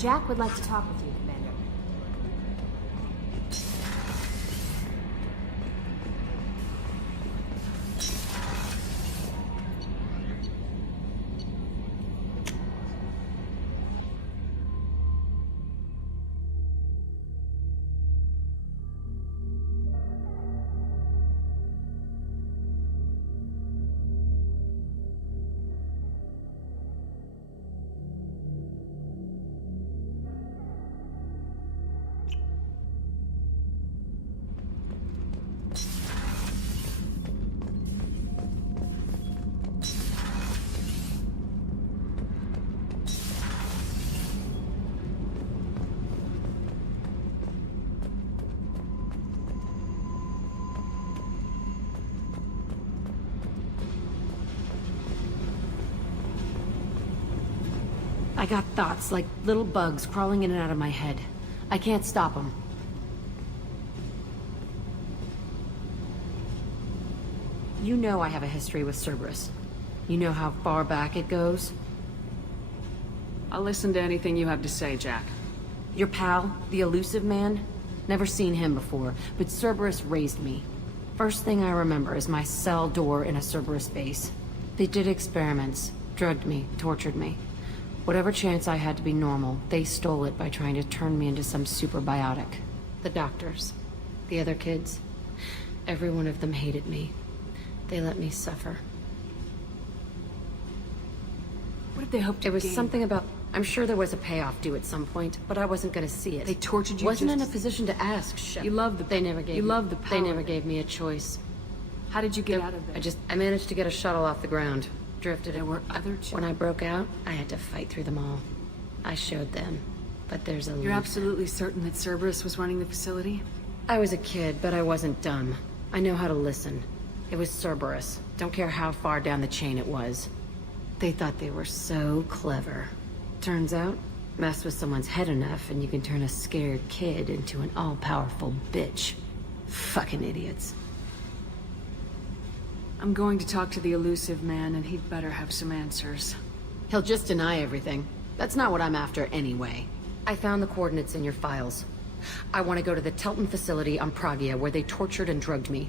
Jack would like to talk with you, Commander. I got thoughts like little bugs crawling in and out of my head. I can't stop them. You know I have a history with Cerberus. You know how far back it goes? I'll listen to anything you have to say, Jack. Your pal, the elusive man? Never seen him before, but Cerberus raised me. First thing I remember is my cell door in a Cerberus base. They did experiments, drugged me, tortured me. Whatever chance I had to be normal, they stole it by trying to turn me into some superbiotic. The doctors, the other kids, every one of them hated me. They let me suffer. What did they hope to It was gain? something about... I'm sure there was a payoff due at some point, but I wasn't gonna see it. They tortured you. Wasn't just... in a position to ask, Shep. You love the... They never gave You me... love the power. They never gave me a choice. How did you get out of there? I managed to get a shuttle off the ground. Drifted. There were other When I broke out, I had to fight through them all. I showed them, but there's a You're absolutely certain that Cerberus was running the facility? I was a kid, but I wasn't dumb. I know how to listen. It was Cerberus. Don't care how far down the chain it was. They thought they were so clever. Turns out, mess with someone's head enough and you can turn a scared kid into an all-powerful bitch. Fucking idiots. I'm going to talk to the elusive man, and he'd better have some answers. He'll just deny everything. That's not what I'm after anyway. I found the coordinates in your files. I want to go to the Telton facility on Pragia where they tortured and drugged me.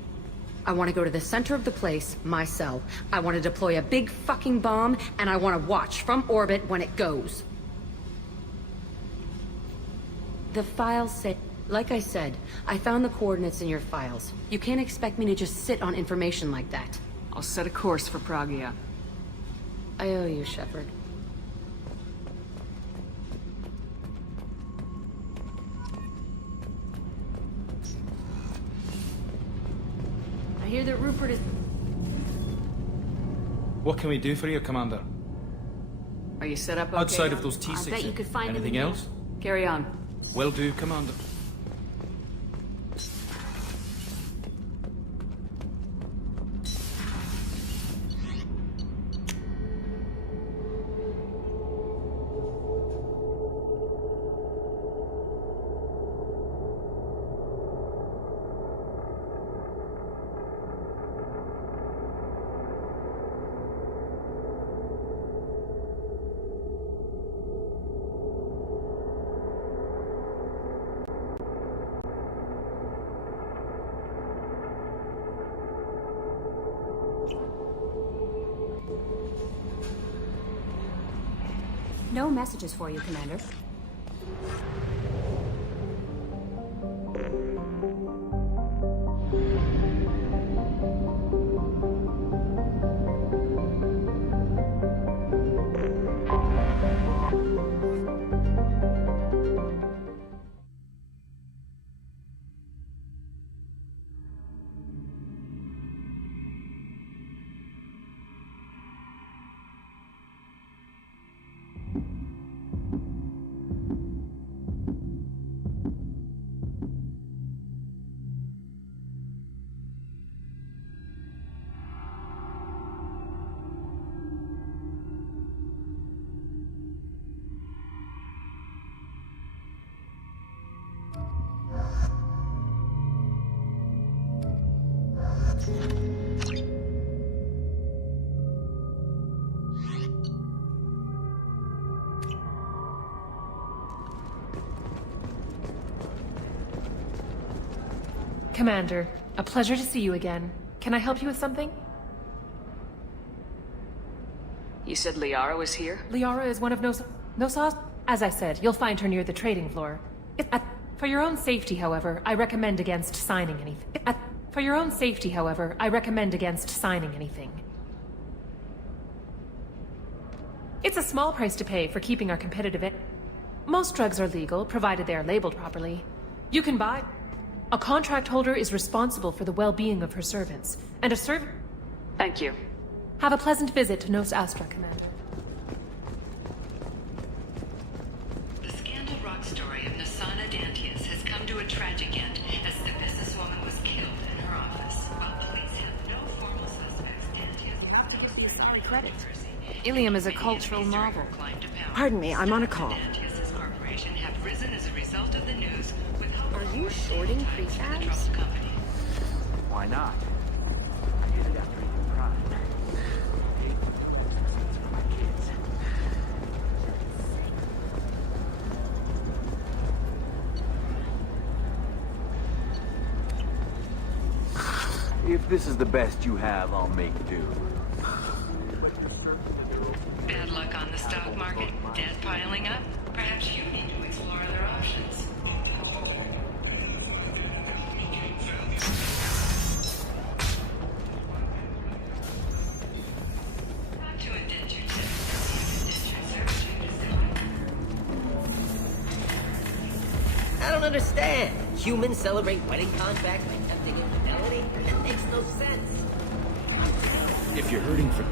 I want to go to the center of the place, my cell. I want to deploy a big fucking bomb, and I want to watch from orbit when it goes. The files say... Like I said, I found the coordinates in your files. You can't expect me to just sit on information like that. I'll set a course for Pragia. I owe you, Shepard. I hear that Rupert is... What can we do for you, Commander? Are you set up okay? Outside of those T6, I bet you could find anything them in else? Carry on. Will do, Commander. No messages for you, Commander. Commander, a pleasure to see you again. Can I help you with something? You said Liara was here? Liara is one of Nosas? As I said, you'll find her near the trading floor. For your own safety, however, I recommend against signing anything. For your own safety, however, I recommend against signing anything. It's a small price to pay for keeping our competitive edge. Most drugs are legal, provided they are labeled properly. You can buy. A contract holder is responsible for the well-being of her servants, and a servant. Thank you. Have a pleasant visit to Nos Astra, Commander. The Scandal Rock story of Nasana Dantius has come to a tragic end as the businesswoman was killed in her office. While police have no formal suspects, Dantius Sorry, credit. Ilium is a cultural marvel. Pardon me, I'm on a call. Dantius's corporation have risen as a result of the news with hope. Are you shorting prefabs? Why not? I hit it after you cried. Hey, for my kids. If this is the best you have, I'll make do. Bad luck on the stock market, debt piling up. Perhaps you need to explore other options. To indentured I don't understand. Humans celebrate wedding contracts by tempting infidelity? That makes no sense. If you're hurting for...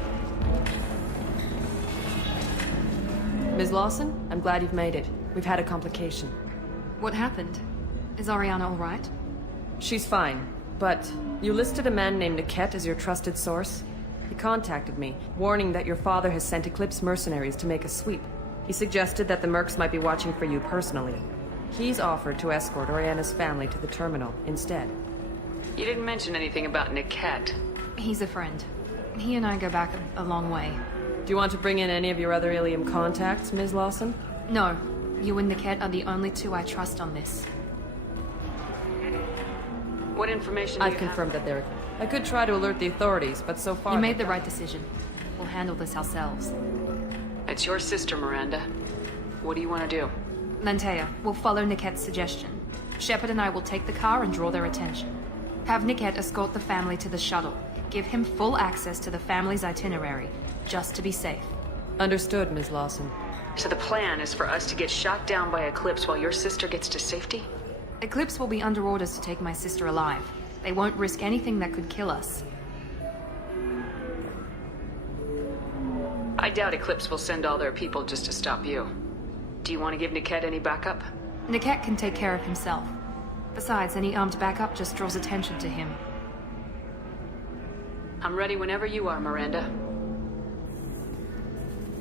Ms. Lawson, I'm glad you've made it. We've had a complication. What happened? Is Ariana all right? She's fine, but you listed a man named Niket as your trusted source. He contacted me, warning that your father has sent Eclipse mercenaries to make a sweep. He suggested that the Mercs might be watching for you personally. He's offered to escort Oriana's family to the terminal instead. You didn't mention anything about Niket. He's a friend. He and I go back a long way. Do you want to bring in any of your other Ilium contacts, Ms. Lawson? No. You and Niket are the only two I trust on this. What information I've confirmed that they're... I could try to alert the authorities, but so far... You made the right decision. We'll handle this ourselves. It's your sister, Miranda. What do you want to do? Lantea, we'll follow Niket's suggestion. Shepard and I will take the car and draw their attention. Have Niket escort the family to the shuttle. Give him full access to the family's itinerary, just to be safe. Understood, Ms. Lawson. So the plan is for us to get shot down by Eclipse while your sister gets to safety? Eclipse will be under orders to take my sister alive. They won't risk anything that could kill us. I doubt Eclipse will send all their people just to stop you. Do you want to give Niket any backup? Niket can take care of himself. Besides, any armed backup just draws attention to him. I'm ready whenever you are, Miranda.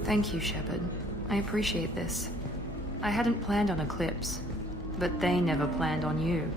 Thank you, Shepard. I appreciate this. I hadn't planned on Eclipse, but they never planned on you.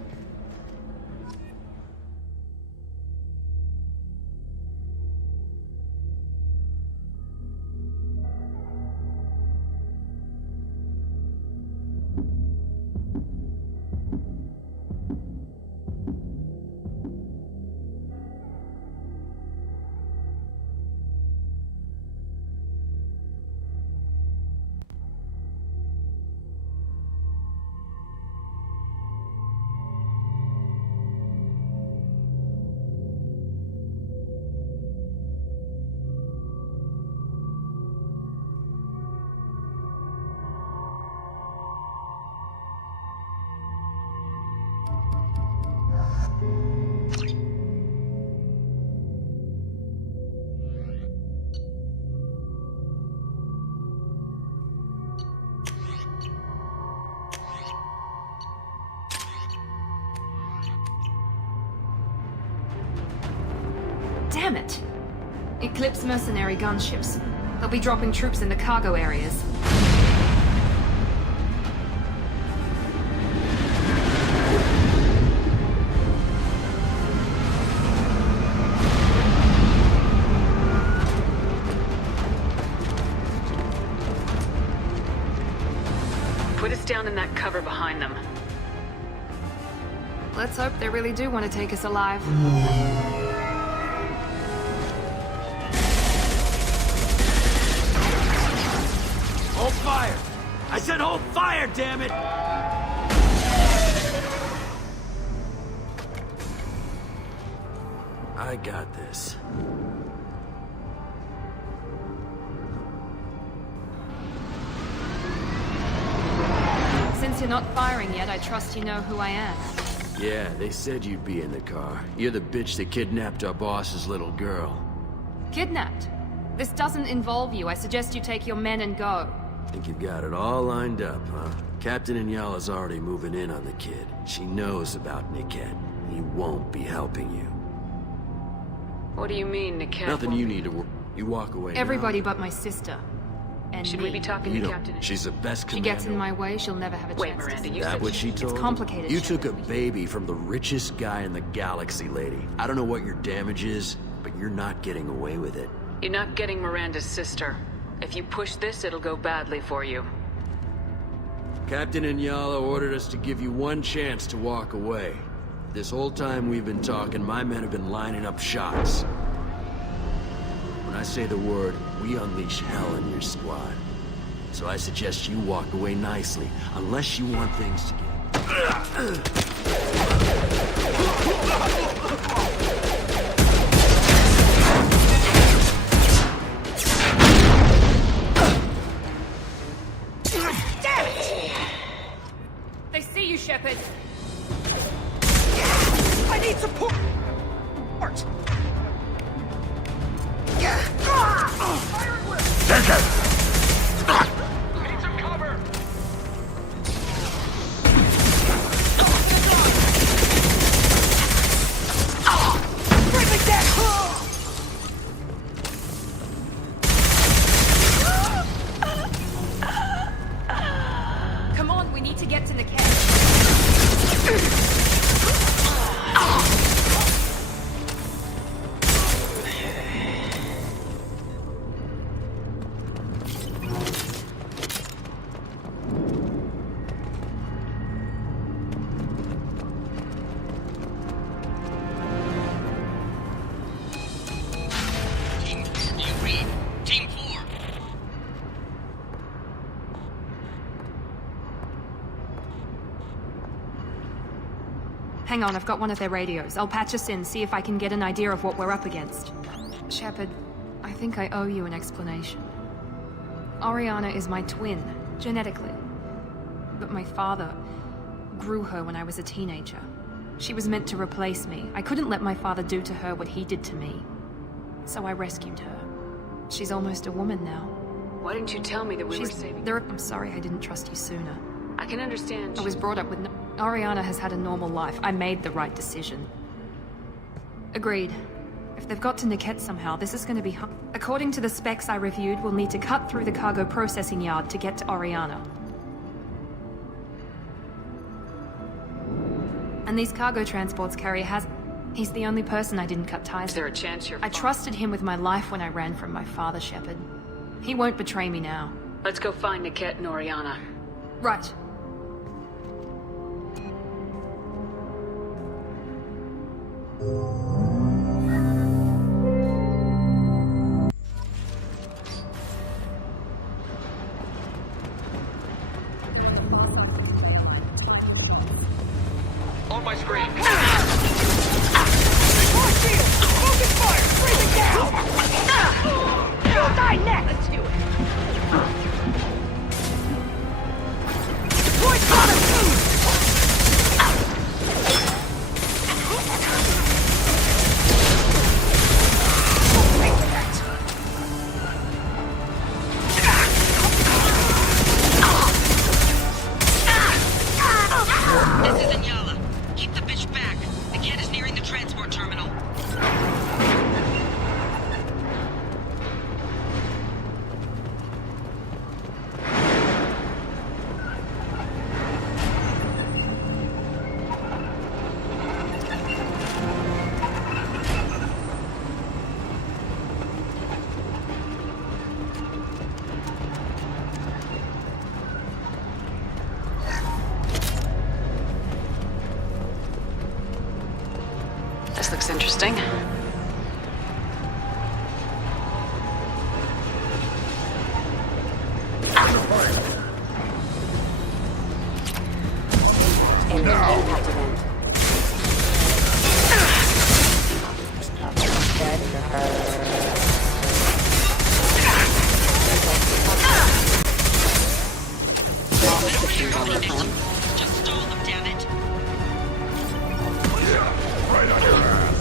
Damn it! Eclipse mercenary gunships. They'll be dropping troops in the cargo areas. Put us down in that cover behind them. Let's hope they really do want to take us alive. Hold fire! I said hold fire, damn it! I got this. Since you're not firing yet, I trust you know who I am. Yeah, they said you'd be in the car. You're the bitch that kidnapped our boss's little girl. Kidnapped? This doesn't involve you. I suggest you take your men and go. Think you've got it all lined up, huh? Captain Inyala's already moving in on the kid. She knows about Niket. He won't be helping you. What do you mean, Niket? Nothing you need to worry. You walk away Everybody now. but my sister. And Should me. we be talking You to don't. Captain? She's the best She commander. gets in my way, she'll never have a Wait, chance Miranda, to you That said what she told you? complicated, You took a Shepard. baby from the richest guy in the galaxy, lady. I don't know what your damage is, but you're not getting away with it. You're not getting Miranda's sister. If you push this, it'll go badly for you. Captain Inyala ordered us to give you one chance to walk away. This whole time we've been talking, my men have been lining up shots. When I say the word, we unleash hell in your squad. So I suggest you walk away nicely, unless you want things to get... They see you, Shepard. I need support! Need some cover! Bring me down! Come on, we need to get to the camp. Team 4, do you read? Team 4. Hang on, I've got one of their radios. I'll patch us in, see if I can get an idea of what we're up against. Shepard, I think I owe you an explanation. Oriana is my twin, genetically. But my father grew her when I was a teenager. She was meant to replace me. I couldn't let my father do to her what he did to me. So I rescued her. She's almost a woman now. Why didn't you tell me that we were She's... saving? I'm sorry I didn't trust you sooner. I can understand. I was brought up with no... Oriana has had a normal life. I made the right decision. Agreed. If they've got to Niket somehow, this is going to be hard. According to the specs I reviewed, we'll need to cut through the cargo processing yard to get to Oriana. And these cargo transports carry has... He's the only person I didn't cut ties Is there a with. chance you're... I trusted him with my life when I ran from my father, Shepard. He won't betray me now. Let's go find Niket and Oriana. Right. On my screen. Focus fire! Bring me down! You'll die next! Let's do it. Deploy product! This looks interesting. Just stole them, damn it. Right on your ass.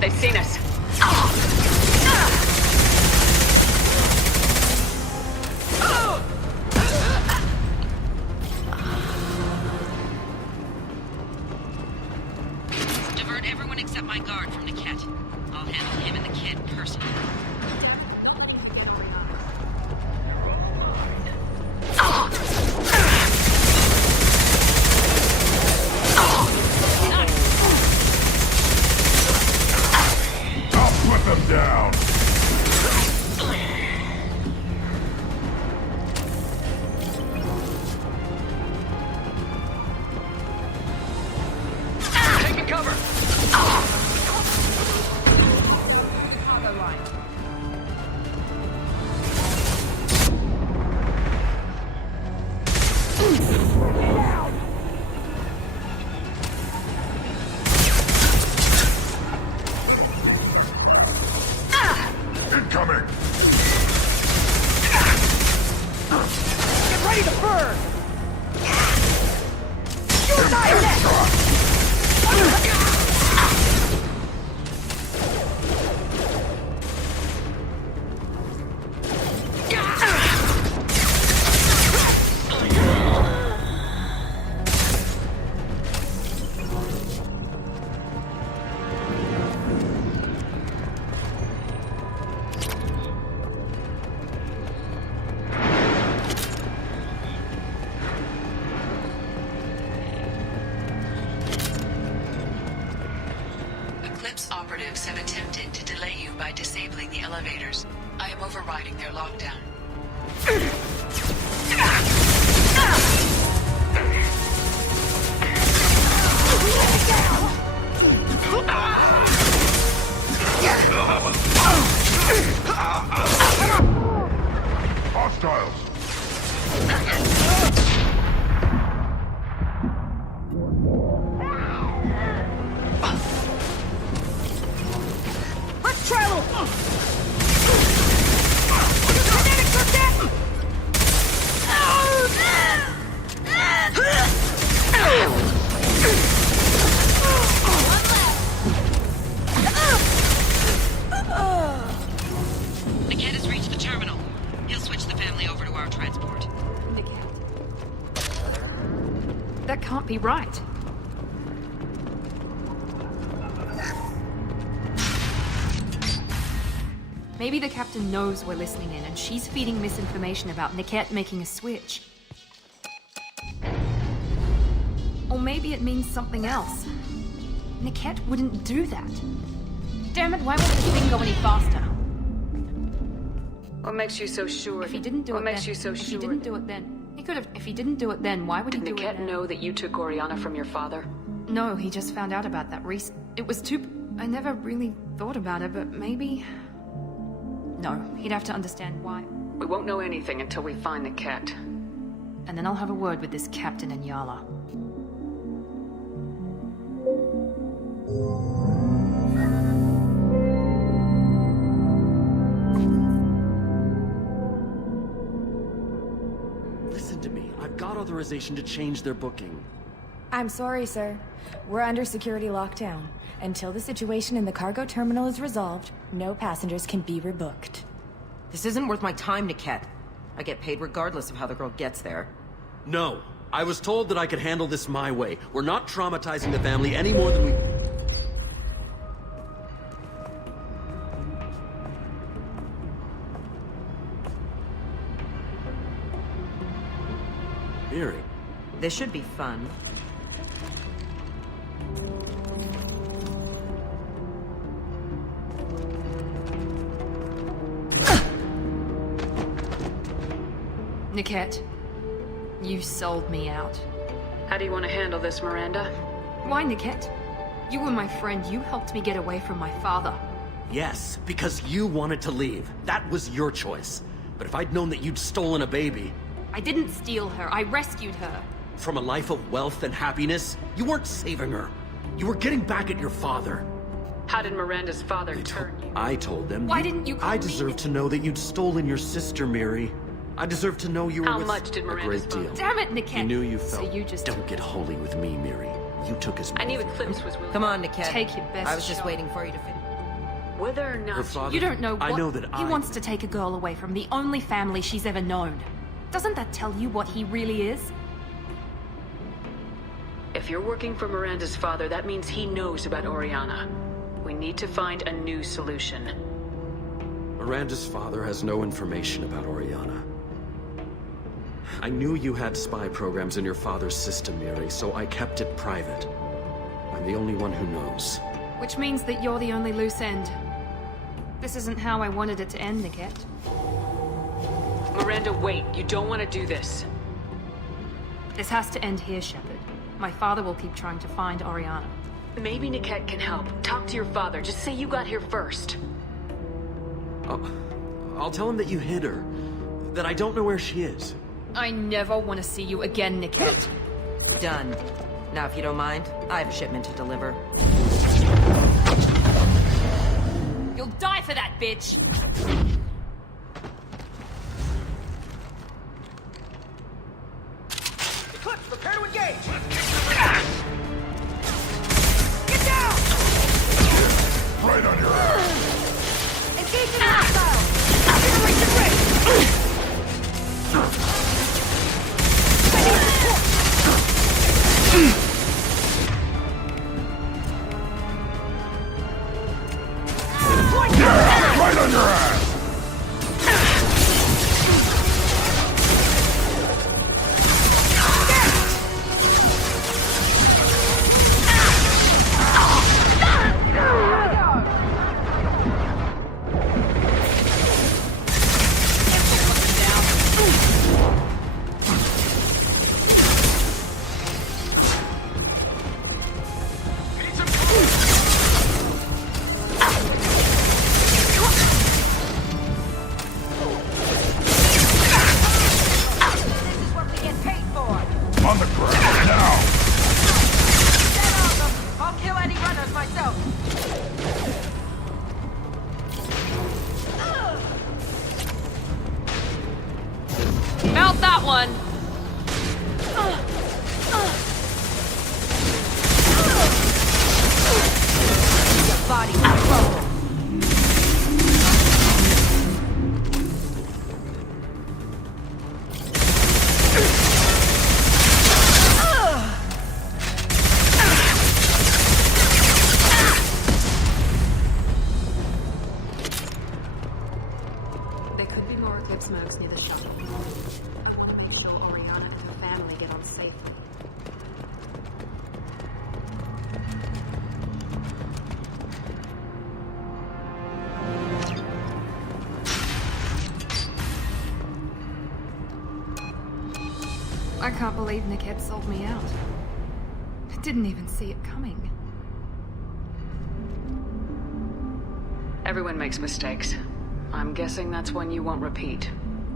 They've seen us. Divert everyone except my guard from Niket. I'll handle him and the kid personally. I'll put them down. Taking cover! Incoming. Get ready to burn! You're dying next! Eclipse operatives have attempted to delay you by disabling the elevators. I am overriding their lockdown. Hostiles. Let's travel! Niket has reached the terminal. He'll switch the family over to our transport. That can't be right. Maybe the captain knows we're listening in, and she's feeding misinformation about Niket making a switch. Or maybe it means something else. Niket wouldn't do that. Damn it, why won't this thing go any faster? What makes you so sure? If he didn't do what it makes then, you so if sure? he didn't do it then, he could have. If he didn't do it then, why would he Did do it Niket now? know that you took Oriana from your father? No, he just found out about that recent. It was too. I never really thought about it, but maybe. No, he'd have to understand why. We won't know anything until we find Niket. And then I'll have a word with this captain and Yala. Listen to me. I've got authorization to change their booking. I'm sorry, sir. We're under security lockdown. Until the situation in the cargo terminal is resolved, no passengers can be rebooked. This isn't worth my time, Niket. I get paid regardless of how the girl gets there. No. I was told that I could handle this my way. We're not traumatizing the family any more than we... Miri. This should be fun. Niket, you sold me out. How do you want to handle this, Miranda? Why, Niket? You were my friend. You helped me get away from my father. Yes, because you wanted to leave. That was your choice. But if I'd known that you'd stolen a baby... I didn't steal her. I rescued her. From a life of wealth and happiness, you weren't saving her. You were getting back at your father. How did Miranda's father turn you? I told them... Why didn't you call I me? deserve to know that you'd stolen your sister, Miri. I deserve to know you were How with much did a Miranda's great deal. father? Damn it, Niket. He knew you felt... So you just... Don't get holy with me, Miri. You took his... I knew Eclipse was willing. Come on, Niket. Take your best I was just shot. waiting for you to finish. Whether or not Her father... You don't know what... I know that He wants to take a girl away from the only family she's ever known. Doesn't that tell you what he really is? If you're working for Miranda's father, that means he knows about Oriana. We need to find a new solution. Miranda's father has no information about Oriana. I knew you had spy programs in your father's system, Miri, so I kept it private. I'm the only one who knows. Which means that you're the only loose end. This isn't how I wanted it to end, Niket. Miranda, wait. You don't want to do this. This has to end here, Shepard. My father will keep trying to find Oriana. Maybe Niket can help. Talk to your father. Just say you got here first. I'll tell him that you hid her. That I don't know where she is. I never want to see you again, Niket. Done. Now, if you don't mind, I have a shipment to deliver. You'll die for that, bitch! Eclipse, prepare to engage! Get down! Right on your ass. Engage in hostile! Generation ready! Yeah, right on your ass. On the ground now. I'll kill any runners myself. Mount that one! Your body will crumble. There could be more Eclipse smokes near the shuttle. Make sure Oriana and her family get on safely. I can't believe Niket sold me out. I didn't even see it coming. Everyone makes mistakes. I'm guessing that's one you won't repeat.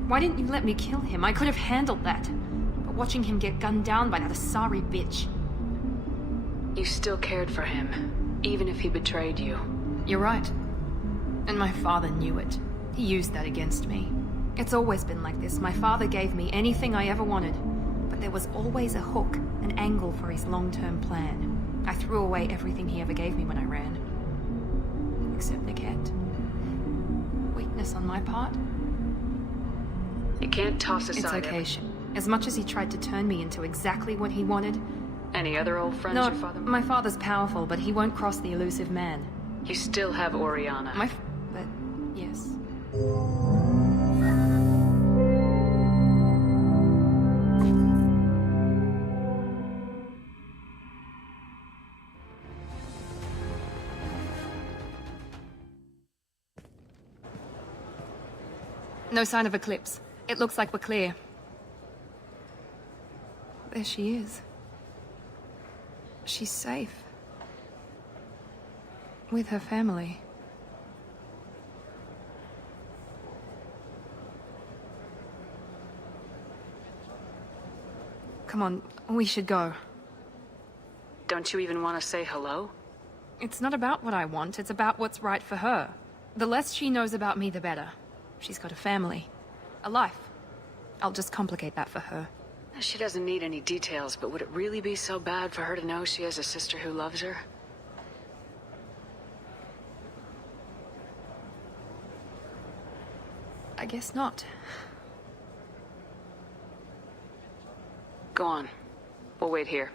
Why didn't you let me kill him? I could have handled that. But watching him get gunned down by that Asari bitch. You still cared for him, even if he betrayed you. You're right. And my father knew it. He used that against me. It's always been like this. My father gave me anything I ever wanted. But there was always a hook, an angle for his long-term plan. I threw away everything he ever gave me when I ran. Except Niket. Weakness kindness on my part. You can't toss It's aside okay. As much as he tried to turn me into exactly what he wanted... Any other old friends No, your father... my father's powerful, but he won't cross the elusive man. You still have Oriana. But, yes. No sign of Eclipse. It looks like we're clear. There she is. She's safe. With her family. Come on, we should go. Don't you even want to say hello? It's not about what I want, it's about what's right for her. The less she knows about me, the better. She's got a family. A life. I'll just complicate that for her. She doesn't need any details, but would it really be so bad for her to know she has a sister who loves her? I guess not. Go on. We'll wait here.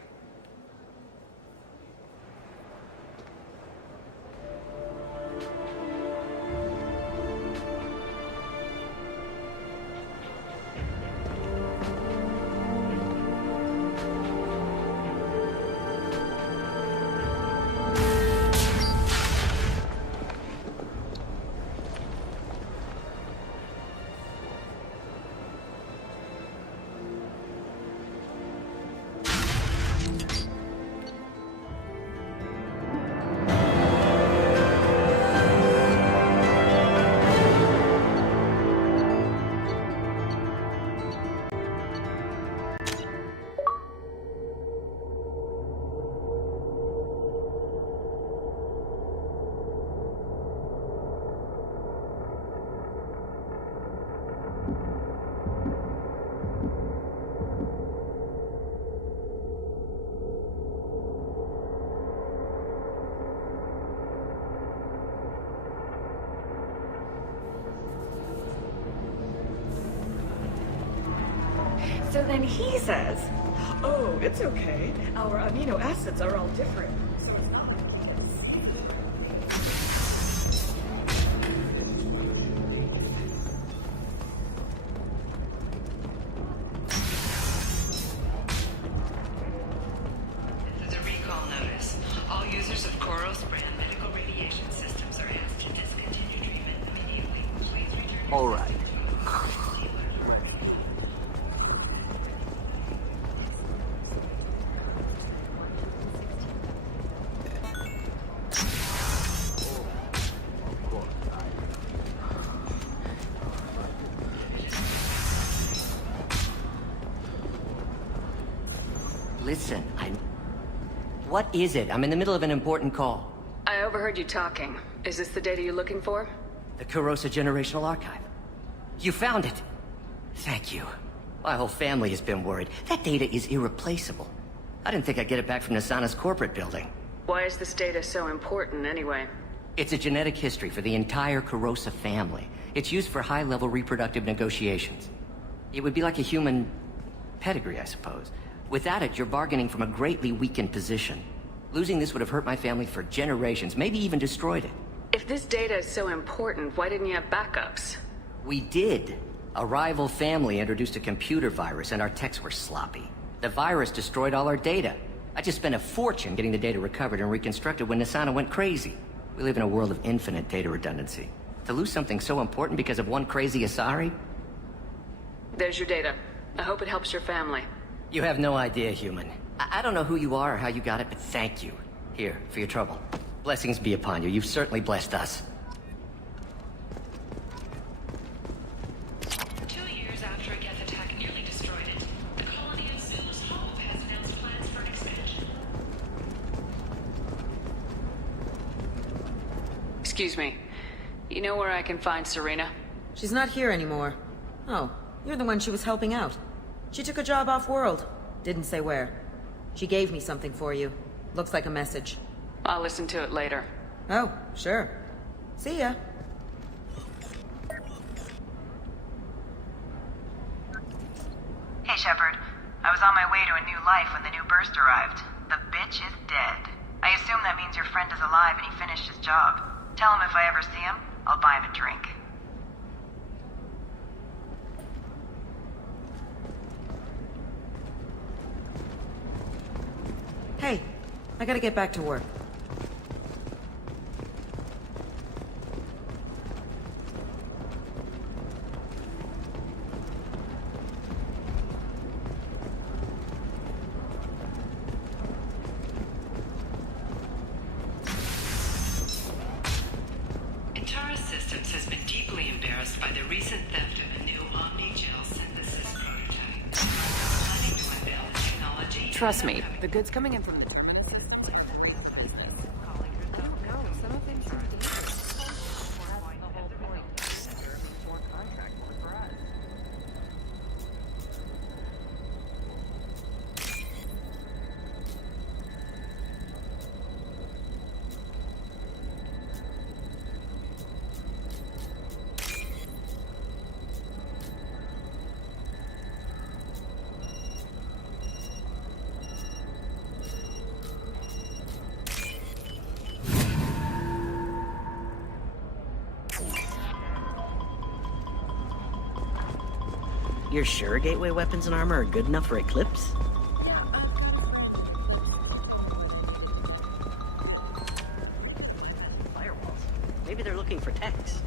So then he says, oh, it's okay. Our amino acids are all different. So it's not. There's a recall notice. All users of Koros brand medical radiation systems are asked to discontinue treatment immediately. Please return. All right. Listen, What is it? I'm in the middle of an important call. I overheard you talking. Is this the data you're looking for? The Kurosa Generational Archive. You found it! Thank you. My whole family has been worried. That data is irreplaceable. I didn't think I'd get it back from Nasana's corporate building. Why is this data so important, anyway? It's a genetic history for the entire Kurosa family. It's used for high-level reproductive negotiations. It would be like a human pedigree, I suppose. Without it, you're bargaining from a greatly weakened position. Losing this would have hurt my family for generations, maybe even destroyed it. If this data is so important, why didn't you have backups? We did. A rival family introduced a computer virus and our techs were sloppy. The virus destroyed all our data. I just spent a fortune getting the data recovered and reconstructed when Nasana went crazy. We live in a world of infinite data redundancy. To lose something so important because of one crazy Asari? There's your data. I hope it helps your family. You have no idea, human. I don't know who you are or how you got it, but thank you. Here, for your trouble. Blessings be upon you. You've certainly blessed us. 2 years after a Geth attack nearly destroyed it, the colony of Snow's Hope has announced plans for an expansion. Excuse me. You know where I can find Serena? She's not here anymore. Oh, you're the one she was helping out. She took a job off-world. Didn't say where. She gave me something for you. Looks like a message. I'll listen to it later. Oh, sure. See ya. Shepard. I was on my way to a new life when the new burst arrived. The bitch is dead. I assume that means your friend is alive and he finished his job. Tell him if I ever see him, I'll buy him a drink. Hey, I gotta get back to work. Systems has been deeply embarrassed by the recent theft of a new omni-gel synthesis prototype. Planning to unveil the technology. Trust me, the goods coming in from the terminus. You're sure gateway weapons and armor are good enough for Eclipse? Firewalls. Maybe they're looking for techs.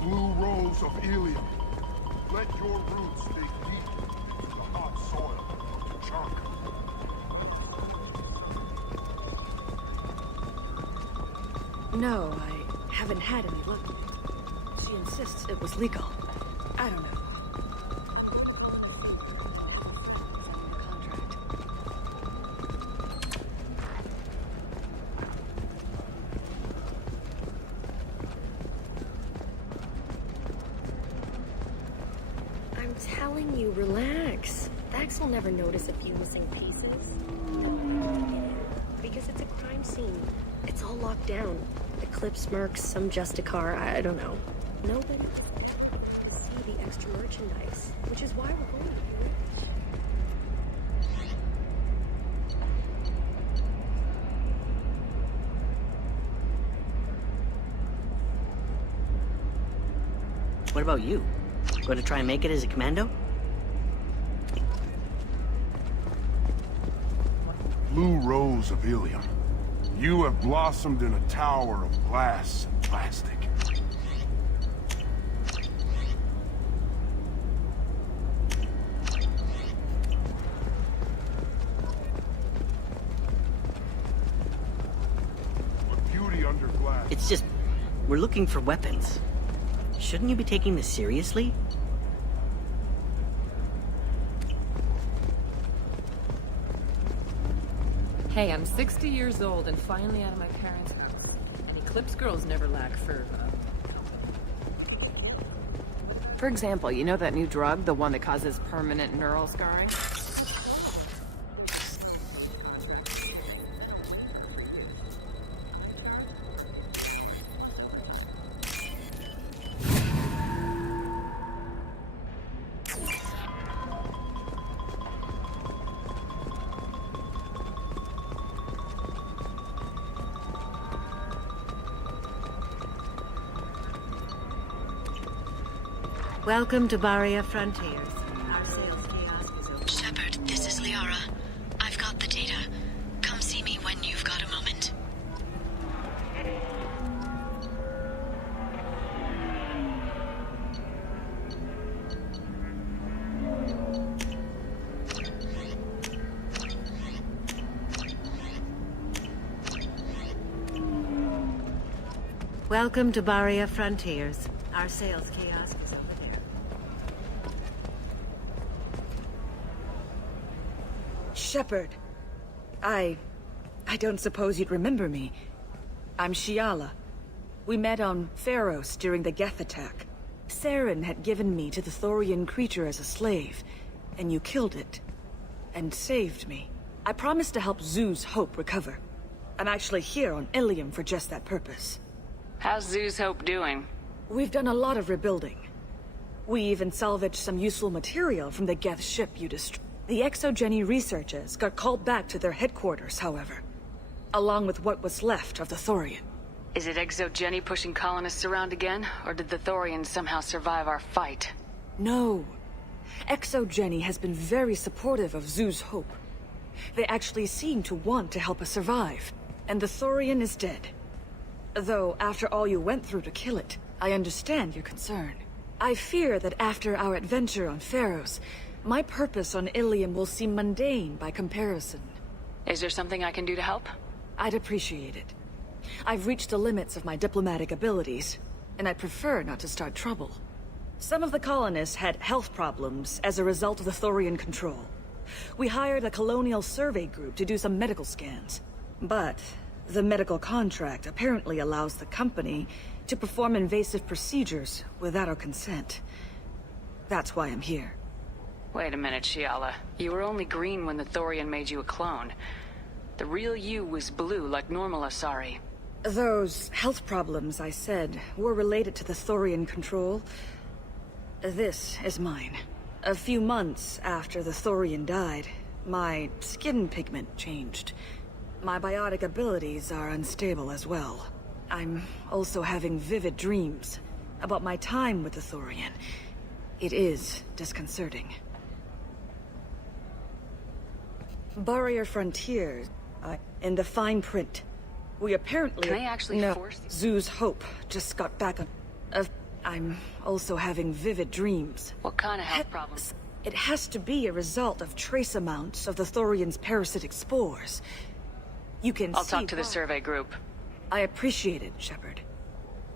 Blue rose of Ilium. Let your roots dig deep into the hot soil to chunk. No, I haven't had any luck. She insists it was legal. I don't know. Telling you, relax. Vax will never notice a few missing pieces. Because it's a crime scene. It's all locked down. Eclipse mercs, some Justicar, I don't know. Nobody can see the extra merchandise, which is why we're going to be rich. What about you? Going to try and make it as a commando? Blue rose of Ilium. You have blossomed in a tower of glass and plastic. But beauty under glass. It's just, we're looking for weapons. Shouldn't you be taking this seriously? Hey, I'm 60 years old and finally out of my parents' house. And Eclipse girls never lack fervor. For example, you know that new drug, the one that causes permanent neural scarring? Welcome to Barria Frontiers. Our sales kiosk is open. Shepard, this is Liara. I've got the data. Come see me when you've got a moment. Welcome to Barria Frontiers. Our sales kiosk is over there. Shepard. I don't suppose you'd remember me. I'm Shiala. We met on Pharos during the Geth attack. Saren had given me to the Thorian creature as a slave, and you killed it. And saved me. I promised to help Zoo's Hope recover. I'm actually here on Ilium for just that purpose. How's Zoo's Hope doing? We've done a lot of rebuilding. We even salvaged some useful material from the Geth ship you destroyed. The Exogeny researchers got called back to their headquarters, however. Along with what was left of the Thorian. Is it Exogeny pushing colonists around again, or did the Thorians somehow survive our fight? No. Exogeny has been very supportive of Zoo's Hope. They actually seem to want to help us survive. And the Thorian is dead. Though, after all you went through to kill it, I understand your concern. I fear that after our adventure on Pharos, my purpose on Ilium will seem mundane by comparison. Is there something I can do to help? I'd appreciate it. I've reached the limits of my diplomatic abilities, and I prefer not to start trouble. Some of the colonists had health problems as a result of the Thorian control. We hired a colonial survey group to do some medical scans. But the medical contract apparently allows the company to perform invasive procedures without our consent. That's why I'm here. Wait a minute, Shiala. You were only green when the Thorian made you a clone. The real you was blue, like normal Asari. Those health problems I said were related to the Thorian control. This is mine. A few months after the Thorian died, my skin pigment changed. My biotic abilities are unstable as well. I'm also having vivid dreams about my time with the Thorian. It is disconcerting. Barrier Frontiers, in the fine print. We apparently... Can they actually force... Zoo's Hope just got back on... I'm also having vivid dreams. What kind of health problems? It has to be a result of trace amounts of the Thorian's parasitic spores. You can I'll talk to the survey group. I appreciate it, Shepard.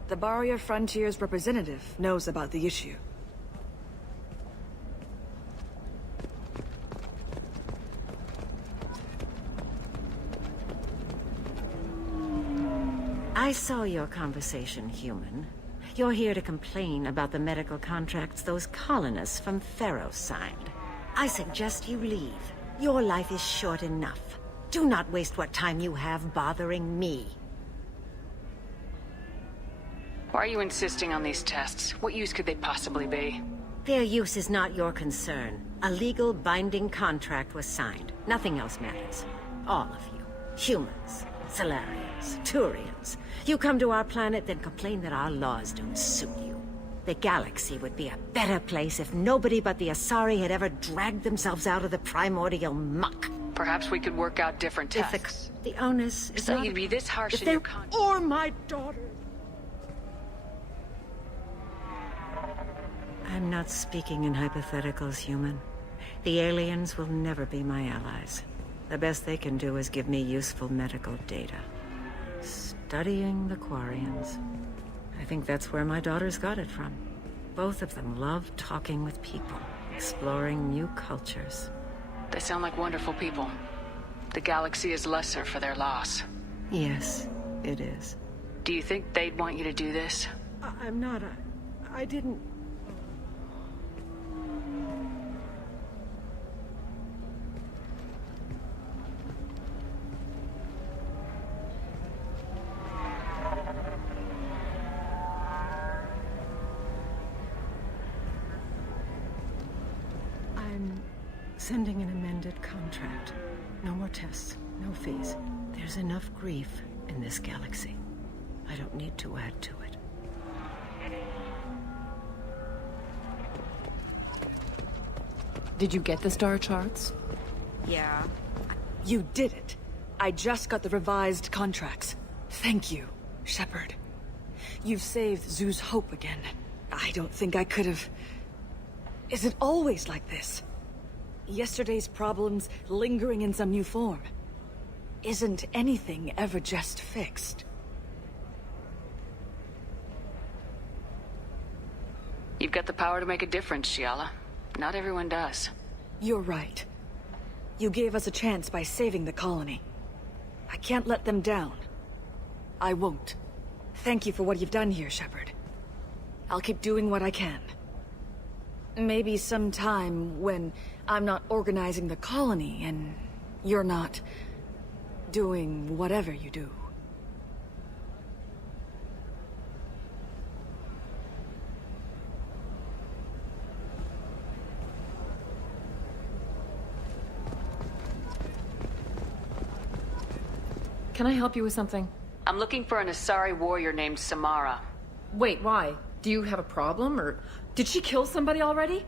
The Barrier Frontiers representative knows about the issue. I saw your conversation, human. You're here to complain about the medical contracts those colonists from Pharos signed. I suggest you leave. Your life is short enough. Do not waste what time you have bothering me. Why are you insisting on these tests? What use could they possibly be? Their use is not your concern. A legal binding contract was signed. Nothing else matters. All of you. Humans, Salarians, Turians. You come to our planet, then complain that our laws don't suit you. The galaxy would be a better place if nobody but the Asari had ever dragged themselves out of the primordial muck. Perhaps we could work out different tests. The onus is so not... you'd be this harsh if in your contract. Or my daughter. I'm not speaking in hypotheticals, human. The aliens will never be my allies. The best they can do is give me useful medical data. Studying the Quarians. I think that's where my daughters got it from. Both of them love talking with people, exploring new cultures. They sound like wonderful people. The galaxy is lesser for their loss. Yes, it is. Do you think they'd want you to do this? I'm not. I didn't... Sending an amended contract. No more tests, no fees. There's enough grief in this galaxy. I don't need to add to it. Did you get the star charts? Yeah. You did it. I just got the revised contracts. Thank you, Shepard. You've saved Zoo's Hope again. I don't think I could have... Is it always like this? Yesterday's problems lingering in some new form. Isn't anything ever just fixed? You've got the power to make a difference, Shiala. Not everyone does. You're right. You gave us a chance by saving the colony. I can't let them down. I won't. Thank you for what you've done here, Shepard. I'll keep doing what I can. Maybe sometime when I'm not organizing the colony and you're not doing whatever you do. Can I help you with something? I'm looking for an Asari warrior named Samara. Wait, why? Do you have a problem, or did she kill somebody already?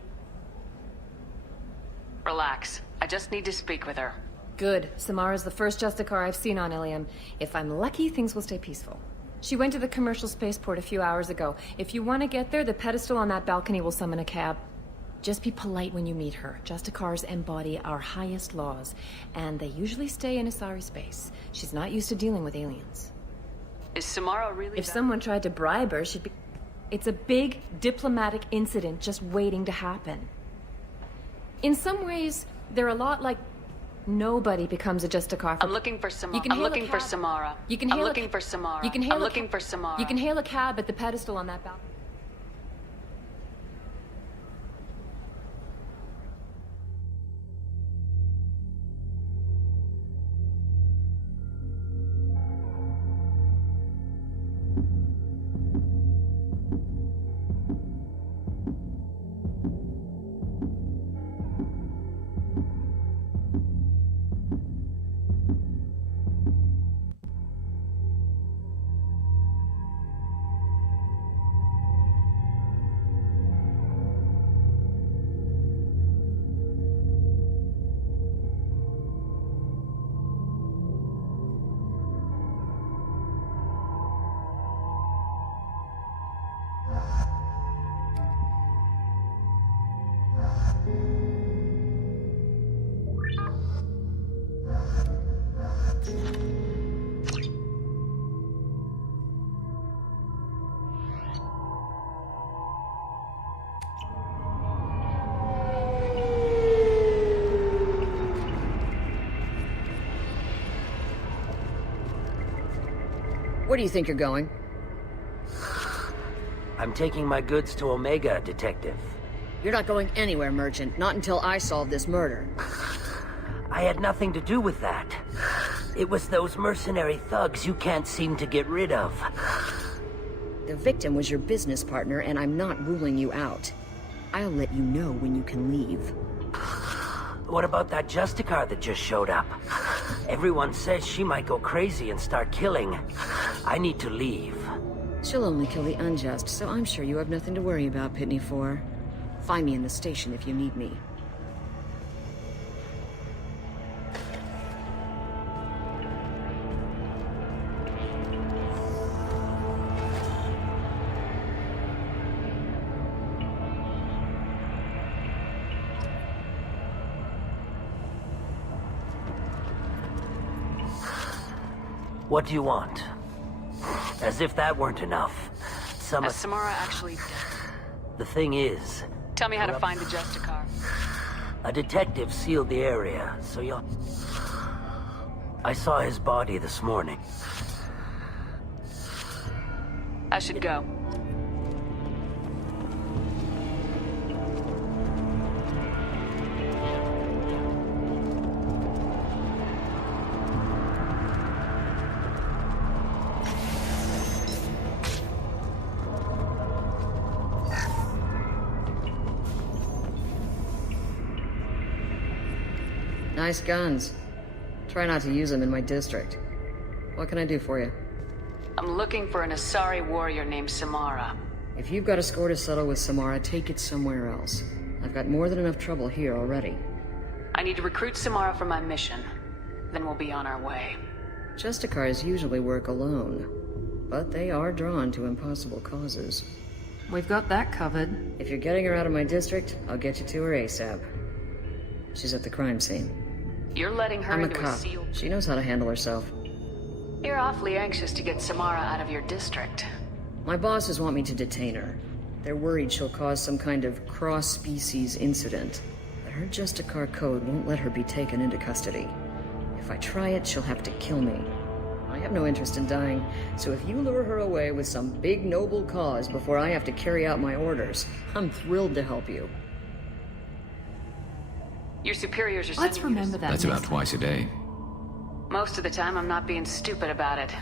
Relax. I just need to speak with her. Good. Samara's the first Justicar I've seen on Ilium. If I'm lucky, things will stay peaceful. She went to the commercial spaceport a few hours ago. If you want to get there, the pedestal on that balcony will summon a cab. Just be polite when you meet her. Justicars embody our highest laws, and they usually stay in Asari space. She's not used to dealing with aliens. Is Samara really If someone tried to bribe her, she'd be... It's a big diplomatic incident just waiting to happen. In some ways, they're a lot like... Nobody becomes a Justicar. I'm looking for Samara. I'm looking for Samara. You can I'm hail looking for Samara. You can hail I'm looking for Samara. You can hail a cab at the pedestal on that balcony. Where do you think you're going? I'm taking my goods to Omega, Detective. You're not going anywhere, Merchant. Not until I solve this murder. I had nothing to do with that. It was those mercenary thugs you can't seem to get rid of. The victim was your business partner, and I'm not ruling you out. I'll let you know when you can leave. What about that Justicar that just showed up? Everyone says she might go crazy and start killing. I need to leave. She'll only kill the unjust, so I'm sure you have nothing to worry about, Pitney 4. Find me in the station if you need me. What do you want? As if that weren't enough. Is Samara actually dead? The thing is... Tell me how to find the Justicar. A detective sealed the area, so you'll... I saw his body this morning. I should go. Nice guns. Try not to use them in my district. What can I do for you? I'm looking for an Asari warrior named Samara. If you've got a score to settle with Samara, take it somewhere else. I've got more than enough trouble here already. I need to recruit Samara for my mission. Then we'll be on our way. Justicars usually work alone, but they are drawn to impossible causes. We've got that covered. If you're getting her out of my district, I'll get you to her ASAP. She's at the crime scene. You're letting her I'm a into cop. a sealed... She knows how to handle herself. You're awfully anxious to get Samara out of your district. My bosses want me to detain her. They're worried she'll cause some kind of cross-species incident. But Her Justicar code won't let her be taken into custody. If I try it, she'll have to kill me. I have no interest in dying, so if you lure her away with some big noble cause before I have to carry out my orders, I'm thrilled to help you. Your superiors are Let's sending you to- remember that. That's about twice a day. Most of the time, I'm not being stupid about it.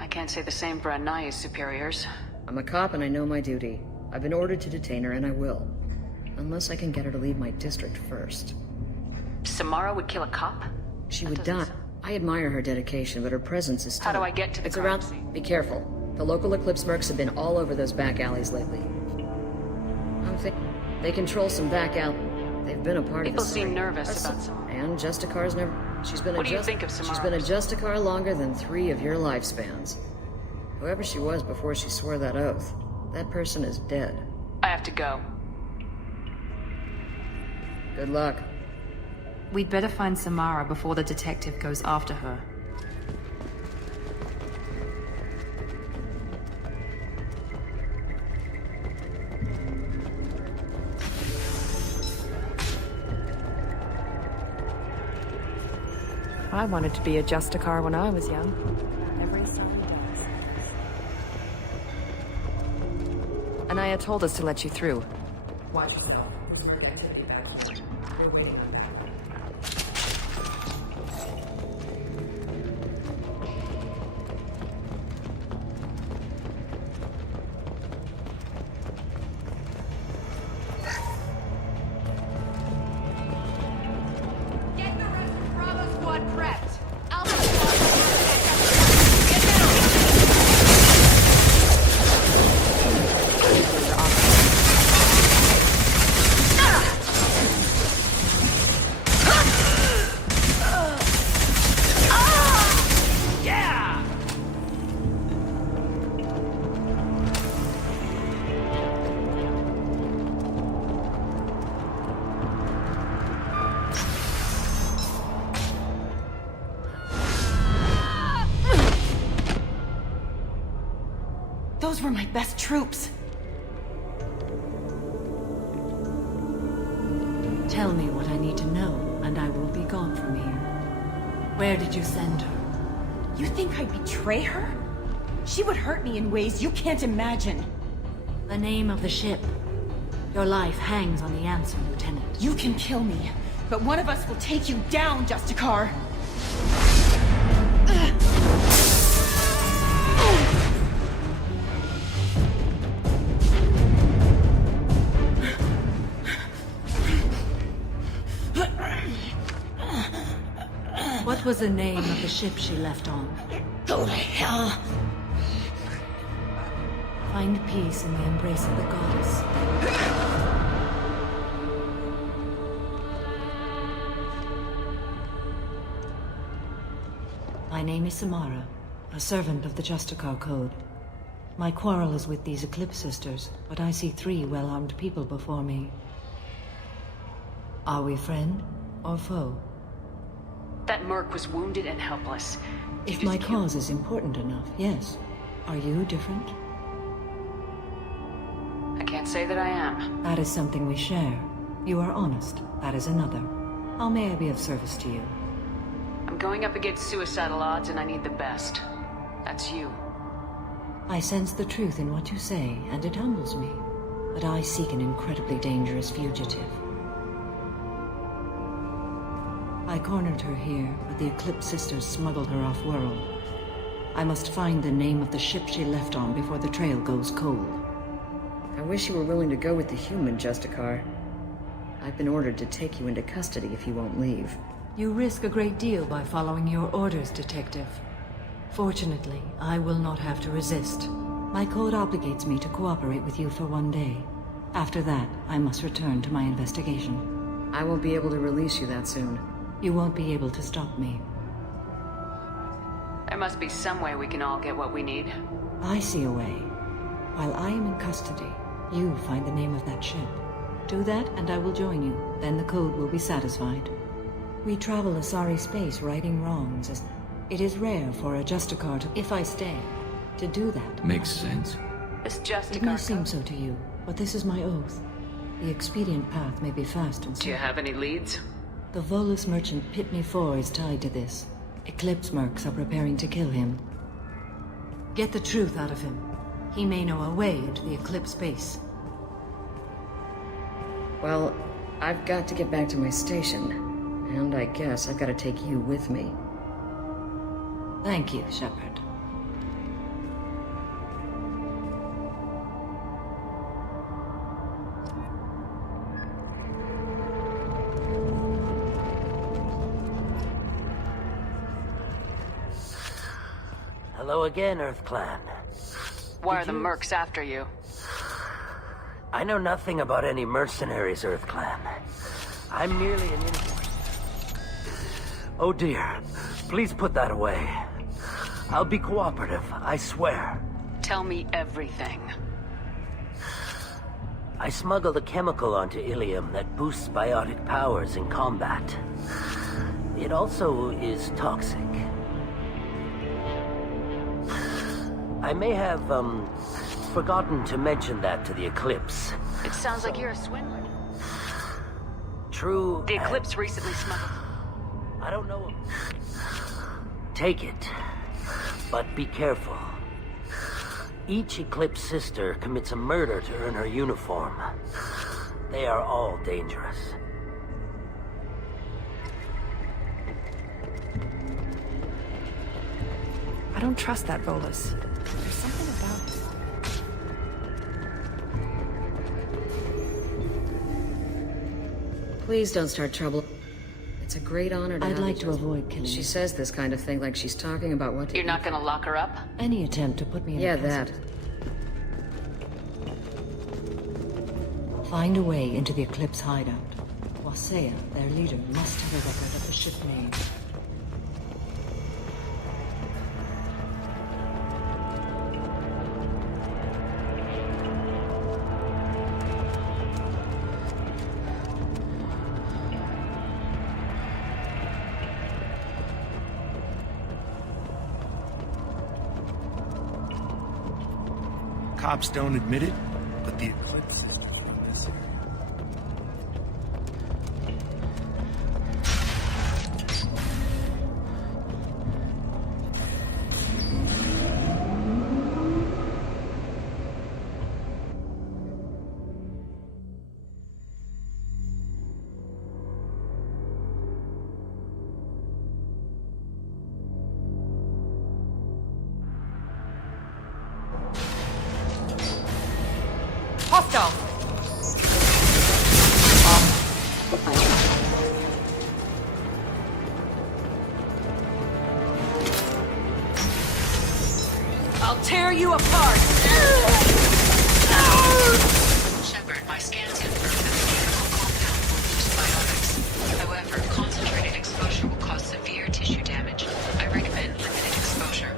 I can't say the same for Anaya's superiors. I'm a cop and I know my duty. I've been ordered to detain her and I will. Unless I can get her to leave my district first. Samara would kill a cop? She would die. I admire her dedication, but her presence is still... How do I get to the It's crime around... scene? Be careful. The local Eclipse mercs have been all over those back alleys lately. They control some back alley. They've been a part People of the seem story. nervous about Samara. And Justicar's never... She's been What do you think of She's Samara? been a Justicar longer than 3 of your lifespans. Whoever she was before she swore that oath, that person is dead. I have to go. Good luck. We'd better find Samara before the detective goes after her. I wanted to be a Justicar when I was young. Every son does. Anaya told us to let you through. Watch yourself. We're waiting on that. Get the rest of Bravo Squad prepped. Alpha Those were my best troops. Tell me what I need to know, and I will be gone from here. Where did you send her? You think I'd betray her? She would hurt me in ways you can't imagine. The name of the ship. Your life hangs on the answer, Lieutenant. You can kill me, but one of us will take you down, Justicar. What was the name of the ship she left on? Go to hell. Find peace in the embrace of the goddess. My name is Samara, a servant of the Justicar Code. My quarrel is with these Eclipse Sisters, but I see 3 well-armed people before me. Are we friend or foe? That merc was wounded and helpless. If my cause is important enough, yes. Are you different? I can't say that I am. That is something we share. You are honest. That is another. How may I be of service to you? I'm going up against suicidal odds and I need the best. That's you. I sense the truth in what you say, and it humbles me. But I seek an incredibly dangerous fugitive. I cornered her here, but the Eclipse Sisters smuggled her off-world. I must find the name of the ship she left on before the trail goes cold. I wish you were willing to go with the human, Justicar. I've been ordered to take you into custody if you won't leave. You risk a great deal by following your orders, Detective. Fortunately, I will not have to resist. My code obligates me to cooperate with you for 1 day. After that, I must return to my investigation. I won't be able to release you that soon. You won't be able to stop me. There must be some way we can all get what we need. I see a way. While I am in custody, you find the name of that ship. Do that, and I will join you. Then the code will be satisfied. We travel Asari space righting wrongs, as it is rare for a Justicar to, if I stay, to do that. Makes sense. This It Justicar may seem so to you, but this is my oath. The expedient path may be fast and Do you have any leads? The Volus merchant Pitney 4 is tied to this. Eclipse mercs are preparing to kill him. Get the truth out of him. He may know a way into the Eclipse base. Well, I've got to get back to my station. And I guess I've got to take you with me. Thank you, Shepard. Hello again, Earth Clan. Why are the mercs after you? I know nothing about any mercenaries, Earth Clan. I'm merely an Oh dear. Please put that away. I'll be cooperative, I swear. Tell me everything. I smuggled a chemical onto Ilium that boosts biotic powers in combat. It also is toxic. I may have, forgotten to mention that to the Eclipse. It sounds like you're a swindler. True. The Eclipse recently smuggled. I don't know. Take it, but be careful. Each Eclipse sister commits a murder to earn her uniform. They are all dangerous. I don't trust that Volus. There's something about it. Please don't start trouble. It's a great honor to I'd have like you to just- avoid killing She you. says this kind of thing like she's talking about what to You're not gonna lock her up? Any attempt to put me in Yeah, a that. custody. Find a way into the Eclipse hideout. Wasea, their leader, must have a record of the ship name. Cops don't admit it, but the Eclipse is in this area. Hostile! I'll tear you apart! Shepard, my scans confirm that the chemical compound will boost biotics. However, concentrated exposure will cause severe tissue damage. I recommend limited exposure.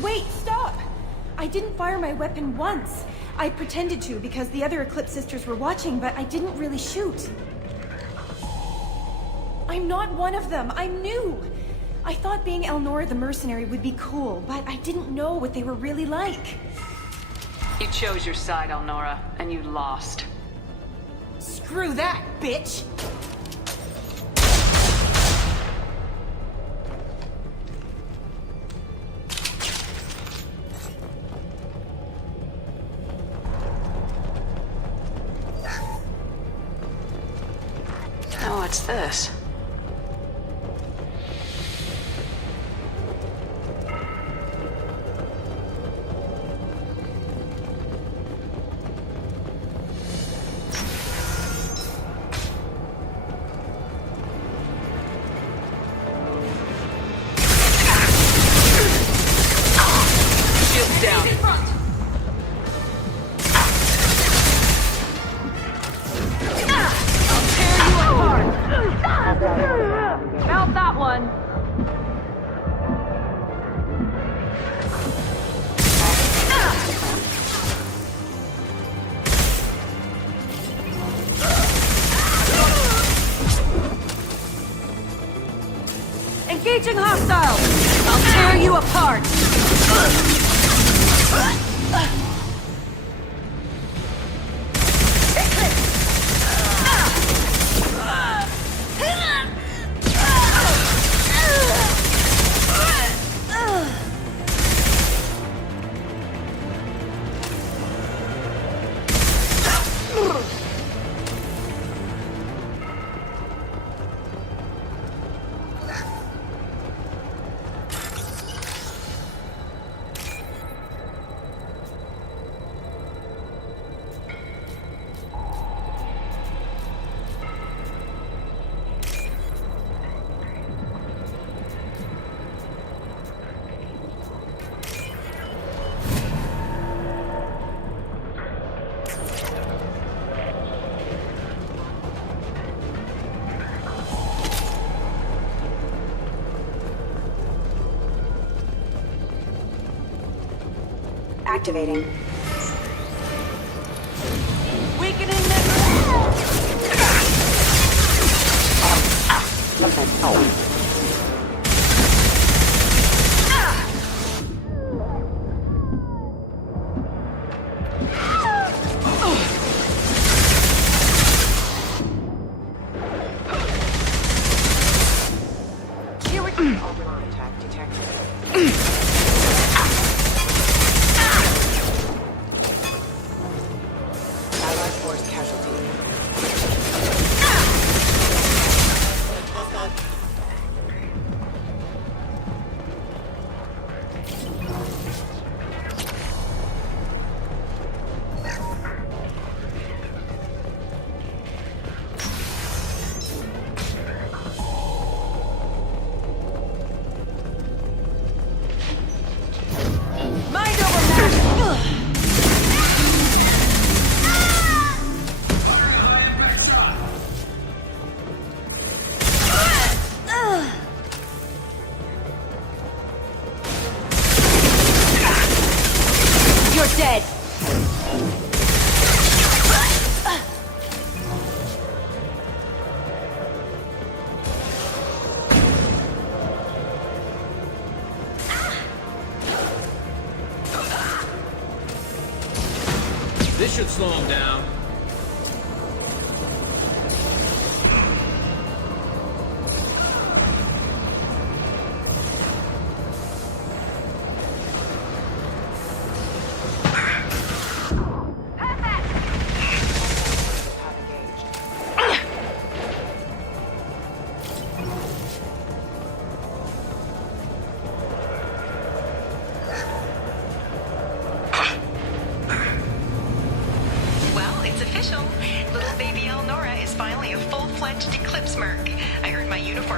Wait, stop! I didn't fire my weapon once. I pretended to because the other Eclipse sisters were watching, but I didn't really shoot. I'm not one of them. I'm new. I thought being Elnora the mercenary would be cool, but I didn't know what they were really like. You chose your side, Elnora, and you lost. Screw that, bitch! Oh, what's this? Engaging hostiles! I'll tear you apart! Activating. Weakening the... Here we go. Overlord attack detected. Dead. This should slow him down.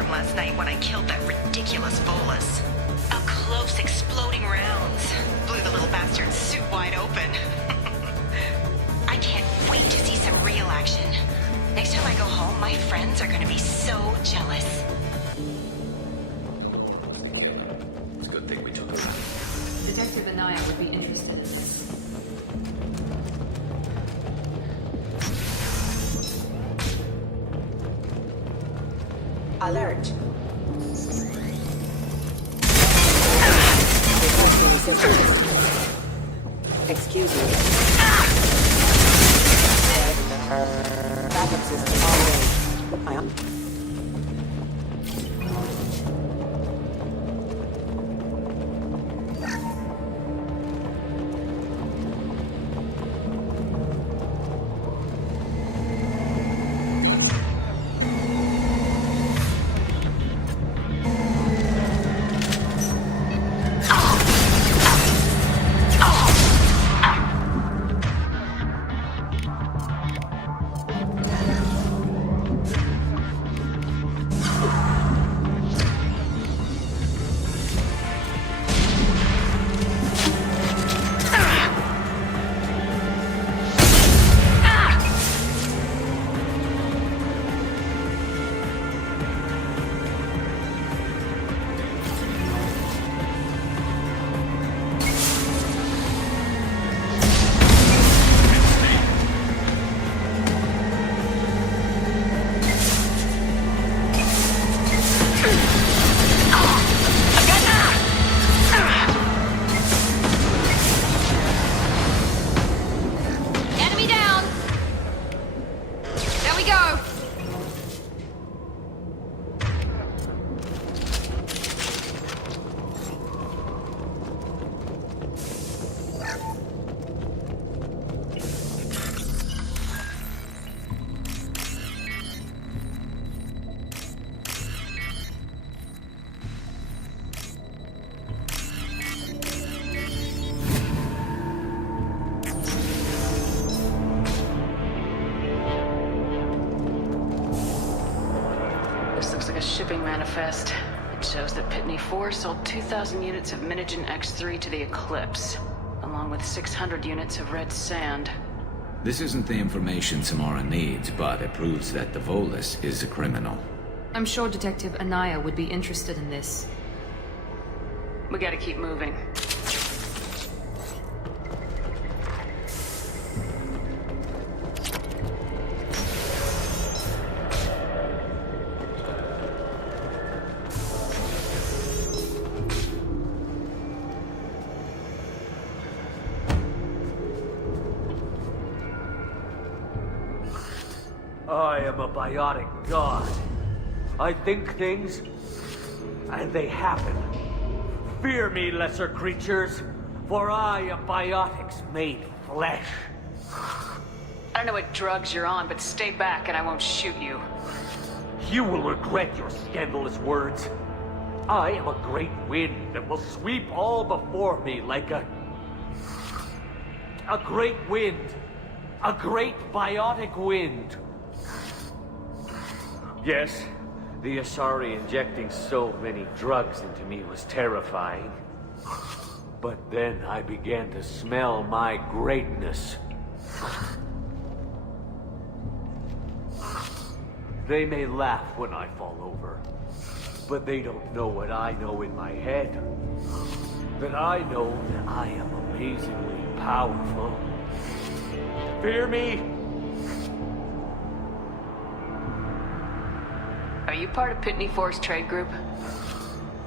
Last night when I killed that ridiculous bolus. Up close, exploding rounds. Blew the little bastard's suit wide open. I can't wait to see some real action. Next time I go home, my friends are gonna be so jealous. It's a good thing we took it. Detective Anaya would be interested in this. Alert. Requesting assistance. Excuse me. Backup system on way. Shipping manifest. It shows that Pitney 4 sold 2,000 units of Minigen X3 to the Eclipse, along with 600 units of red sand. This isn't the information Samara needs, but it proves that the Volus is a criminal. I'm sure Detective Anaya would be interested in this. We gotta keep moving. I am a biotic god. I think things, and they happen. Fear me, lesser creatures, for I am biotics made flesh. I don't know what drugs you're on, but stay back and I won't shoot you. You will regret your scandalous words. I am a great wind that will sweep all before me like a great wind. A great biotic wind. Yes, the Asari injecting so many drugs into me was terrifying. But then I began to smell my greatness. They may laugh when I fall over, but they don't know what I know in my head. That I know that I am amazingly powerful. Fear me? Are you part of Pitney 4's trade group?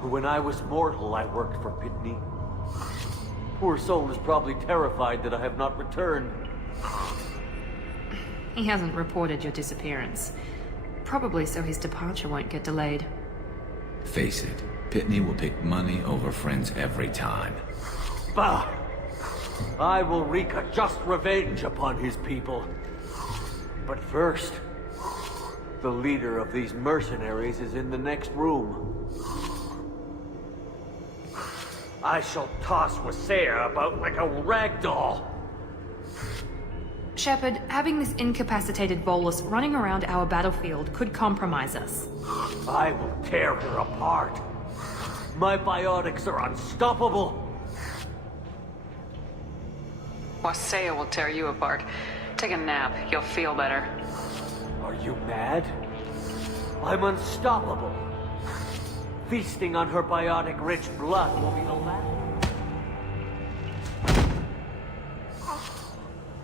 When I was mortal, I worked for Pitney. Poor soul is probably terrified that I have not returned. He hasn't reported your disappearance. Probably so his departure won't get delayed. Face it, Pitney will pick money over friends every time. Bah! I will wreak a just revenge upon his people. But first, the leader of these mercenaries is in the next room. I shall toss Wasea about like a rag doll. Shepard, having this incapacitated Volus running around our battlefield could compromise us. I will tear her apart. My biotics are unstoppable. Wasea will tear you apart. Take a nap, you'll feel better. Are you mad? I'm unstoppable. Feasting on her biotic-rich blood will be the last.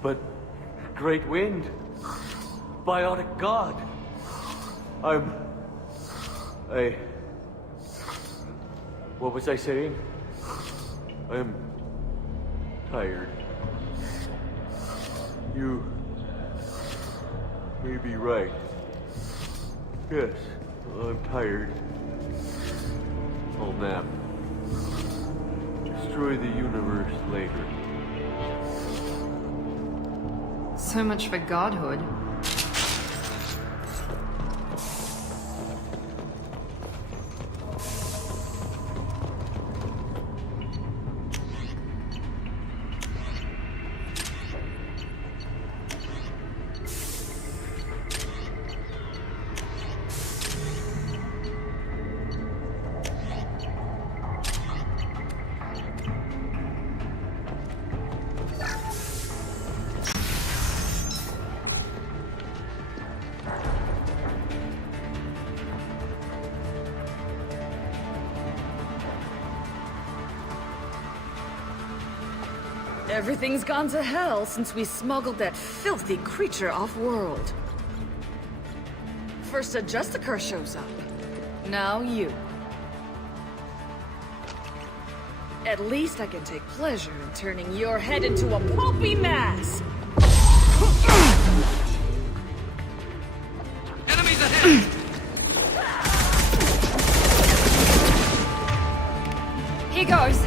But, Great Wind, biotic god, What was I saying? I'm tired. You may be right. Yes, I'm tired. I'll nap. Destroy the universe later. So much for godhood. Everything's gone to hell since we smuggled that filthy creature off-world. First a Justicar shows up. Now you. At least I can take pleasure in turning your head into a pulpy mass! Enemies ahead! Here goes.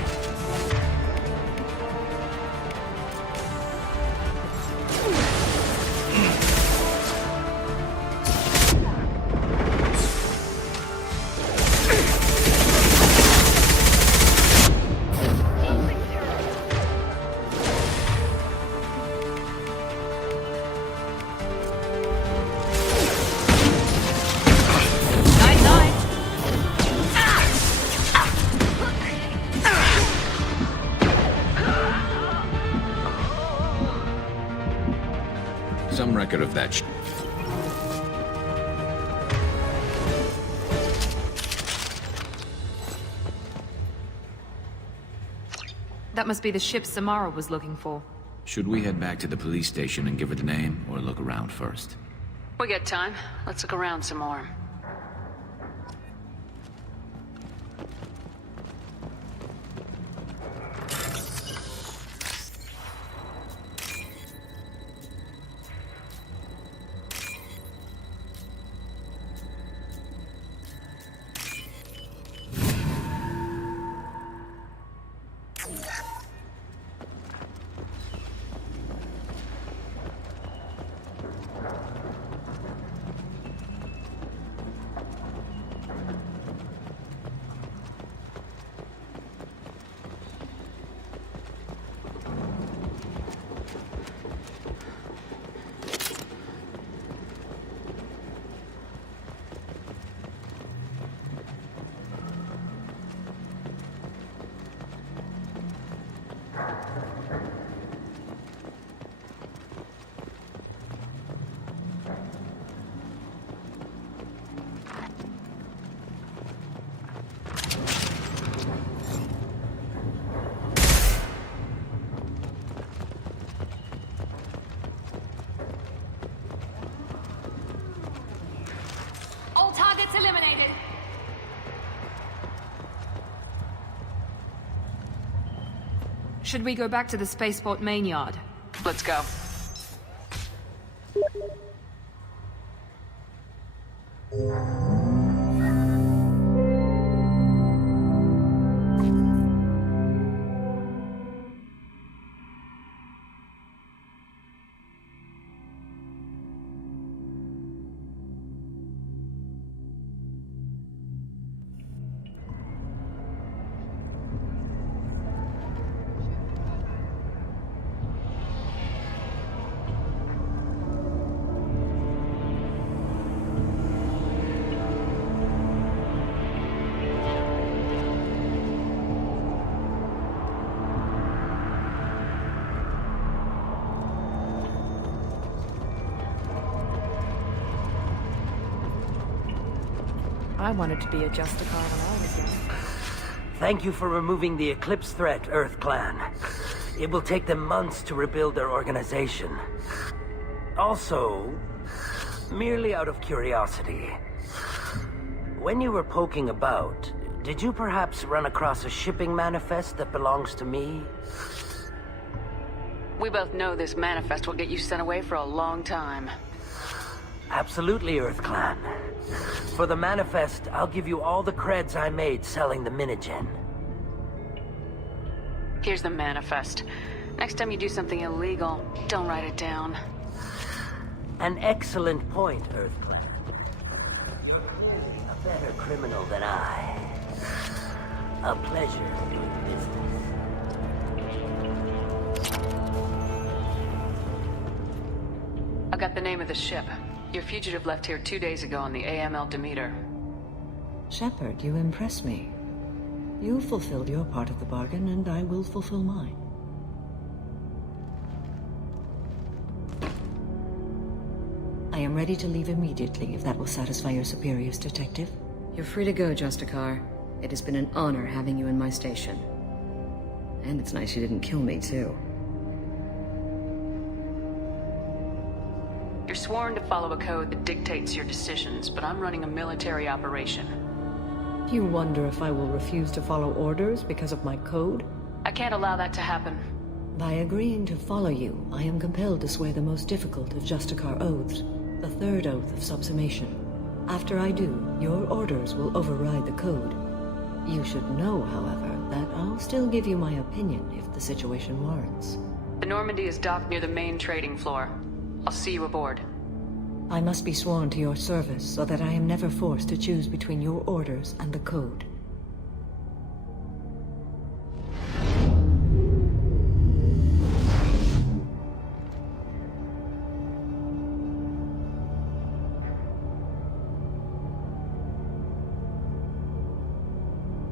Some record of that That must be the ship Samara was looking for. Should we head back to the police station and give her the name, or look around first? We got time. Let's look around some more. Eliminated. Should we go back to the spaceport main yard? Let's go. I wanted to be a Justicar when I was young. Thank you for removing the Eclipse threat, Earth Clan. It will take them months to rebuild their organization. Also, merely out of curiosity, when you were poking about, did you perhaps run across a shipping manifest that belongs to me? We both know this manifest will get you sent away for a long time. Absolutely, EarthClan. For the manifest, I'll give you all the creds I made selling the Minigen. Here's the manifest. Next time you do something illegal, don't write it down. An excellent point, EarthClan. You're clearly a better criminal than I. A pleasure doing business. I got the name of the ship. Your fugitive left here 2 days ago on the AML Demeter. Shepard, you impress me. You fulfilled your part of the bargain, and I will fulfill mine. I am ready to leave immediately, if that will satisfy your superiors, Detective. You're free to go, Justicar. It has been an honor having you in my station. And it's nice you didn't kill me, too. You're sworn to follow a code that dictates your decisions, but I'm running a military operation. You wonder if I will refuse to follow orders because of my code? I can't allow that to happen. By agreeing to follow you, I am compelled to swear the most difficult of Justicar oaths, the third oath of subsumation. After I do, your orders will override the code. You should know, however, that I'll still give you my opinion if the situation warrants. The Normandy is docked near the main trading floor. I'll see you aboard. I must be sworn to your service so that I am never forced to choose between your orders and the code.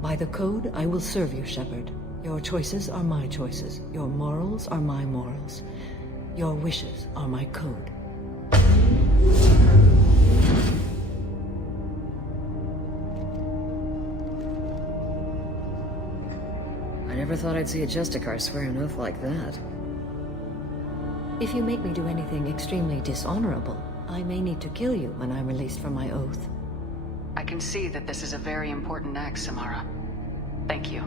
By the code, I will serve you, Shepard. Your choices are my choices. Your morals are my morals. Your wishes are my code. I never thought I'd see a Justicar swear an oath like that. If you make me do anything extremely dishonorable, I may need to kill you when I'm released from my oath. I can see that this is a very important act, Samara. Thank you.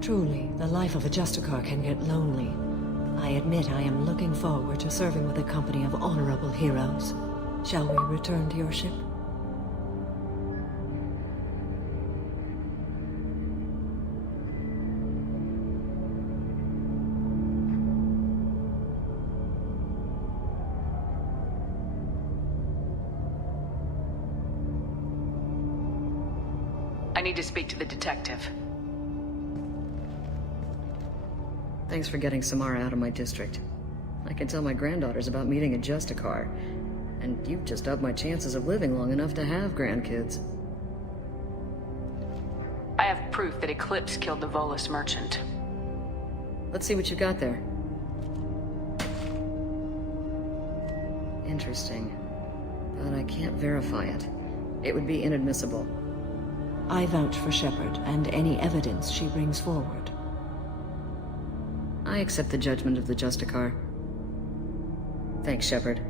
Truly, the life of a Justicar can get lonely. I admit I am looking forward to serving with a company of honorable heroes. Shall we return to your ship? I need to speak to the detective. Thanks for getting Samara out of my district. I can tell my granddaughters about meeting a Justicar, and you've just upped my chances of living long enough to have grandkids. I have proof that Eclipse killed the Volus merchant. Let's see what you got there. Interesting. But I can't verify it. It would be inadmissible. I vouch for Shepard and any evidence she brings forward. I accept the judgment of the Justicar. Thanks, Shepard.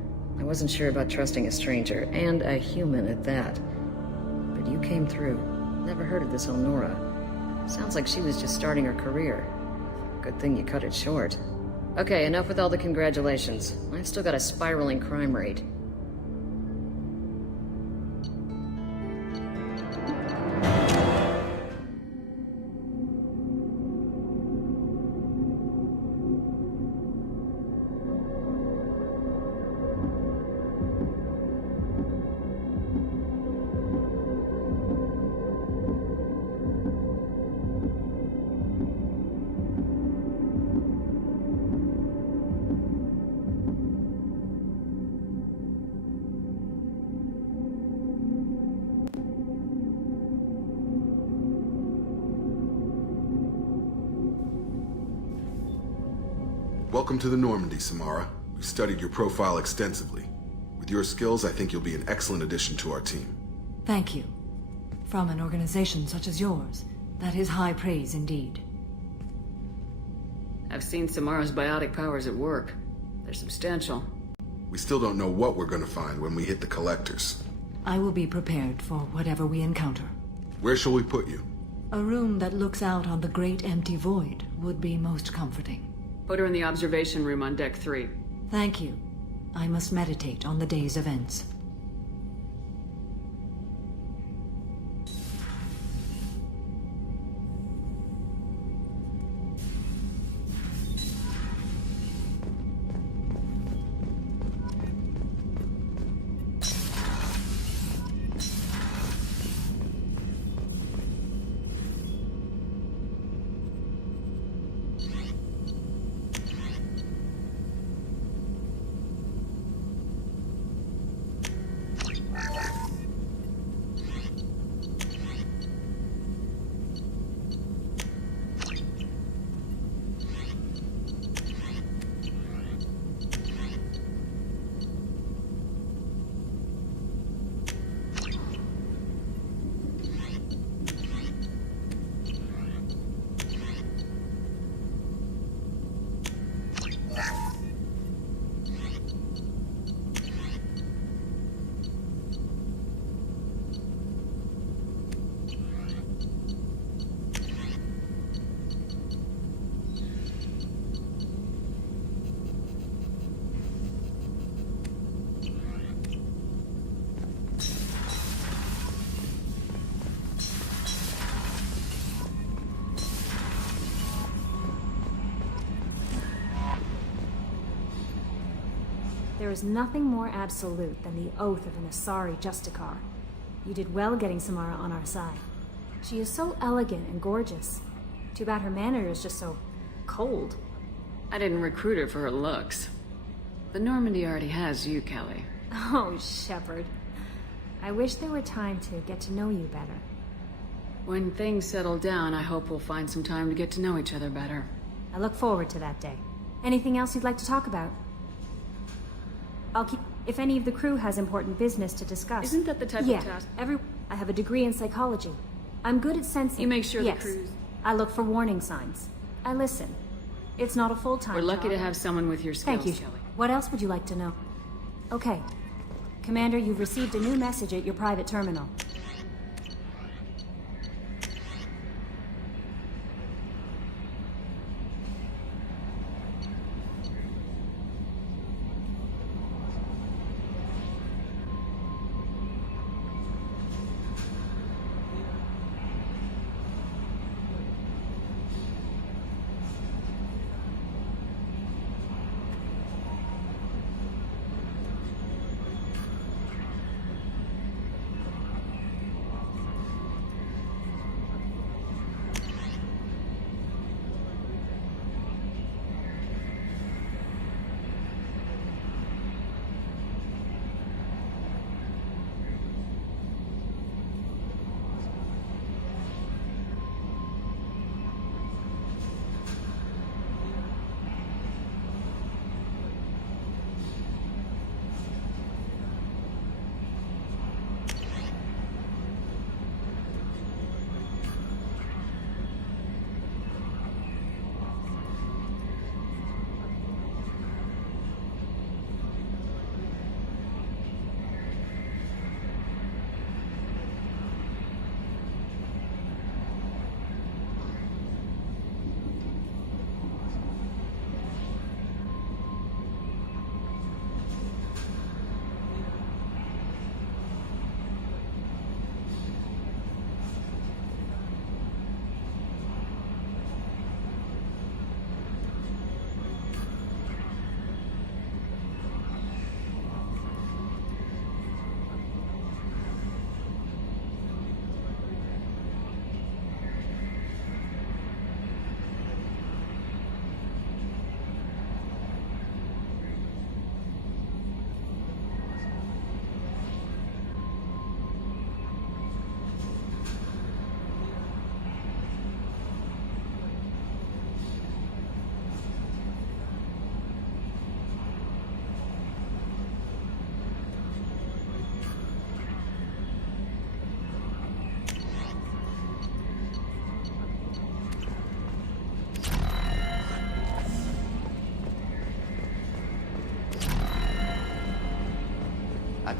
I wasn't sure about trusting a stranger, and a human at that. But you came through. Never heard of this Elnora. Sounds like she was just starting her career. Good thing you cut it short. Okay, enough with all the congratulations. I've still got a spiraling crime rate. Welcome to the Normandy, Samara. We've studied your profile extensively. With your skills, I think you'll be an excellent addition to our team. Thank you. From an organization such as yours, that is high praise indeed. I've seen Samara's biotic powers at work. They're substantial. We still don't know what we're gonna find when we hit the collectors. I will be prepared for whatever we encounter. Where shall we put you? A room that looks out on the great empty void would be most comforting. Put her in the observation room on deck 3. Thank you. I must meditate on the day's events. There is nothing more absolute than the oath of an Asari Justicar. You did well getting Samara on our side. She is so elegant and gorgeous. Too bad her manner is just so cold. I didn't recruit her for her looks. The Normandy already has you, Kelly. Oh, Shepard. I wish there were time to get to know you better. When things settle down, I hope we'll find some time to get to know each other better. I look forward to that day. Anything else you'd like to talk about? I'll keep... If any of the crew has important business to discuss... Isn't that the type of task? I have a degree in psychology. I'm good at sensing... You make sure yes. the crew's... I look for warning signs. I listen. It's not a full-time job. We're lucky to have someone with your skills, Thank you, Kelly. What else would you like to know? Okay. Commander, you've received a new message at your private terminal.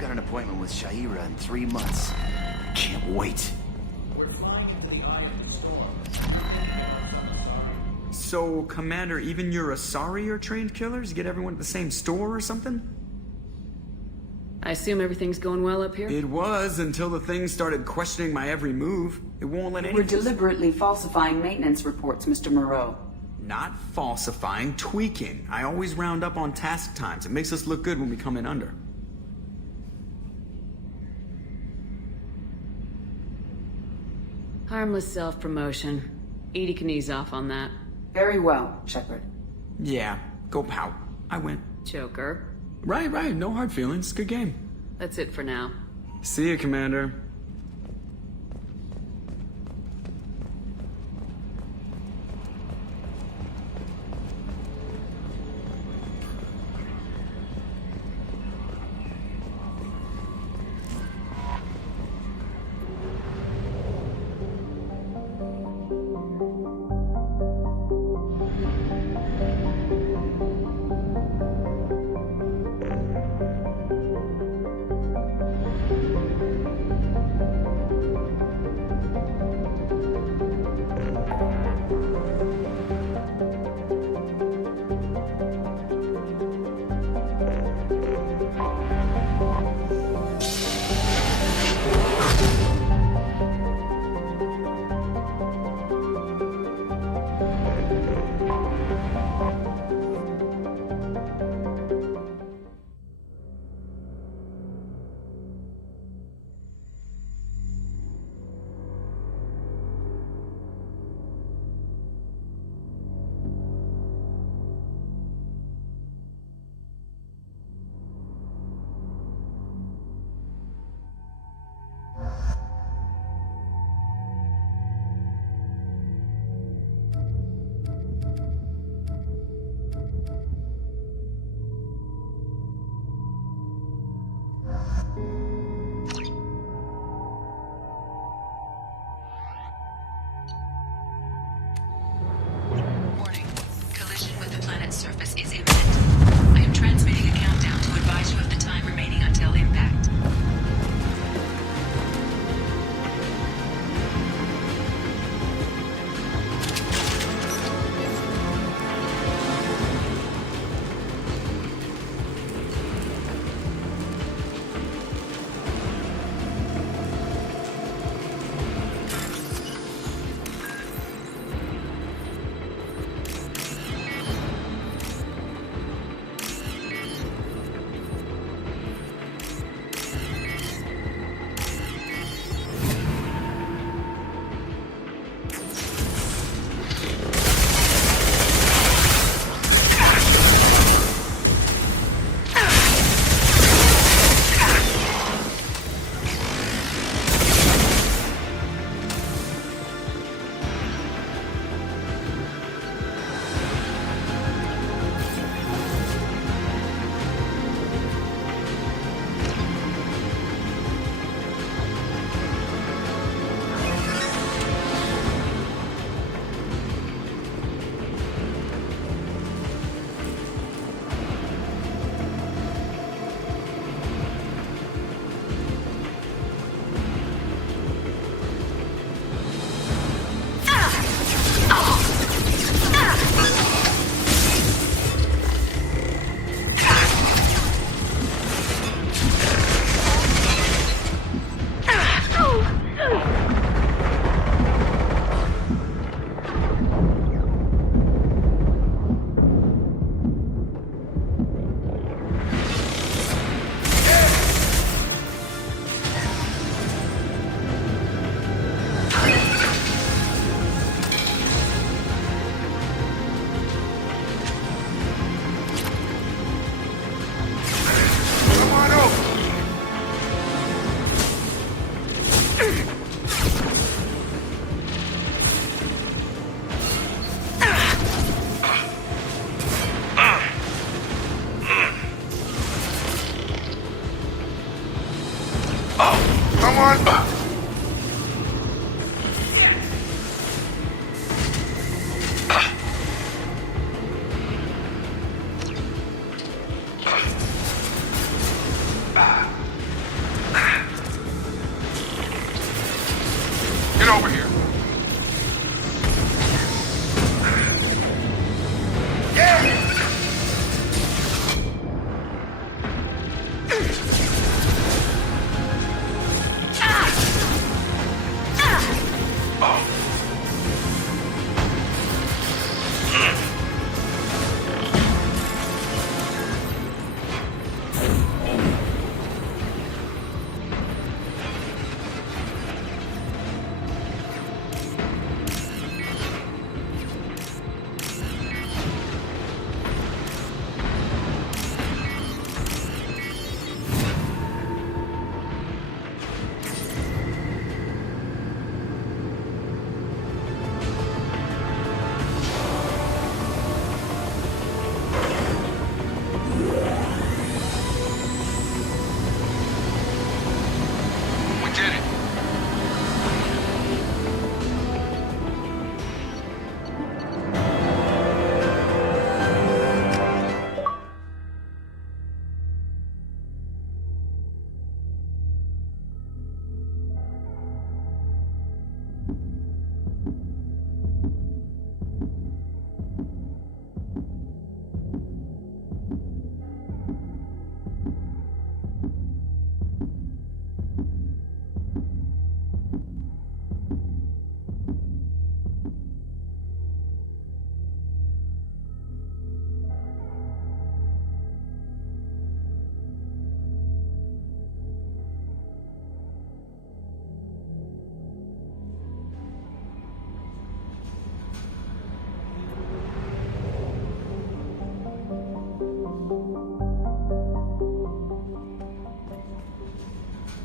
got an appointment with Shaira in 3 months. Can't wait. So, Commander, even your Asari are trained killers? Get everyone at the same store or something? I assume everything's going well up here? It was, until the thing started questioning my every move. It won't let We're anything... deliberately falsifying maintenance reports, Mr. Moreau. Not falsifying, tweaking. I always round up on task times. It makes us look good when we come in under. Harmless self-promotion. Edie can ease off on that. Very well, Shepard. Yeah, go pout. I win. Joker. Right. No hard feelings. Good game. That's it for now. See you, Commander. Warning. Collision with the planet's surface is imminent. I am transmitting a countdown to advise you of the time remaining until impact.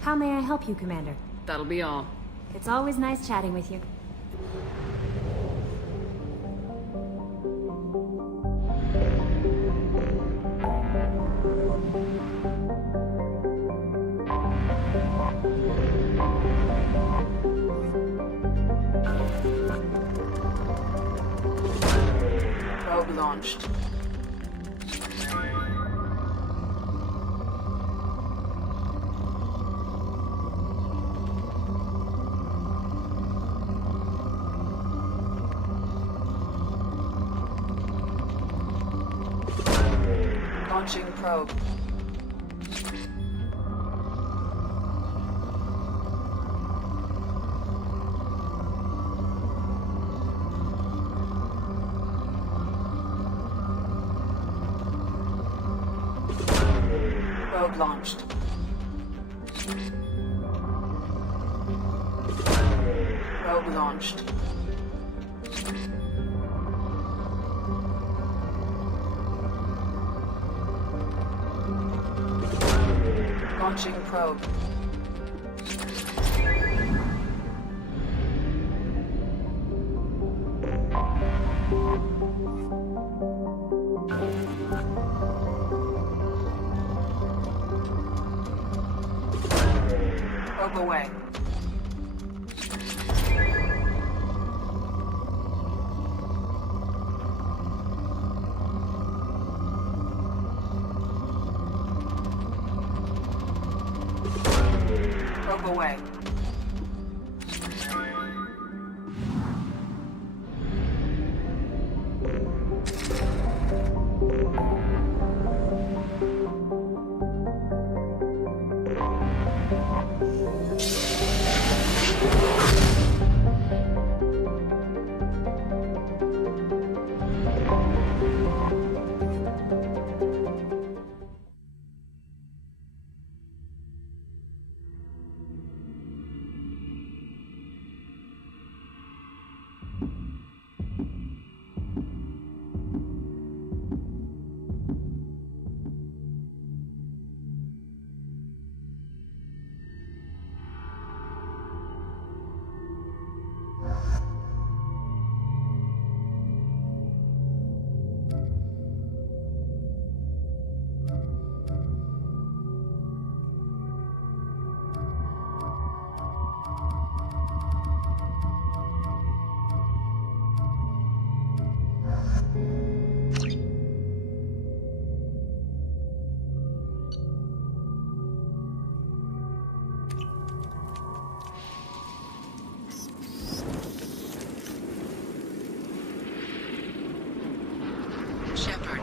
How may I help you, Commander? That'll be all. It's always nice chatting with you. Probe launched. Launching probe. Probe launched. Probe launched. Launching probe. Probe away. Probe away.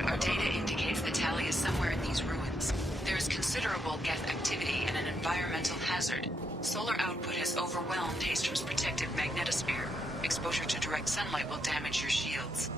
Our data indicates the tally is somewhere in these ruins. There is considerable geth activity and an environmental hazard. Solar output has overwhelmed HowlStrom's protective magnetosphere. Exposure to direct sunlight will damage your shields.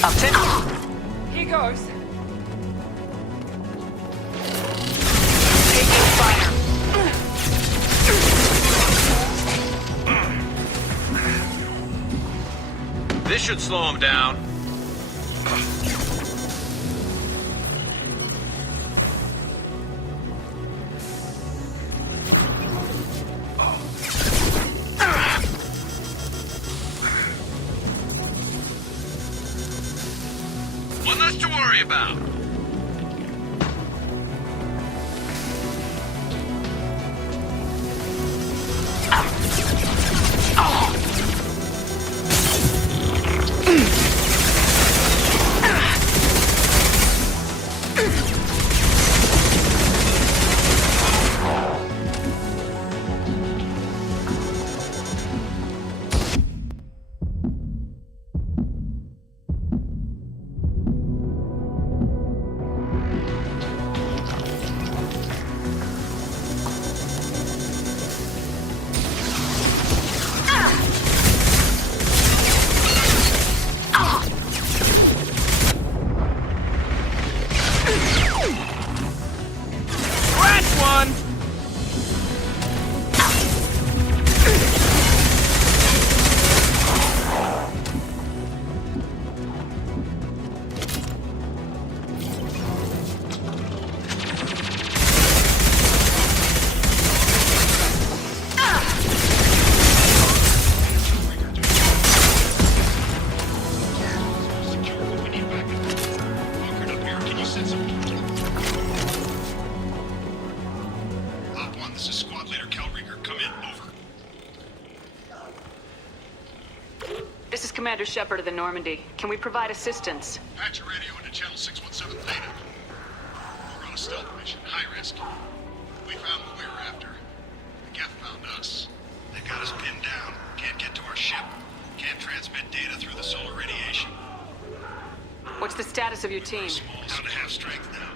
Captain? He goes. Taking fire. This should slow him down. worry about. Commander Shepard of the Normandy. Can we provide assistance? Patch your radio into channel 617 Theta. We're on a stealth mission, high risk. We found what we were after. The Geth found us. They got us pinned down. Can't get to our ship. Can't transmit data through the solar radiation. What's the status of your team? Small, down to half strength now.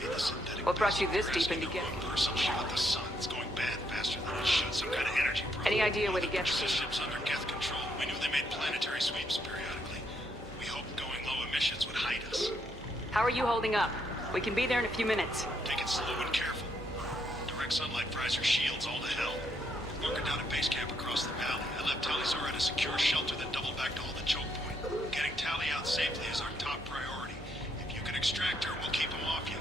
Made the synthetic What brought you this deep into Geth? Some shit with the sun. It's going bad faster than it should. Some kind of energy problem. Any idea where the Geth ship's under Geth control. We knew they made planetary sweeps periodically. We hoped going low emissions would hide us. How are you holding up? We can be there in a few minutes. Take it slow and careful. Direct sunlight fries our shields all to hell. Bunker down at base camp across the valley. I left Tali'Zorah at a secure shelter that doubled back to hold the choke point. Getting Tali out safely is our top priority. If you can extract her, we'll keep them off you.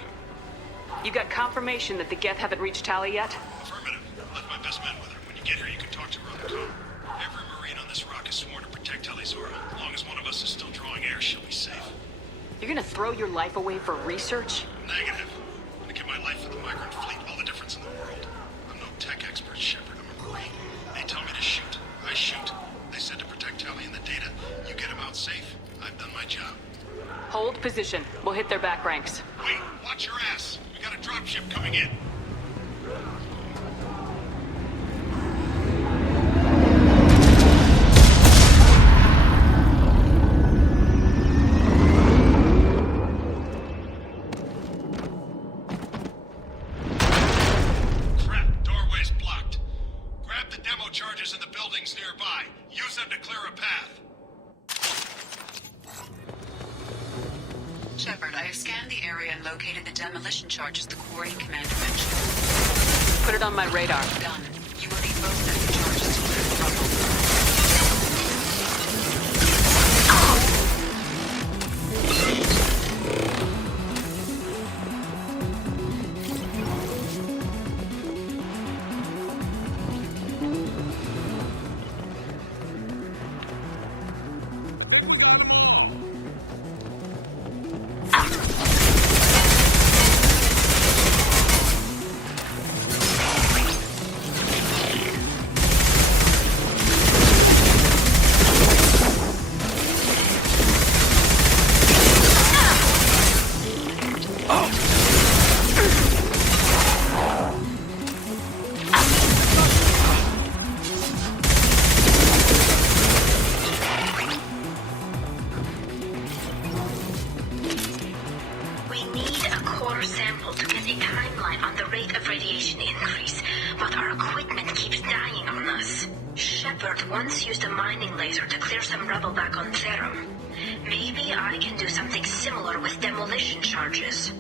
You got confirmation that the Geth haven't reached Tali yet? Affirmative. Left my best men with her. When you get here, you can talk to her on the comm. Every Marine on this rock is sworn to protect Tali'Zorah. As long as one of us is still drawing air, she'll be safe. You're gonna throw your life away for research? Negative. I'm gonna give my life for the migrant fleet, all the difference in the world. I'm no tech expert, Shepard. I'm a Marine. They tell me to shoot. I shoot. They said to protect Tali and the data. You get them out safe. I've done my job. Hold position. We'll hit their back ranks. Wait, watch your ass. We got a dropship coming in. Shepard, I have scanned the area and located the demolition charges the quarry commander mentioned. Put it on my radar. Done. You will need both sets of charges to clear the rubble. Once used a mining laser to clear some rubble back on Therum. Maybe I can do something similar with demolition charges.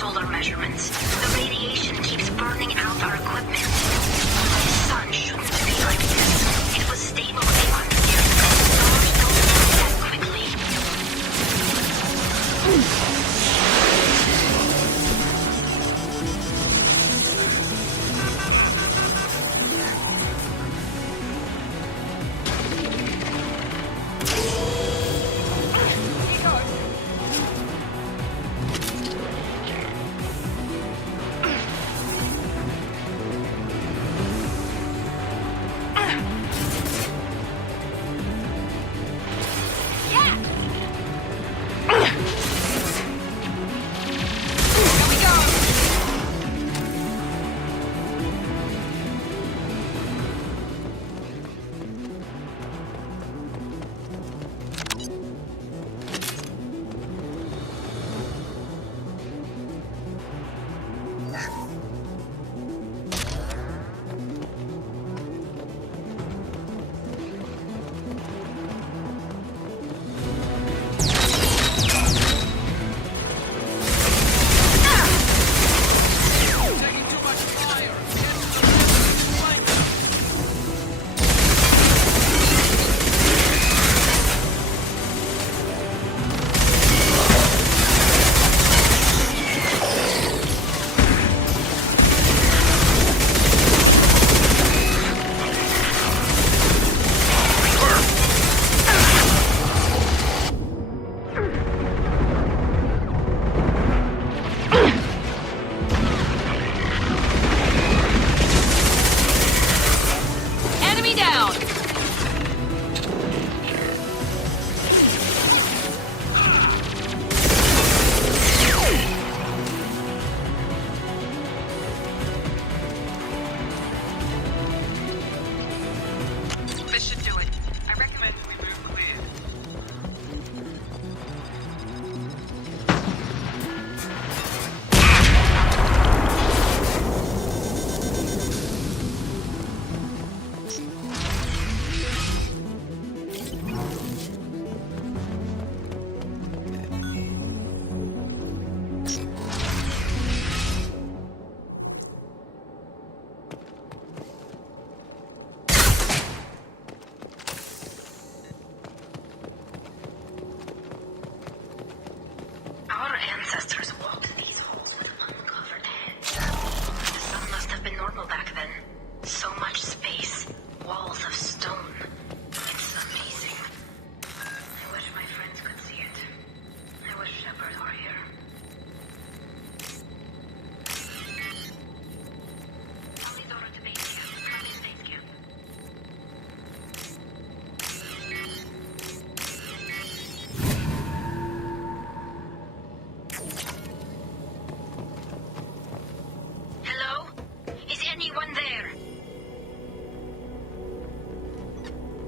solar measurements. The radiation keeps burning out our equipment. The sun shouldn't be like this. It was stable 800 years ago. Stars don't move that quickly.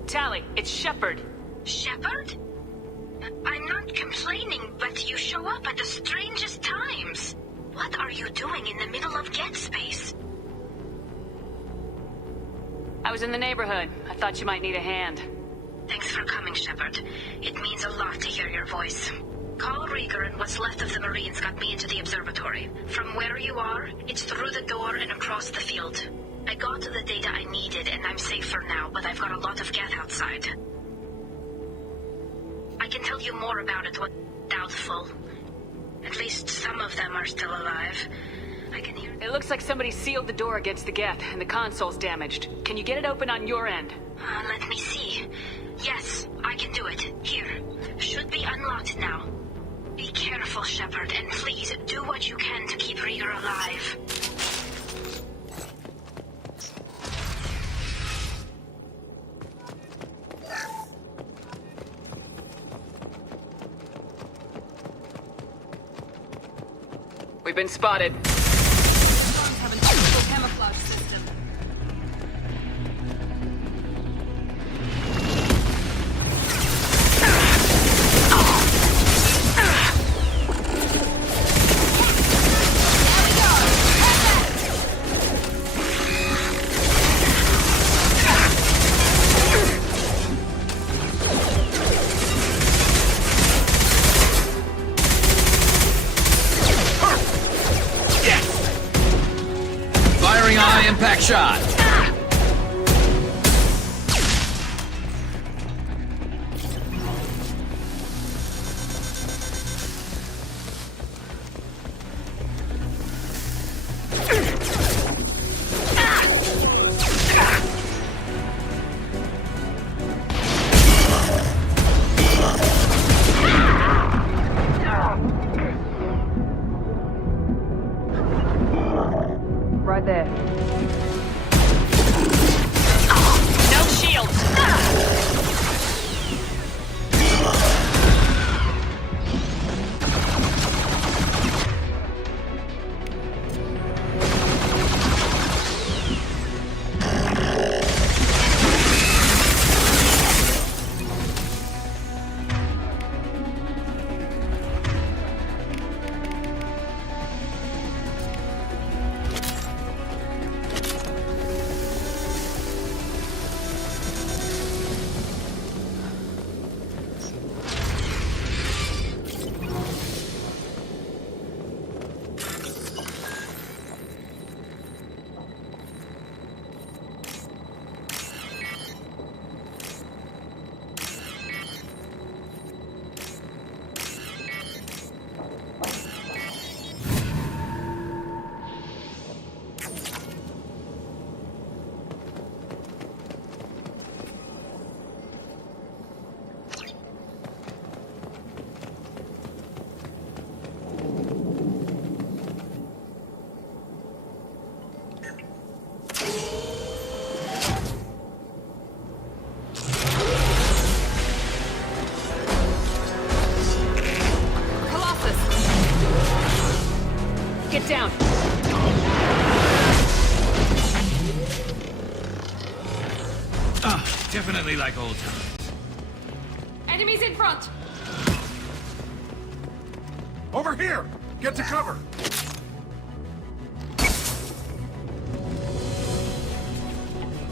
Tally, it's Shepard. Shepard? I'm not complaining, but you show up at the strangest times. What are you doing in the middle of Get Space? I was in the neighborhood. I thought you might need a hand. Thanks for coming, Shepard. It means a lot to hear your voice. Carl Rieger and what's left of the Marines got me into the observatory. From where you are, it's through the door and across the field. I got to the data I needed and I'm safer now, but I've got a lot of Geth outside. I can tell you more about it, but doubtful. At least some of them are still alive. I can hear... It looks like somebody sealed the door against the Geth, and the console's damaged. Can you get it open on your end? Let me see. Yes, I can do it. Here. Should be unlocked now. Be careful, Shepard, and please do what you can to keep Rieger alive. We've been spotted. Storms have an optical camouflage system. Impact shot! Right there. No shields! Get down! Definitely like old times. Enemies in front! Over here! Get to cover!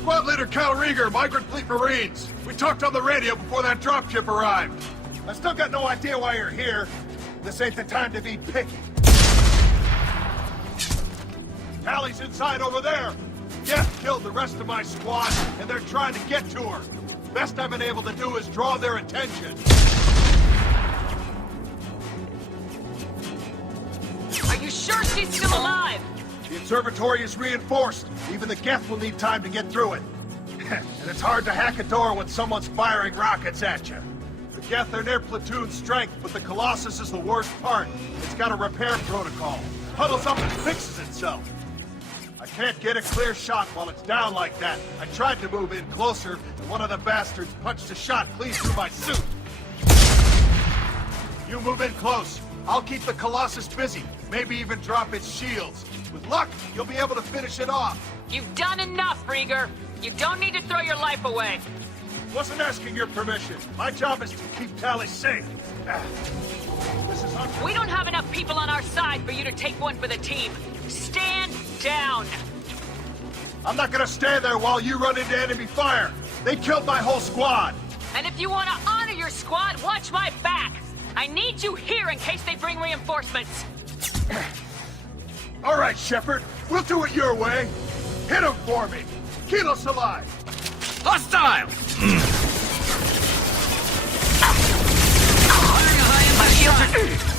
Squad Leader Cal Rieger, Migrant Fleet Marines. We talked on the radio before that dropship arrived. I still got no idea why you're here. This ain't the time to be picky. Tally's inside over there. Death killed the rest of my squad, and they're trying to get to her. Best I've been able to do is draw their attention. Are you sure she's still alive? The observatory is reinforced. Even the Geth will need time to get through it. And it's hard to hack a door when someone's firing rockets at you. The Geth are near platoon strength, but the Colossus is the worst part. It's got a repair protocol. Huddles up and fixes itself. I can't get a clear shot while it's down like that. I tried to move in closer, and one of the bastards punched a shot clean through my suit. You move in close. I'll keep the Colossus busy, maybe even drop its shields. With luck, you'll be able to finish it off. You've done enough, Rieger. You don't need to throw your life away. Wasn't asking your permission. My job is to keep Tally safe. This is We don't have enough people on our side for you to take one for the team. Stand down. I'm not gonna stand there while you run into enemy fire. They killed my whole squad. And if you want to honor your squad, watch my back. I need you here in case they bring reinforcements. All right, Shepard. We'll do it your way. Hit him for me. Keep us alive. Hostile! My shields are...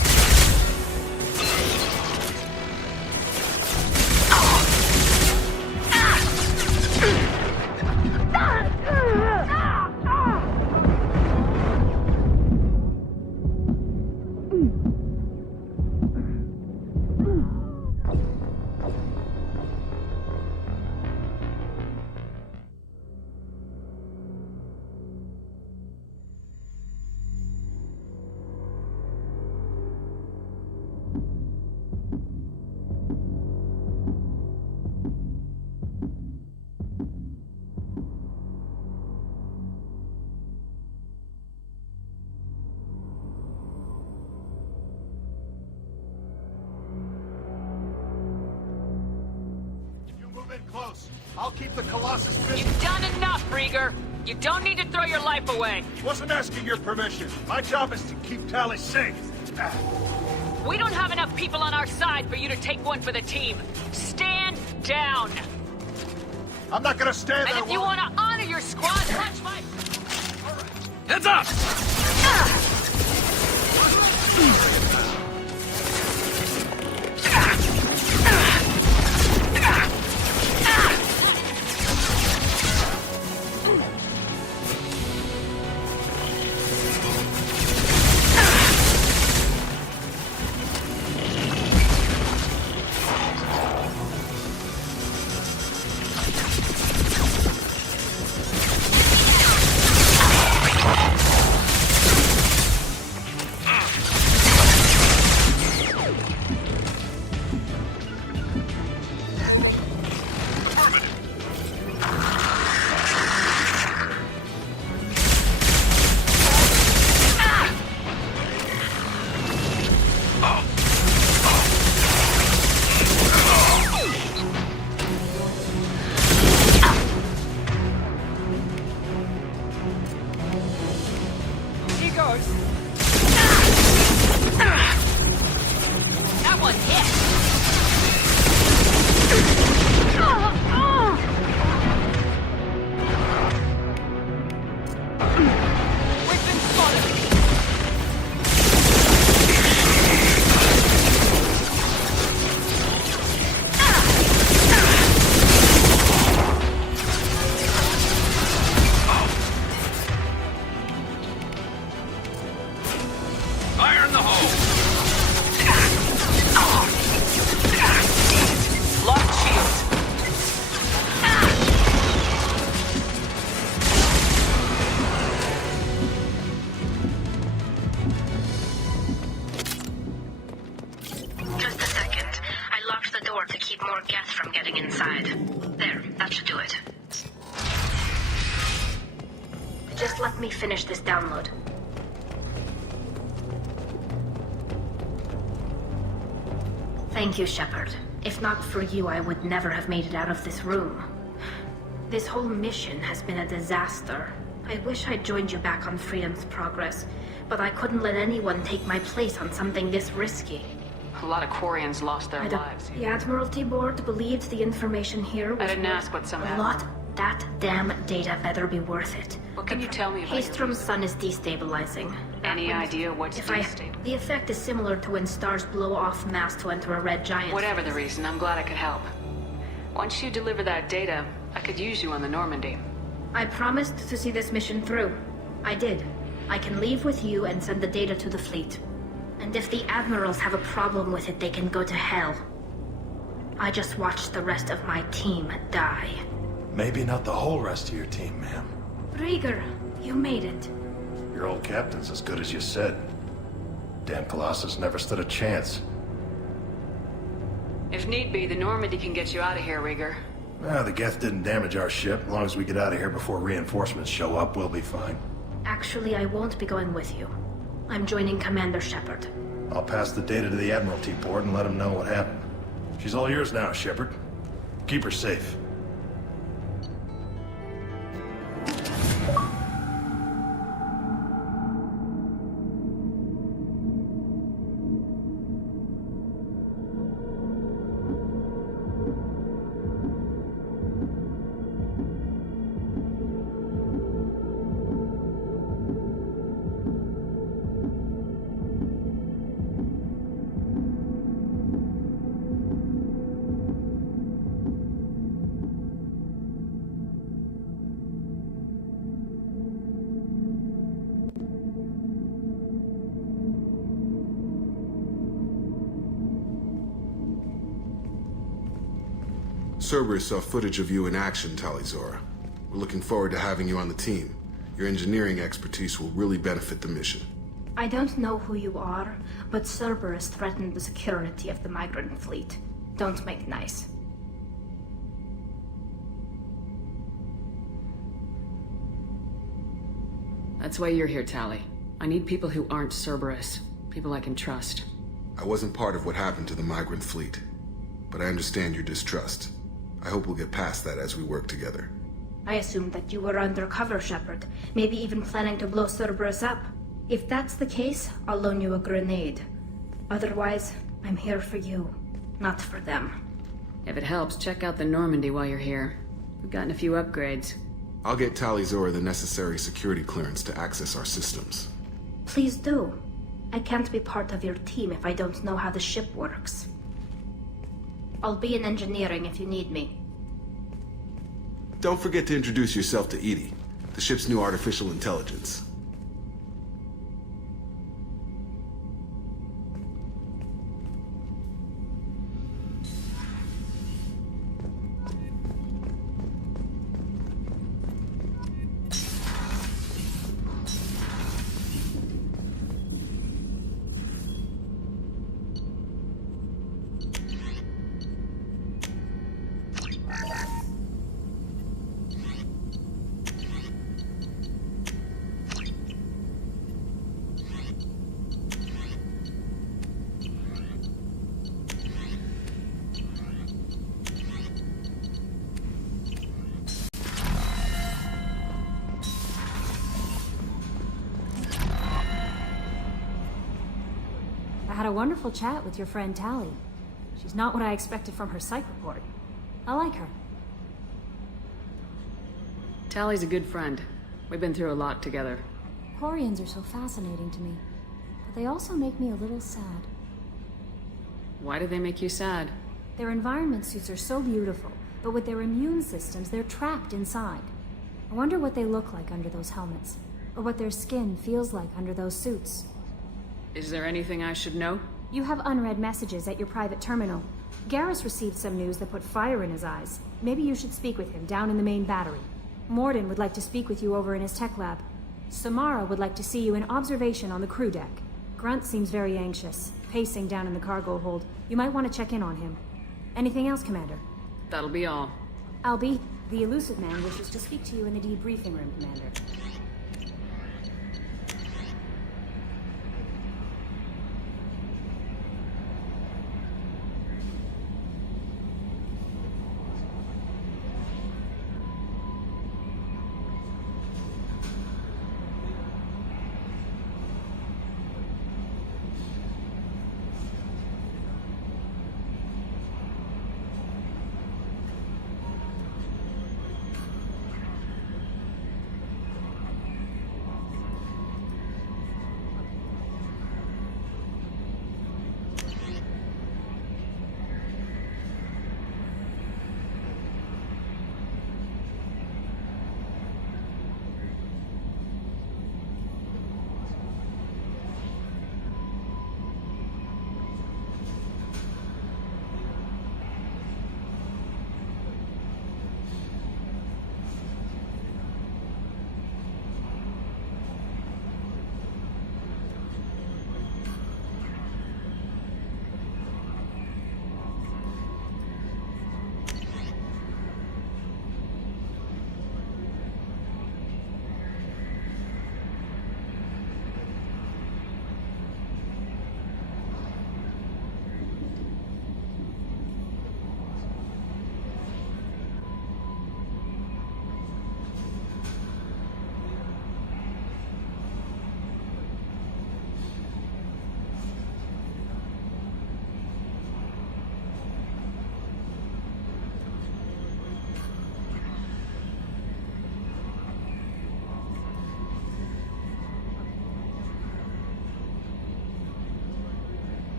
Close. I'll keep the Colossus busy. You've done enough, Rieger. You don't need to throw your life away. Wasn't asking your permission. My job is to keep Tally safe. We don't have enough people on our side for you to take one for the team. Stand down. I'm not gonna stand there. And if you want to honor your squad, touch my... Heads up! Finish this download. Thank you, Shepard. If not for you, I would never have made it out of this room. This whole mission has been a disaster. I wish I'd joined you back on Freedom's Progress, but I couldn't let anyone take my place on something this risky. A lot of Quarians lost their lives. The Admiralty Board believed the information here was... I didn't ask what some... A lot. That damn data better be worth it. What can you tell me about HowlStrom's sun is destabilizing. Any idea what's destabilizing? The effect is similar to when stars blow off mass to enter a red giant. Whatever the reason, I'm glad I could help. Once you deliver that data, I could use you on the Normandy. I promised to see this mission through. I did. I can leave with you and send the data to the fleet. And if the admirals have a problem with it, they can go to hell. I just watched the rest of my team die. Maybe not the whole rest of your team, ma'am. Rieger, you made it. Your old captain's as good as you said. Damn Colossus never stood a chance. If need be, the Normandy can get you out of here, Rieger. The Geth didn't damage our ship. As long as we get out of here before reinforcements show up, we'll be fine. Actually, I won't be going with you. I'm joining Commander Shepard. I'll pass the data to the Admiralty Board and let them know what happened. She's all yours now, Shepard. Keep her safe. Cerberus saw footage of you in action, Talizora. We're looking forward to having you on the team. Your engineering expertise will really benefit the mission. I don't know who you are, but Cerberus threatened the security of the migrant fleet. Don't make nice. That's why you're here, Tali. I need people who aren't Cerberus. People I can trust. I wasn't part of what happened to the migrant fleet, but I understand your distrust. I hope we'll get past that as we work together. I assumed that you were undercover, Shepard. Maybe even planning to blow Cerberus up. If that's the case, I'll loan you a grenade. Otherwise, I'm here for you, not for them. If it helps, check out the Normandy while you're here. We've gotten a few upgrades. I'll get Talizora the necessary security clearance to access our systems. Please do. I can't be part of your team if I don't know how the ship works. I'll be in engineering if you need me. Don't forget to introduce yourself to Edie, the ship's new artificial intelligence. I had a wonderful chat with your friend Tally. She's not what I expected from her psych report. I like her. Tally's a good friend. We've been through a lot together. Quarians are so fascinating to me, but they also make me a little sad. Why do they make you sad? Their environment suits are so beautiful, but with their immune systems, they're trapped inside. I wonder what they look like under those helmets, or what their skin feels like under those suits. Is there anything I should know? You have unread messages at your private terminal. Garrus received some news that put fire in his eyes. Maybe you should speak with him down in the main battery. Morden would like to speak with you over in his tech lab. Samara would like to see you in observation on the crew deck. Grunt seems very anxious, pacing down in the cargo hold. You might want to check in on him. Anything else, Commander? That'll be all. Albie, the elusive man wishes to speak to you in the debriefing room, Commander.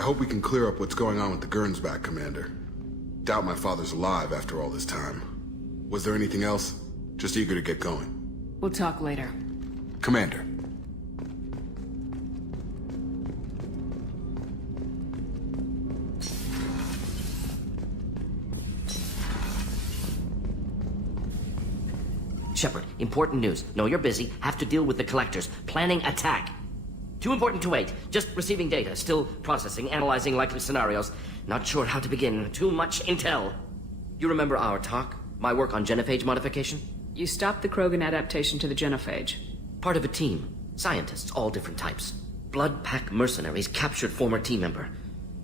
I hope we can clear up what's going on with the Gernsback, Commander. doubt my father's alive after all this time. Was there anything else? Just eager to get going. We'll talk later. Commander. Shepard, important news. Know you're busy. Have to deal with the collectors. Planning attack. Too important to wait. Just receiving data. Still processing, analyzing likely scenarios. Not sure how to begin. Too much intel. You remember our talk? My work on genophage modification? You stopped the Krogan adaptation to the genophage. Part of a team. Scientists, all different types. Blood Pack mercenaries captured former team member.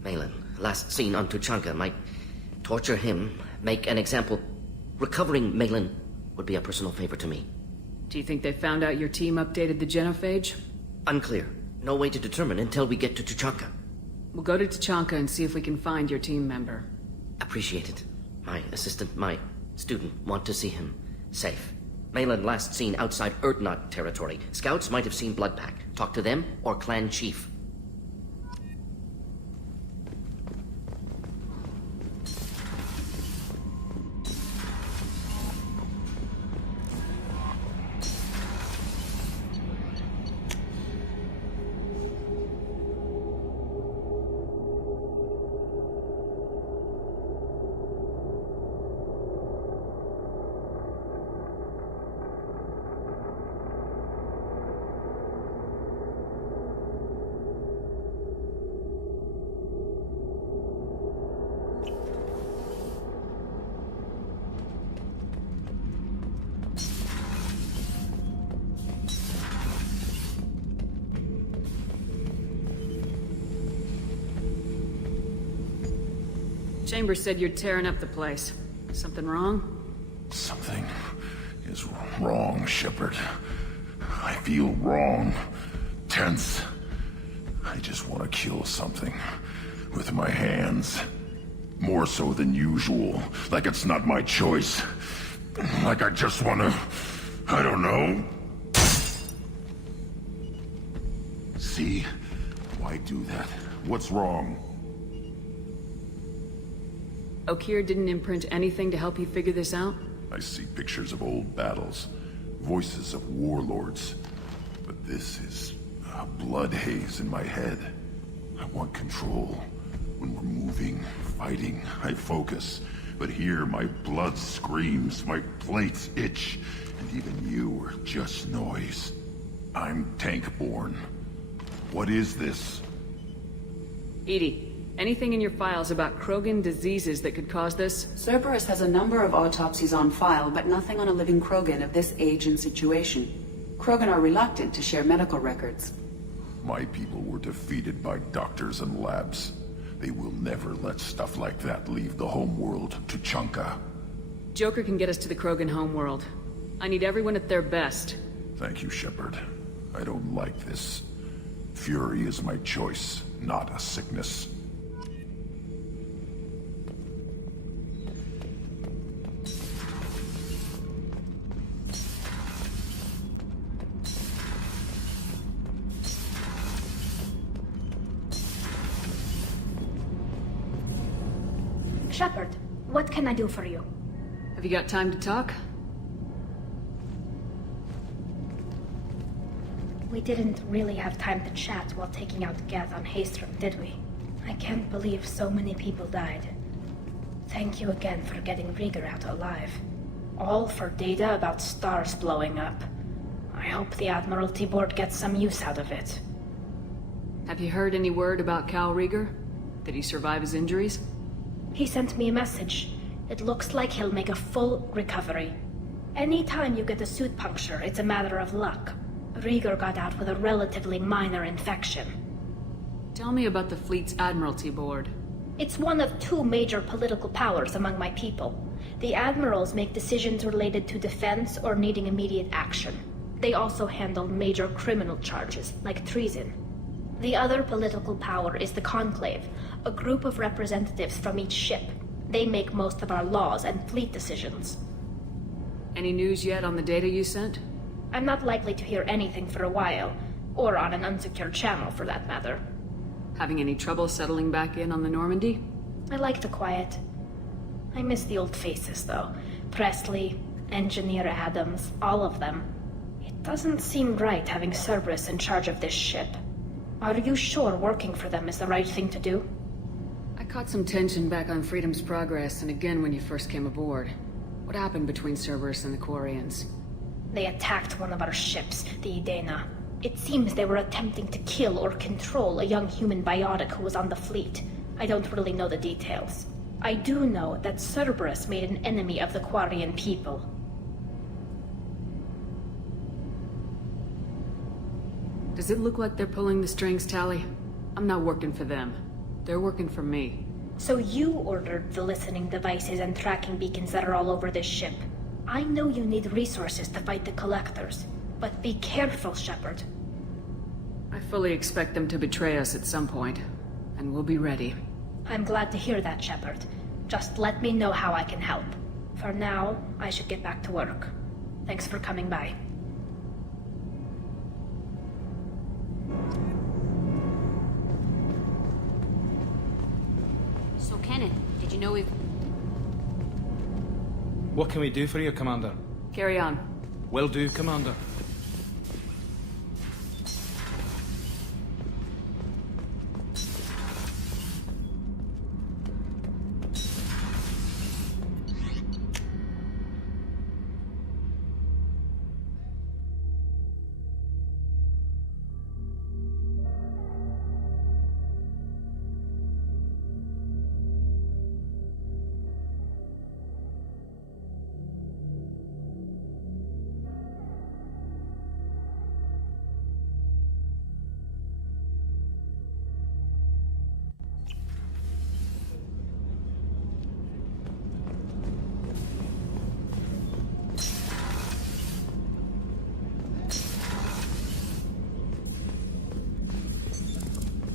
Malin, last seen on Tuchanka, might torture him, make an example. Recovering Malin would be a personal favor to me. Do you think they found out your team updated the genophage? Unclear. No way to determine until we get to Tuchanka. We'll go to Tuchanka and see if we can find your team member. Appreciate it. My assistant, my student, want to see him safe. Malin last seen outside Erdnot territory. Scouts might have seen Blood Pack. Talk to them or Clan Chief. Chambers said you're tearing up the place. Something wrong? Something is wrong, Shepard. I feel wrong. Tense. I just want to kill something. With my hands. More so than usual. Like it's not my choice. Like I just want to... I don't know. See? Why do that? What's wrong? Okeer didn't imprint anything to help you figure this out? I see pictures of old battles, voices of warlords. But this is a blood haze in my head. I want control. When we're moving, fighting, I focus. But here, my blood screams, my plates itch, and even you are just noise. I'm tank-born. What is this? Edie, anything in your files about Krogan diseases that could cause this? Cerberus has a number of autopsies on file, but nothing on a living Krogan of this age and situation. Krogan are reluctant to share medical records. My people were defeated by doctors and labs. They will never let stuff like that leave the homeworld, Tuchanka. Joker can get us to the Krogan homeworld. I need everyone at their best. Thank you, Shepard. I don't like this. Fury is my choice, not a sickness. Shepard, what can I do for you? Have you got time to talk? We didn't really have time to chat while taking out Geth on HowlStrom, did we? I can't believe so many people died. Thank you again for getting Rieger out alive. All for data about stars blowing up. I hope the Admiralty Board gets some use out of it. Have you heard any word about Cal Rieger? Did he survive his injuries? He sent me a message. It looks like he'll make a full recovery. Anytime you get a suit puncture, it's a matter of luck. Rieger got out with a relatively minor infection. Tell me about the fleet's Admiralty Board. It's one of two major political powers among my people. The admirals make decisions related to defense or needing immediate action. They also handle major criminal charges, like treason. The other political power is the Conclave, a group of representatives from each ship. They make most of our laws and fleet decisions. Any news yet on the data you sent? I'm not likely to hear anything for a while, or on an unsecured channel for that matter. Having any trouble settling back in on the Normandy? I like the quiet. I miss the old faces, though. Presley, Engineer Adams, all of them. It doesn't seem right having Cerberus in charge of this ship. Are you sure working for them is the right thing to do? I caught some tension back on Freedom's Progress and again when you first came aboard. What happened between Cerberus and the Quarians? They attacked one of our ships, the Idena. It seems they were attempting to kill or control a young human biotic who was on the fleet. I don't really know the details. I do know that Cerberus made an enemy of the Quarian people. Does it look like they're pulling the strings, Tally? I'm not working for them. They're working for me. So you ordered the listening devices and tracking beacons that are all over this ship. I know you need resources to fight the Collectors, but be careful, Shepard. I fully expect them to betray us at some point, and we'll be ready. I'm glad to hear that, Shepard. Just let me know how I can help. For now, I should get back to work. Thanks for coming by. So, Kenneth, did you know we've... What can we do for you, Commander? Carry on. Will do, Commander.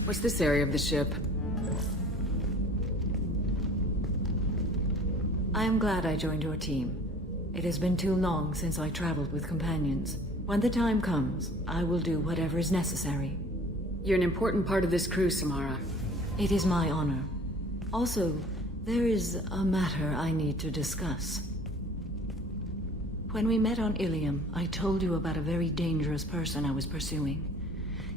What's this area of the ship? I am glad I joined your team. It has been too long since I traveled with companions. When the time comes, I will do whatever is necessary. You're an important part of this crew, Samara. It is my honor. Also, there is a matter I need to discuss. When we met on Ilium, I told you about a very dangerous person I was pursuing.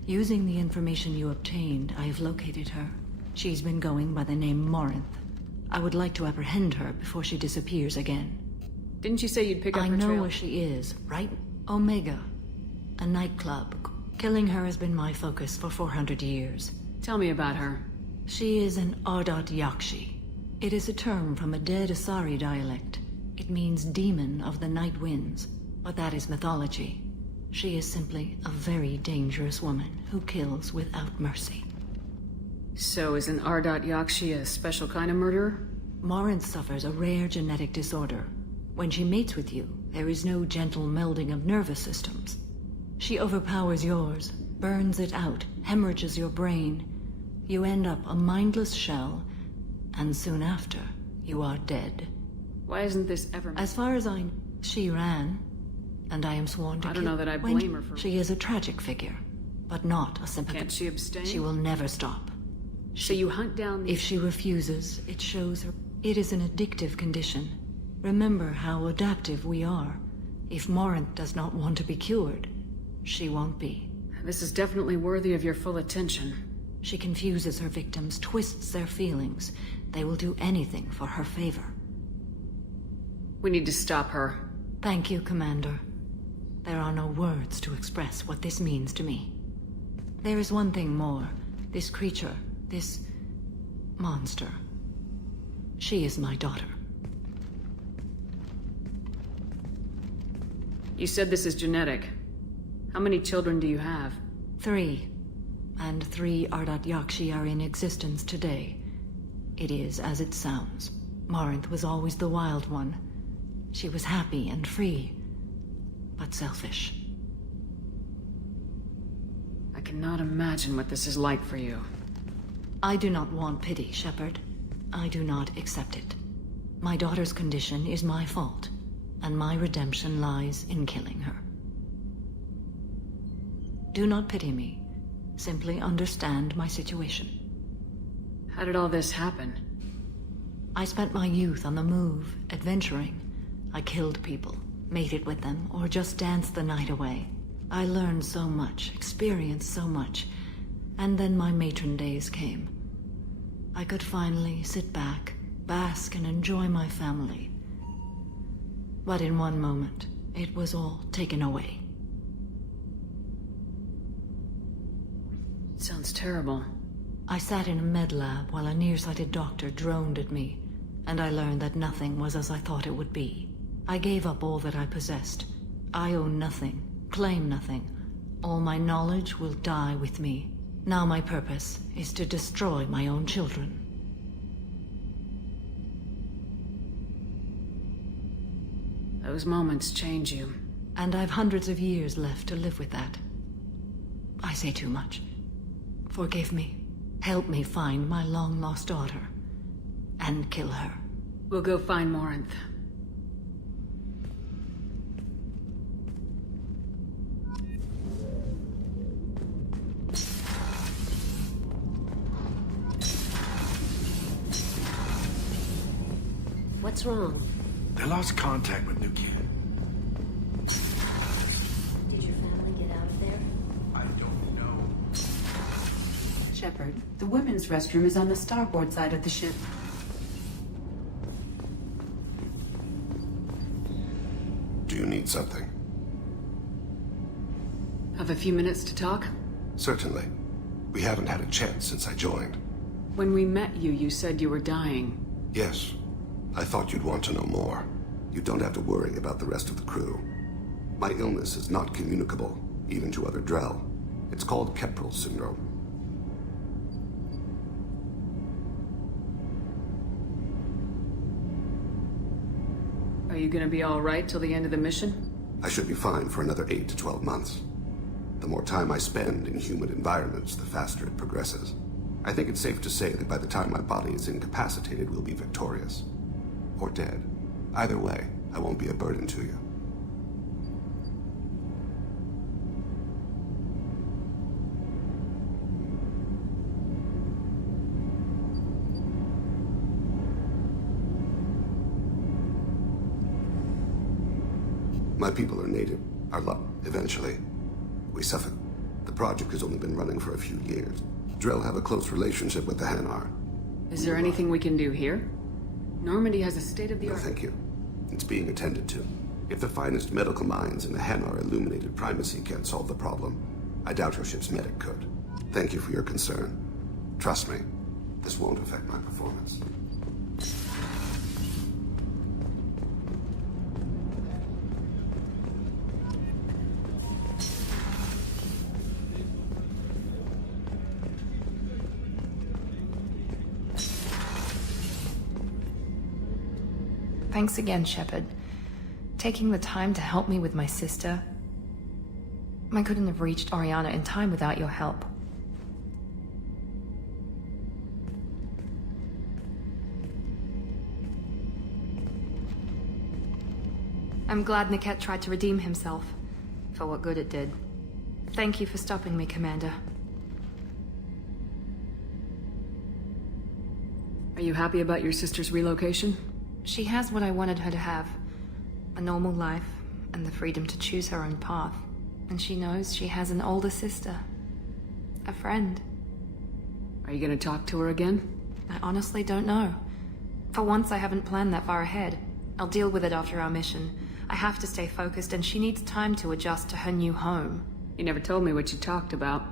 Using the information you obtained, I have located her. She's been going by the name Morinth. I would like to apprehend her before she disappears again. Didn't you say you'd pick up her trail? I know trail? where she is, right? Omega. A nightclub. Killing her has been my focus for 400 years. Tell me about her. She is an Ardat Yakshi. It is a term from a dead Asari dialect. It means demon of the night winds, but that is mythology. She is simply a very dangerous woman who kills without mercy. So is an Ardat Yakshi a special kind of murderer? Morinth suffers a rare genetic disorder. When she mates with you, there is no gentle melding of nervous systems. She overpowers yours, burns it out, hemorrhages your brain. You end up a mindless shell, and soon after, you are dead. Why isn't this ever... As far as I know, she ran, and I am sworn to I don't know that I blame her for... She is a tragic figure, but not a sympathetic... Can't she abstain? She will never stop. So you hunt down... If she refuses, it shows her... It is an addictive condition. Remember how adaptive we are. If Morinth does not want to be cured, she won't be. This is definitely worthy of your full attention. She confuses her victims, twists their feelings. They will do anything for her favor. We need to stop her. Thank you, Commander. There are no words to express what this means to me. There is one thing more. This creature, this monster. She is my daughter. You said this is genetic. How many children do you have? 3. And 3 Ardat Yakshi are in existence today. It is as it sounds. Morinth was always the wild one. She was happy and free, but selfish. I cannot imagine what this is like for you. I do not want pity, Shepard. I do not accept it. My daughter's condition is my fault, and my redemption lies in killing her. Do not pity me. Simply understand my situation. How did all this happen? I spent my youth on the move, adventuring. I killed people, mated with them, or just danced the night away. I learned so much, experienced so much, and then my matron days came. I could finally sit back, bask and enjoy my family. But in one moment, it was all taken away. Sounds terrible. I sat in a med lab while a nearsighted doctor droned at me, and I learned that nothing was as I thought it would be. I gave up all that I possessed. I own nothing, claim nothing. All my knowledge will die with me. Now my purpose is to destroy my own children. Those moments change you. And I've hundreds of years left to live with that. I say too much. Forgive me. Help me find my long-lost daughter. And kill her. We'll go find Morinth. What's wrong? They lost contact with New Kid. Did your family get out of there? I don't know. Shepard, the women's restroom is on the starboard side of the ship. Do you need something? Have a few minutes to talk? Certainly. We haven't had a chance since I joined. When we met you, you said you were dying. Yes. I thought you'd want to know more. You don't have to worry about the rest of the crew. My illness is not communicable, even to other Drell. It's called Keprel syndrome. Are you gonna be alright till the end of the mission? I should be fine for another 8 to 12 months. The more time I spend in humid environments, the faster it progresses. I think it's safe to say that by the time my body is incapacitated, we'll be victorious. Or dead. Either way, I won't be a burden to you. My people are native. Our luck, eventually. We suffered. The project has only been running for a few years. Drell have a close relationship with the Hanar. Is there anything we can do here? Normandy has a state-of-the-art... No, thank you. It's being attended to. If the finest medical minds in the Hanar illuminated primacy can't solve the problem, I doubt your ship's medic could. Thank you for your concern. Trust me, this won't affect my performance. Thanks again, Shepard. Taking the time to help me with my sister. I couldn't have reached Oriana in time without your help. I'm glad Niket tried to redeem himself, for what good it did. Thank you for stopping me, Commander. Are you happy about your sister's relocation? She has what I wanted her to have. A normal life, and the freedom to choose her own path. And she knows she has an older sister. A friend. Are you gonna talk to her again? I honestly don't know. For once, I haven't planned that far ahead. I'll deal with it after our mission. I have to stay focused, and she needs time to adjust to her new home. You never told me what you talked about.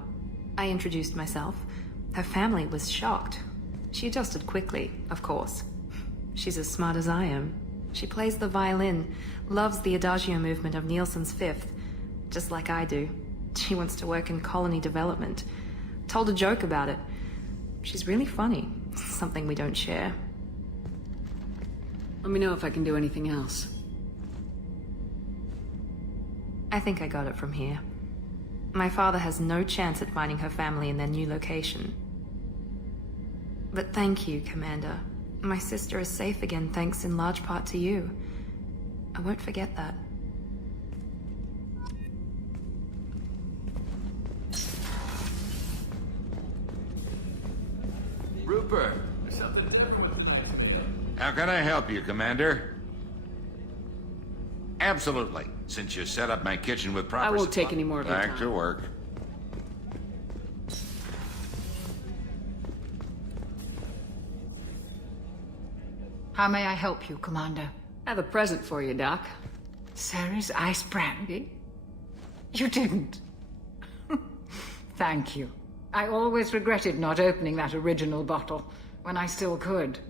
I introduced myself. Her family was shocked. She adjusted quickly, of course. She's as smart as I am. She plays the violin, loves the adagio movement of Nielsen's Fifth, just like I do. She wants to work in colony development. Told a joke about it. She's really funny, something we don't share. Let me know if I can do anything else. I think I got it from here. My father has no chance at finding her family in their new location. But thank you, Commander. My sister is safe again thanks in large part to you. I won't forget that. Rupert, there's something different tonight to me. How can I help you, Commander? Absolutely. Since you set up my kitchen with proper I won't supply- take any more of your Back time. to work. How may I help you, Commander? I have a present for you, Doc. Sarah's ice brandy? You didn't. Thank you. I always regretted not opening that original bottle when I still could.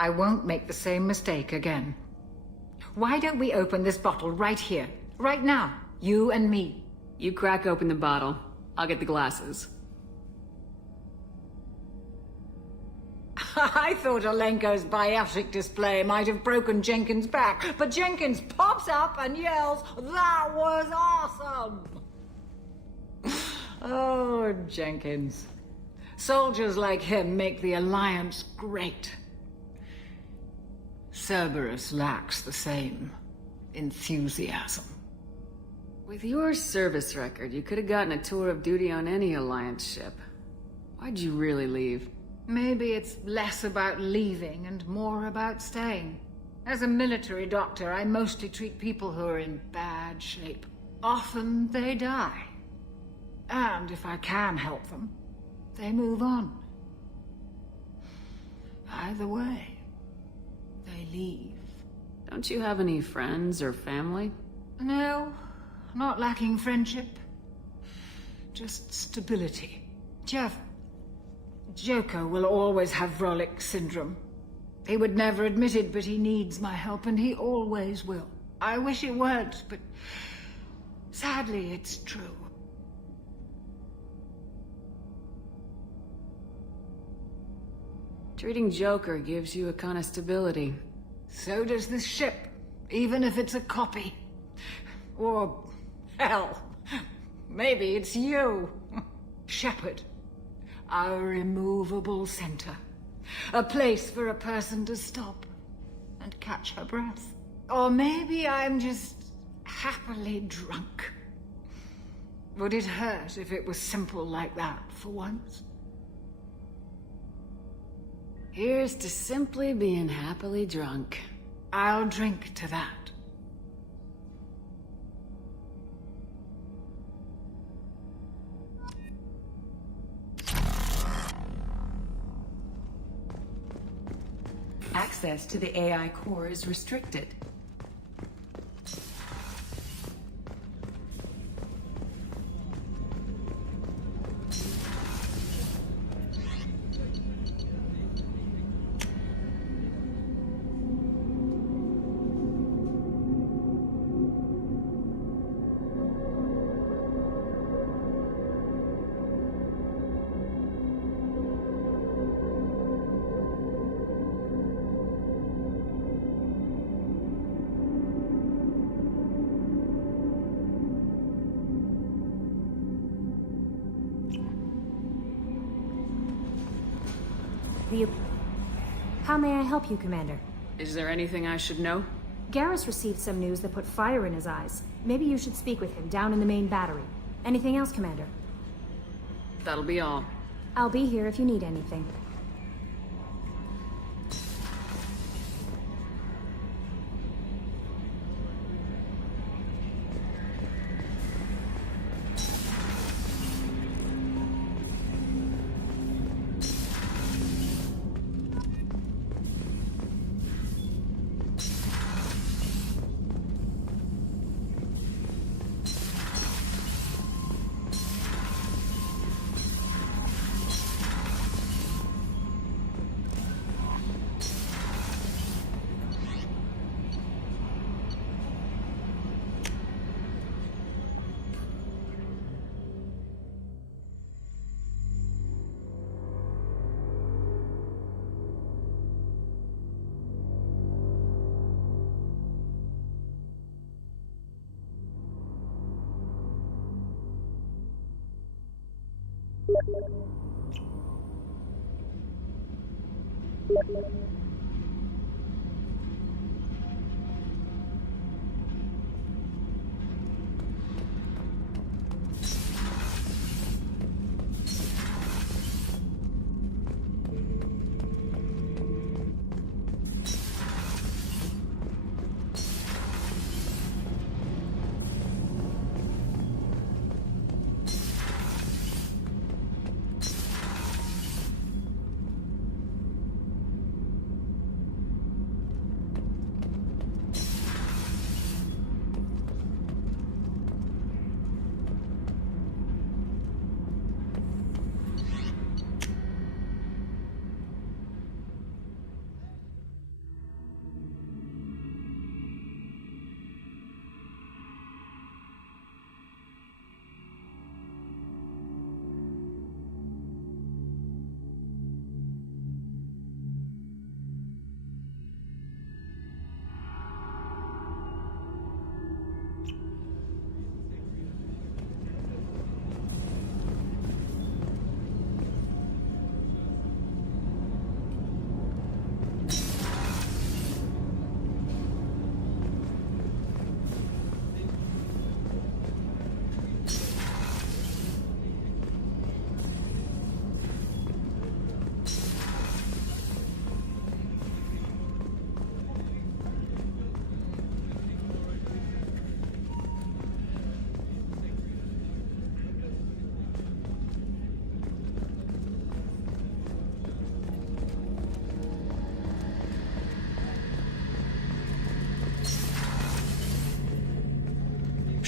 I won't make the same mistake again. Why don't we open this bottle right here, right now? You and me. You crack open the bottle. I'll get the glasses. I thought Alenko's biotic display might have broken Jenkins' back, but Jenkins pops up and yells, "That was awesome!" Oh, Jenkins. Soldiers like him make the Alliance great. Cerberus lacks the same enthusiasm. With your service record, you could have gotten a tour of duty on any Alliance ship. Why'd you really leave? Maybe it's less about leaving and more about staying. As a military doctor, I mostly treat people who are in bad shape. Often they die. And if I can help them, they move on. Either way, they leave. Don't you have any friends or family? No, not lacking friendship. Just stability. Jeff, Joko will always have Vrolic syndrome. He would never admit it, but he needs my help, and he always will. I wish it weren't, but sadly it's true. Treating Joker gives you a kind of stability. So does this ship, even if it's a copy. Or, hell, maybe it's you. Shepard. Our immovable center. A place for a person to stop and catch her breath. Or maybe I'm just happily drunk. Would it hurt if it was simple like that for once? Here's to simply being happily drunk. I'll drink to that. Access to the AI core is restricted. How may I help you, Commander? Is there anything I should know? Garrus received some news that put fire in his eyes. Maybe you should speak with him down in the main battery. Anything else, Commander? That'll be all. I'll be here if you need anything.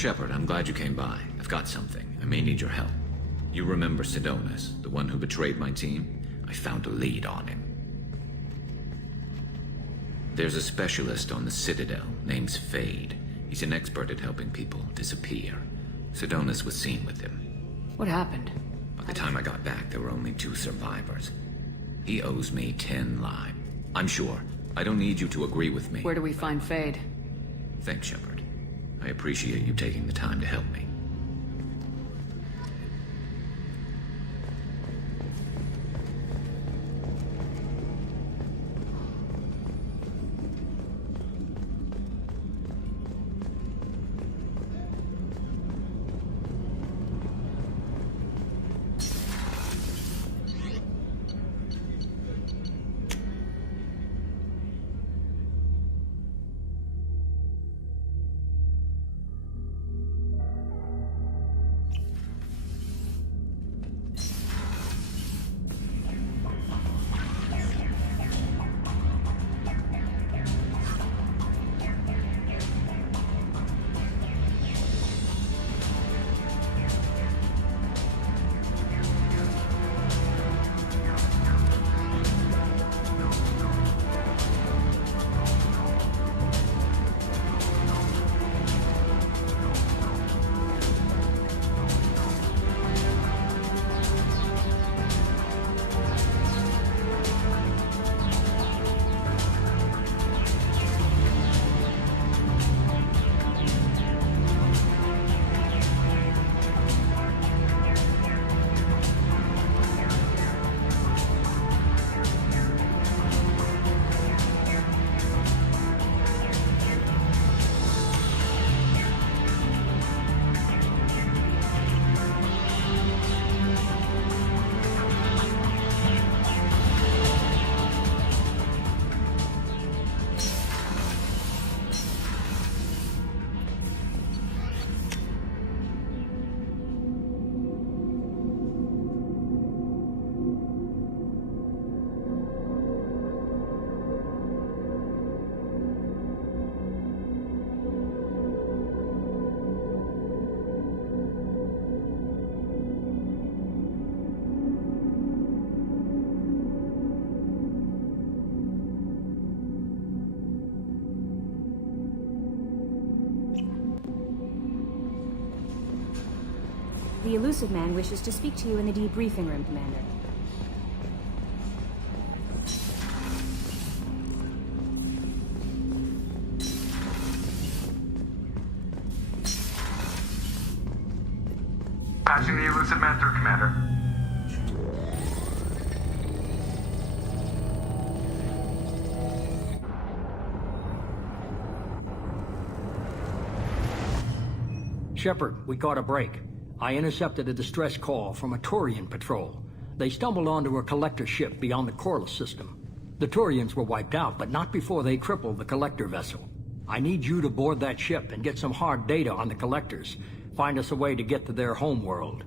Shepard, I'm glad you came by. I've got something. I may need your help. You remember Sidonis, the one who betrayed my team? I found a lead on him. There's a specialist on the Citadel named Fade. He's an expert at helping people disappear. Sidonis was seen with him. What happened? By the time I got back, there were only 2 survivors. He owes me 10 lives. I'm sure. I don't need you to agree with me. Where do we find Fade? Thanks, Shepard. I appreciate you taking the time to help me. The elusive man wishes to speak to you in the debriefing room, Commander. Patching the elusive man through, Commander. Shepard, we caught a break. I intercepted a distress call from a Turian patrol. They stumbled onto a collector ship beyond the Corliss system. The Turians were wiped out, but not before they crippled the collector vessel. I need you to board that ship and get some hard data on the collectors. Find us a way to get to their home world.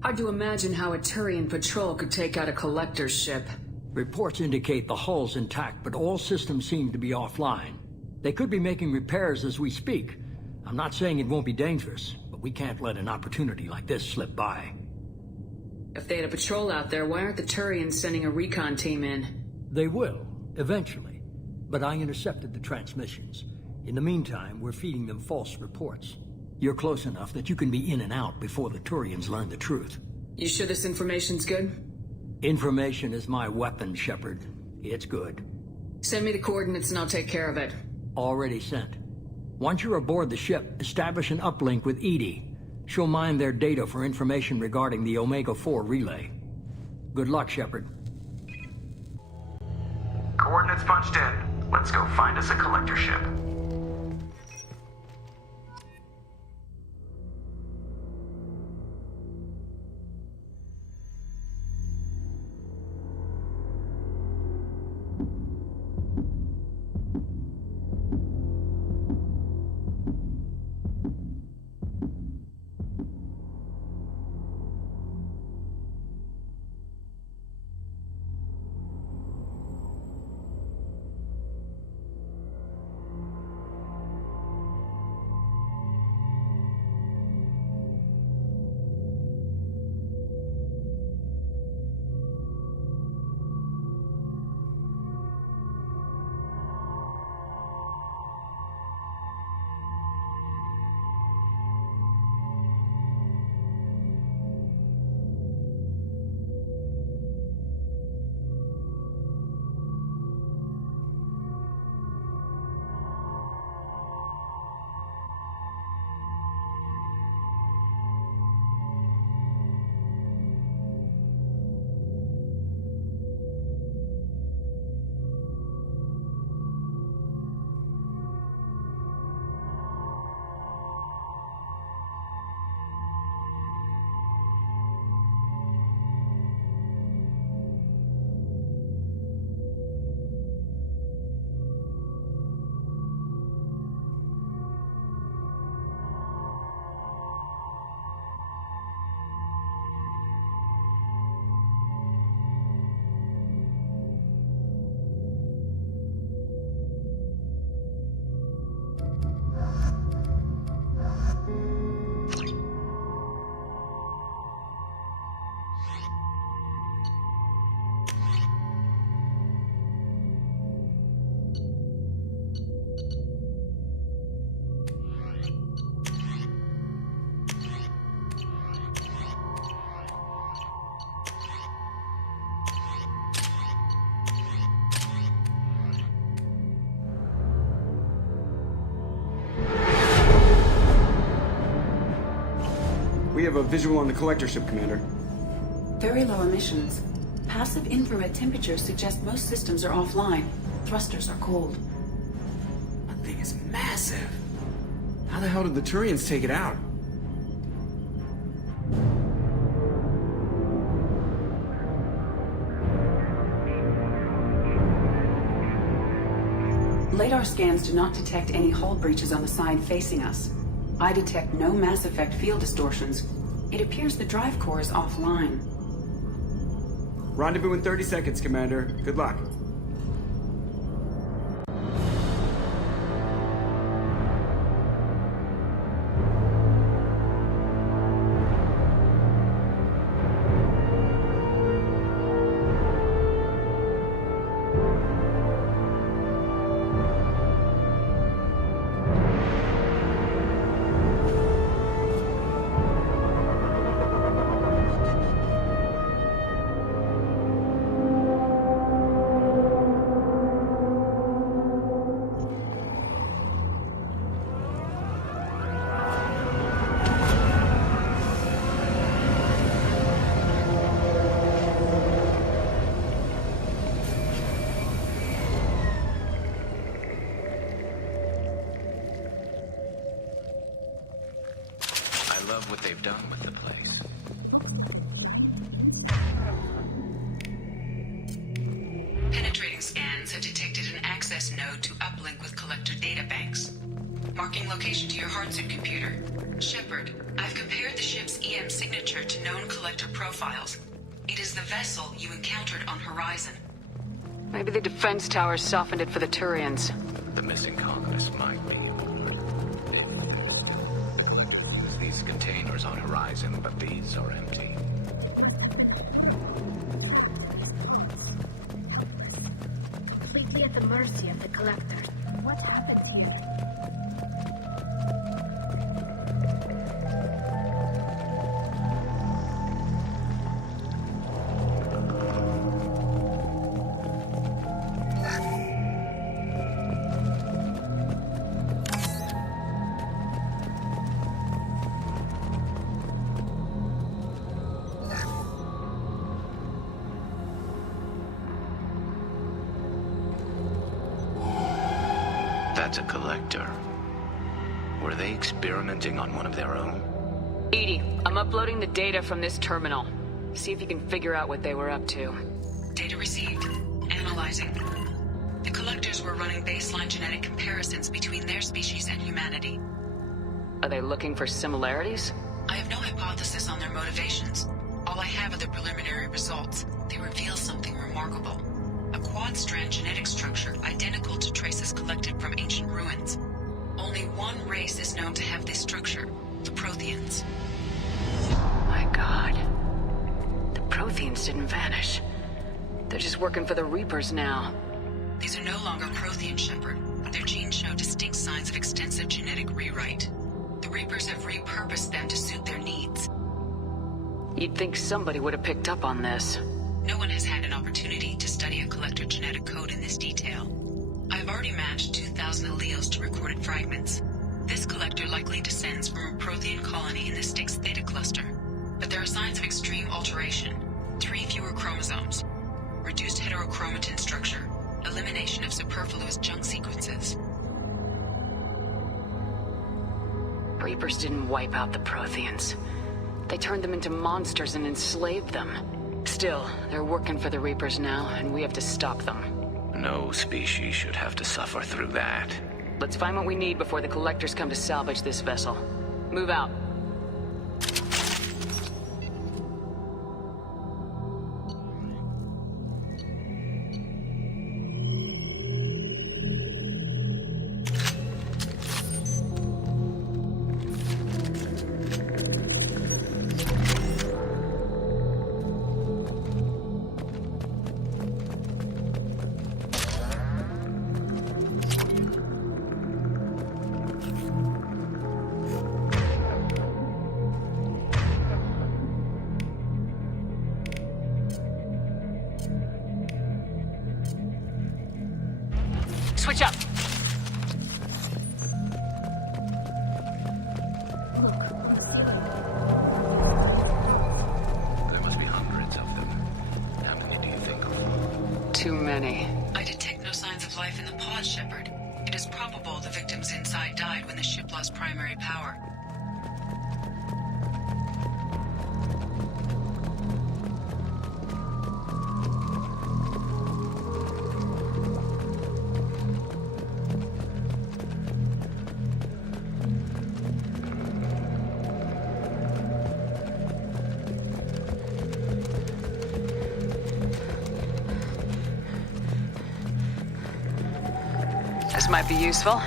Hard to imagine how a Turian patrol could take out a collector's ship. Reports indicate the hull's intact, but all systems seem to be offline. They could be making repairs as we speak. I'm not saying it won't be dangerous, but we can't let an opportunity like this slip by. If they had a patrol out there, why aren't the Turians sending a recon team in? They will, eventually. But I intercepted the transmissions. In the meantime, we're feeding them false reports. You're close enough that you can be in and out before the Turians learn the truth. You sure this information's good? Information is my weapon, Shepard. It's good. Send me the coordinates and I'll take care of it. Already sent. Once you're aboard the ship, establish an uplink with Edie. She'll mine their data for information regarding the Omega-4 relay. Good luck, Shepard. Coordinates punched in. Let's go find us a collector ship. have a visual on the collector ship, Commander. Very low emissions. Passive infrared temperatures suggest most systems are offline. Thrusters are cold. That thing is massive. How the hell did the Turians take it out? Radar scans do not detect any hull breaches on the side facing us. I detect no Mass Effect field distortions. It appears the drive core is offline. Rendezvous in 30 seconds, Commander. Good luck. I love what they've done with the place. Penetrating scans have detected an access node to uplink with collector databanks. Marking location to your hardsuit computer. Shepard, I've compared the ship's EM signature to known collector profiles. It is the vessel you encountered on Horizon. Maybe the defense towers softened it for the Turians. The missing colonists might be. There's these containers on Horizon, but these are empty. Completely at the mercy of the collectors. What happened here? That's a collector. Were they experimenting on one of their own? Edie, I'm uploading the data from this terminal. See if you can figure out what they were up to. Data received. Analyzing. The collectors were running baseline genetic comparisons between their species and humanity. Are they looking for similarities? I have no hypothesis on their motivations. All I have are the preliminary results. They reveal something remarkable. A quad-strand genetic structure identical to traces collected from ancient ruins. Only one race is known to have this structure, the Protheans. My God. The Protheans didn't vanish. They're just working for the Reapers now. These are no longer Prothean, Shepard. Their genes show distinct signs of extensive genetic rewrite. The Reapers have repurposed them to suit their needs. You'd think somebody would have picked up on this. No one has had an opportunity to study a collector genetic code in this detail. I've already matched 2,000 alleles to recorded fragments. This collector likely descends from a Prothean colony in the Styx Theta cluster. But there are signs of extreme alteration. 3 fewer chromosomes. Reduced heterochromatin structure. Elimination of superfluous junk sequences. Reapers didn't wipe out the Protheans. They turned them into monsters and enslaved them. Still, they're working for the Reapers now, and we have to stop them. No species should have to suffer through that. Let's find what we need before the collectors come to salvage this vessel. Move out. Switch up. too many. I detect no signs of life in the pod, Shepard. It is probable the victims inside died when the ship lost primary power. This might be useful.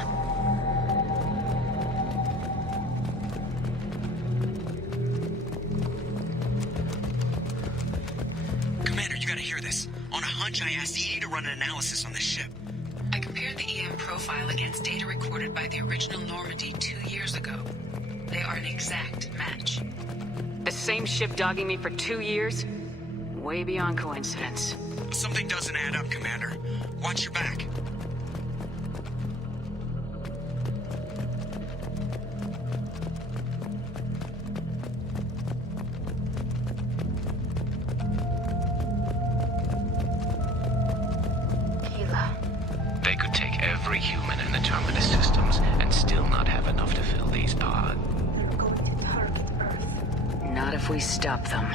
Commander, you gotta hear this. On a hunch, I asked Edie to run an analysis on this ship. I compared the EM profile against data recorded by the original Normandy 2 years ago. They are an exact match. The same ship dogging me for 2 years? Way beyond coincidence. Something doesn't add up, Commander. Watch your back. They could take every human in the Terminus systems and still not have enough to fill these pods. They're going to target Earth. Not if we stop them.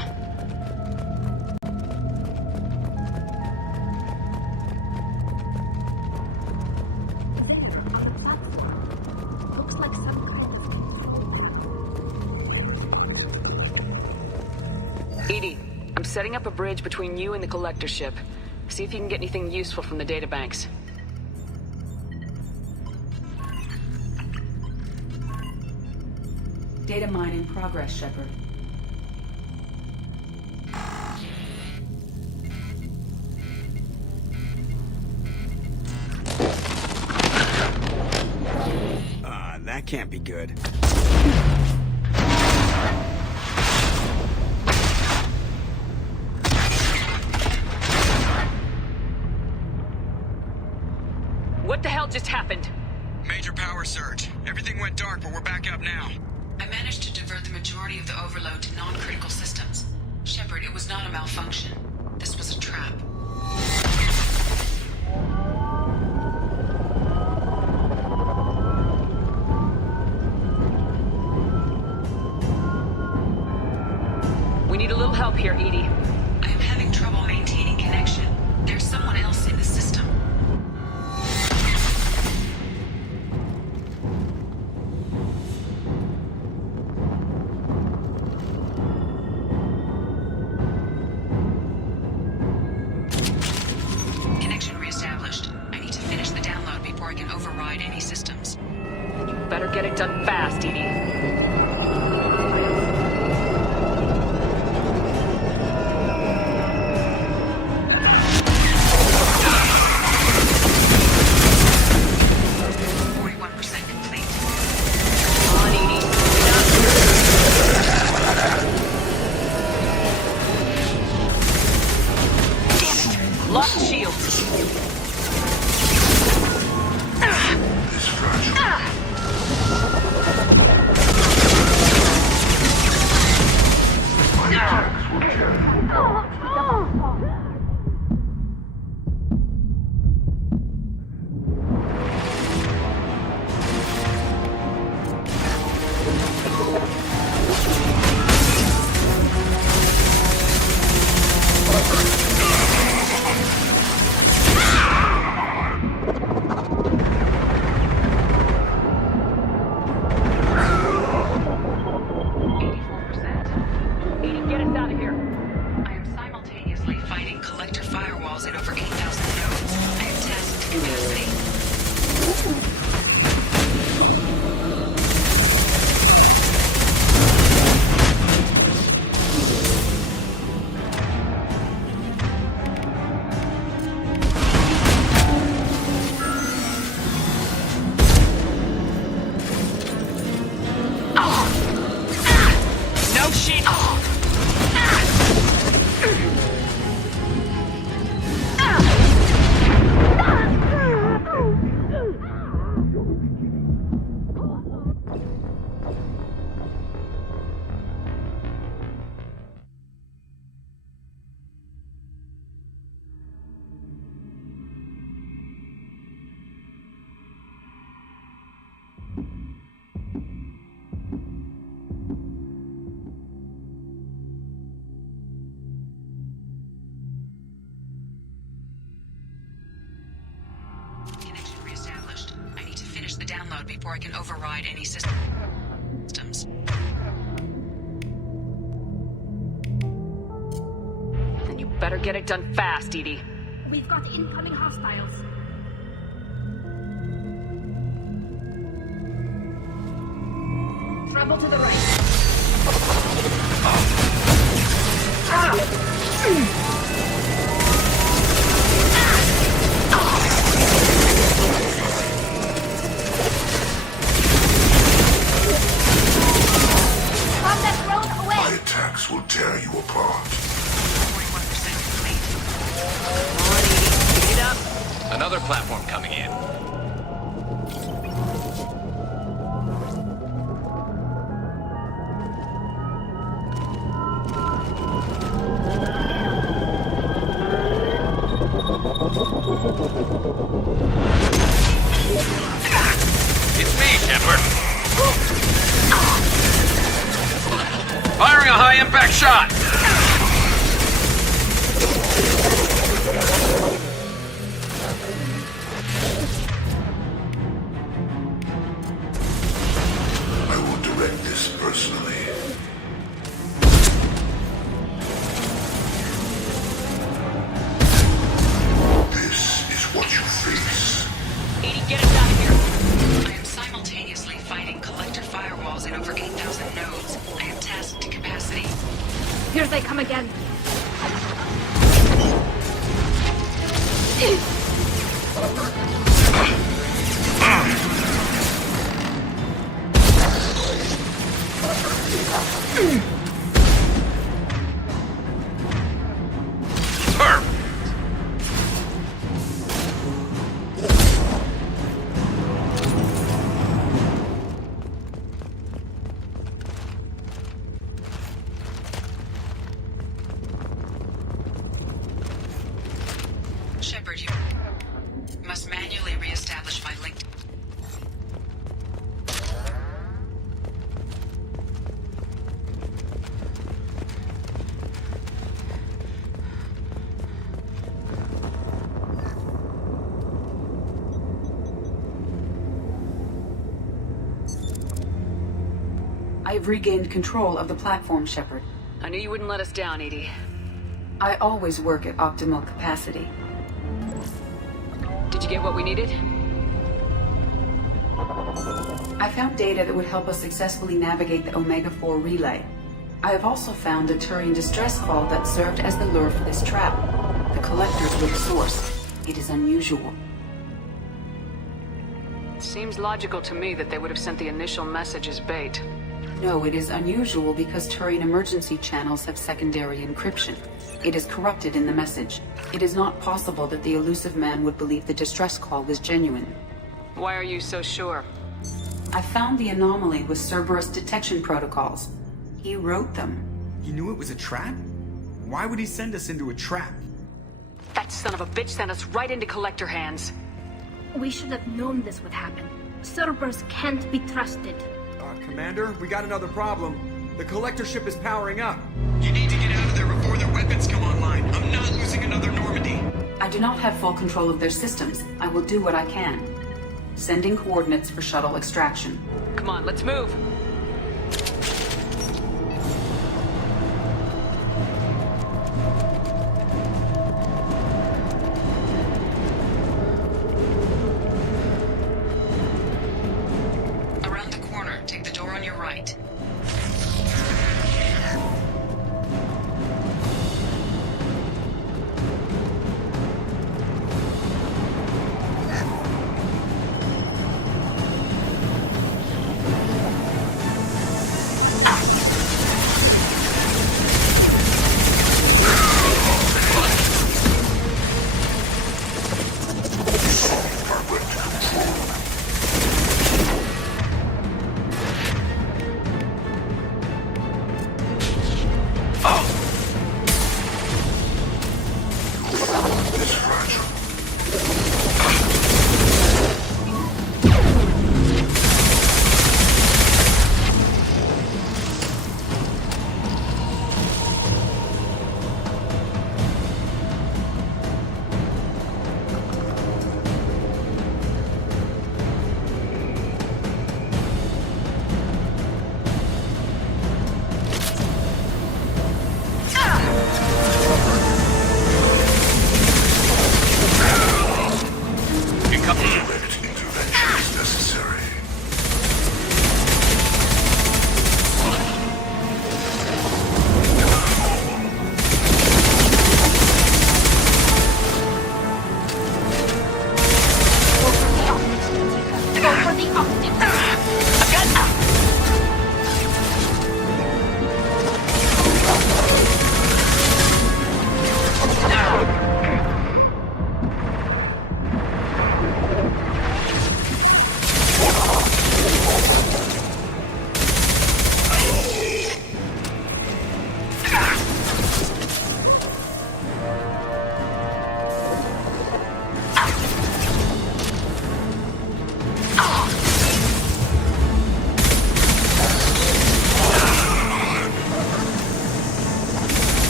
There, on the platform. Looks like some kind of... Edie, I'm setting up a bridge between you and the collector ship. See if you can get anything useful from the databanks. Data mine in progress, Shepard. That can't be good. What the hell just happened? Major power surge. Everything went dark, but we're back up now. I managed to divert the majority of the overload to non-critical systems. Shepard, it was not a malfunction. This was a trap. We need a little help here, Edie. I am having trouble maintaining connection. There's someone else in the system. Connection reestablished. I need to finish the download before I can override any systems. Better get it done fast, Edie. Lock shields. out before I can override any systems. Then you better get it done fast, Edie. We've got incoming hostiles. Trouble to the right. My attacks will tear you apart. 41% complete. Come on, Edie. Speed it up. Another platform coming in. It's me, Shepard. Firing a high-impact shot! I will direct this personally. This is what you face. Edie, get us out of here. I am simultaneously fighting collector firewalls in over 8,000 nodes. I am tasked to capacity. Here they come again. Shepard, you must manually re-establish my link. I've regained control of the platform, Shepard. I knew you wouldn't let us down, Edie. I always work at optimal capacity. Did you get what we needed? I found data that would help us successfully navigate the Omega-4 relay. I have also found a Turian distress call that served as the lure for this trap. The collectors were the source. It is unusual. Seems logical to me that they would have sent the initial message as bait. No, it is unusual because Turian emergency channels have secondary encryption. It is corrupted in the message. It is not possible that the elusive man would believe the distress call was genuine. Why are you so sure? I found the anomaly with Cerberus detection protocols. He wrote them. You knew it was a trap? Why would he send us into a trap? That son of a bitch sent us right into collector hands. We should have known this would happen. Cerberus can't be trusted. Commander, we got another problem. The collector ship is powering up. You need to get out of there before their weapons come online. I'm not losing another Normandy. I do not have full control of their systems. I will do what I can. Sending coordinates for shuttle extraction. Come on, let's move. Around the corner, take the door on your right.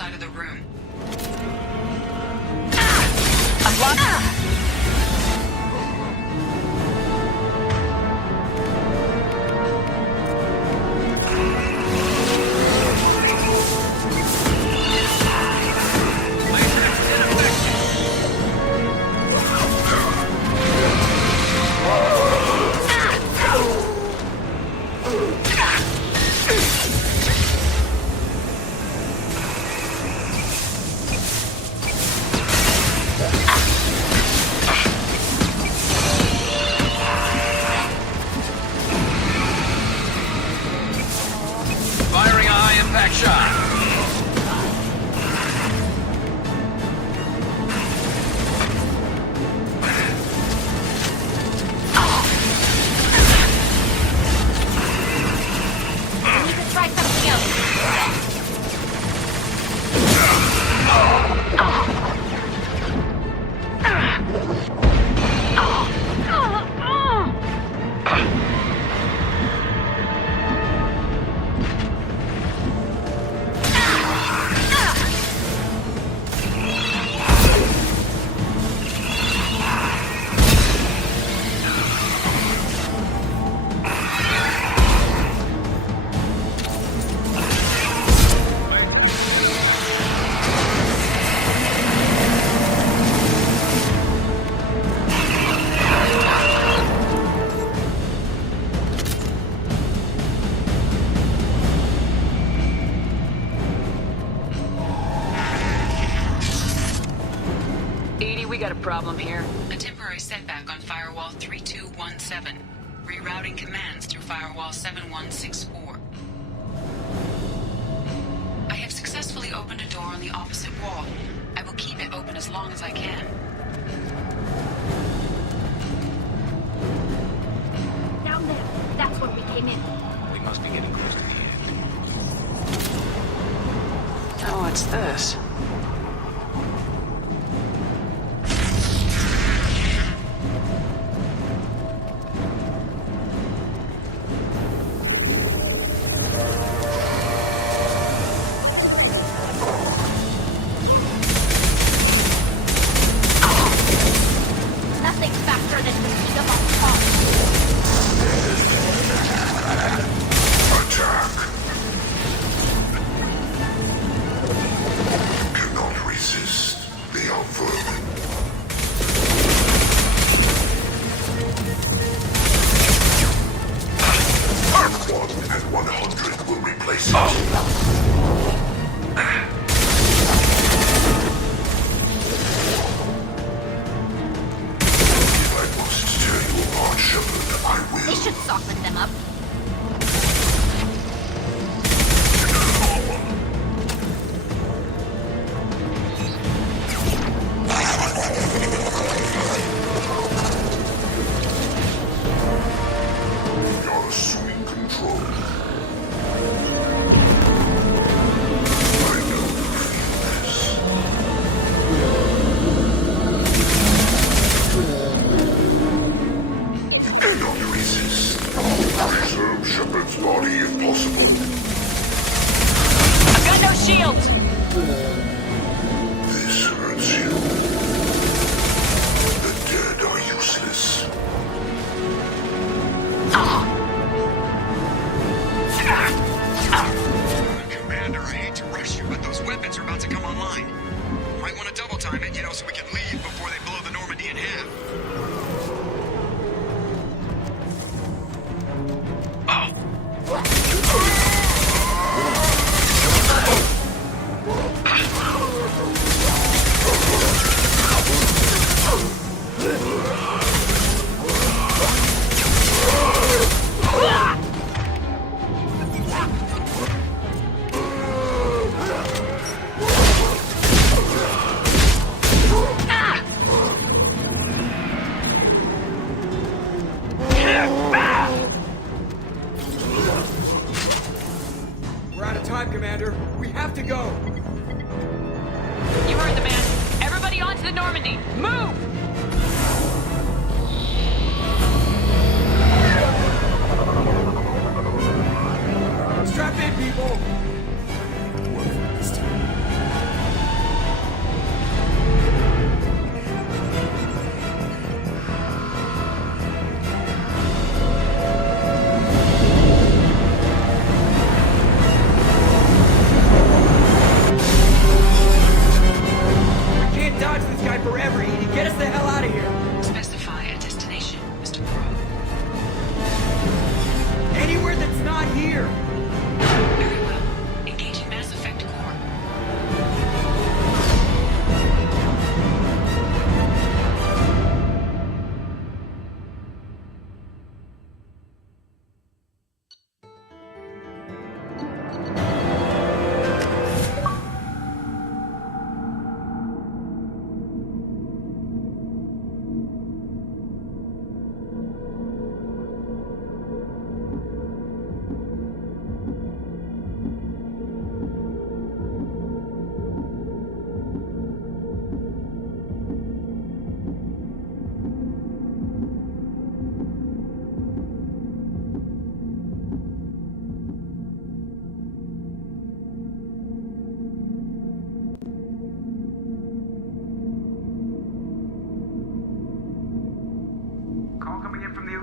side of the room. I'm blocked. Firing a high-impact shot. We need to try something else. We got a problem here. A temporary setback on Firewall 3217. Rerouting commands through Firewall 7164. I have successfully opened a door on the opposite wall. I will keep it open as long as I can. Down there. That's where we came in. We must be getting close to the end. Oh, what's this? Nothing faster than the speed of our car. Attack. Cannot resist the vermin. Part 1 and 100 will replace it. They should soften them up. You're assuming control. I know you feel this. You cannot resist. Preserve Shepard's body if possible. I've got no shields! This hurts you. The dead are useless. Commander, I hate to rush you, but those weapons are about to come online. Might want to double time it, so we can leave before they blow the Normandy in half. We're out of time, Commander. We have to go. You heard the man. Everybody onto the Normandy. Move! Strap in, people. What for this time?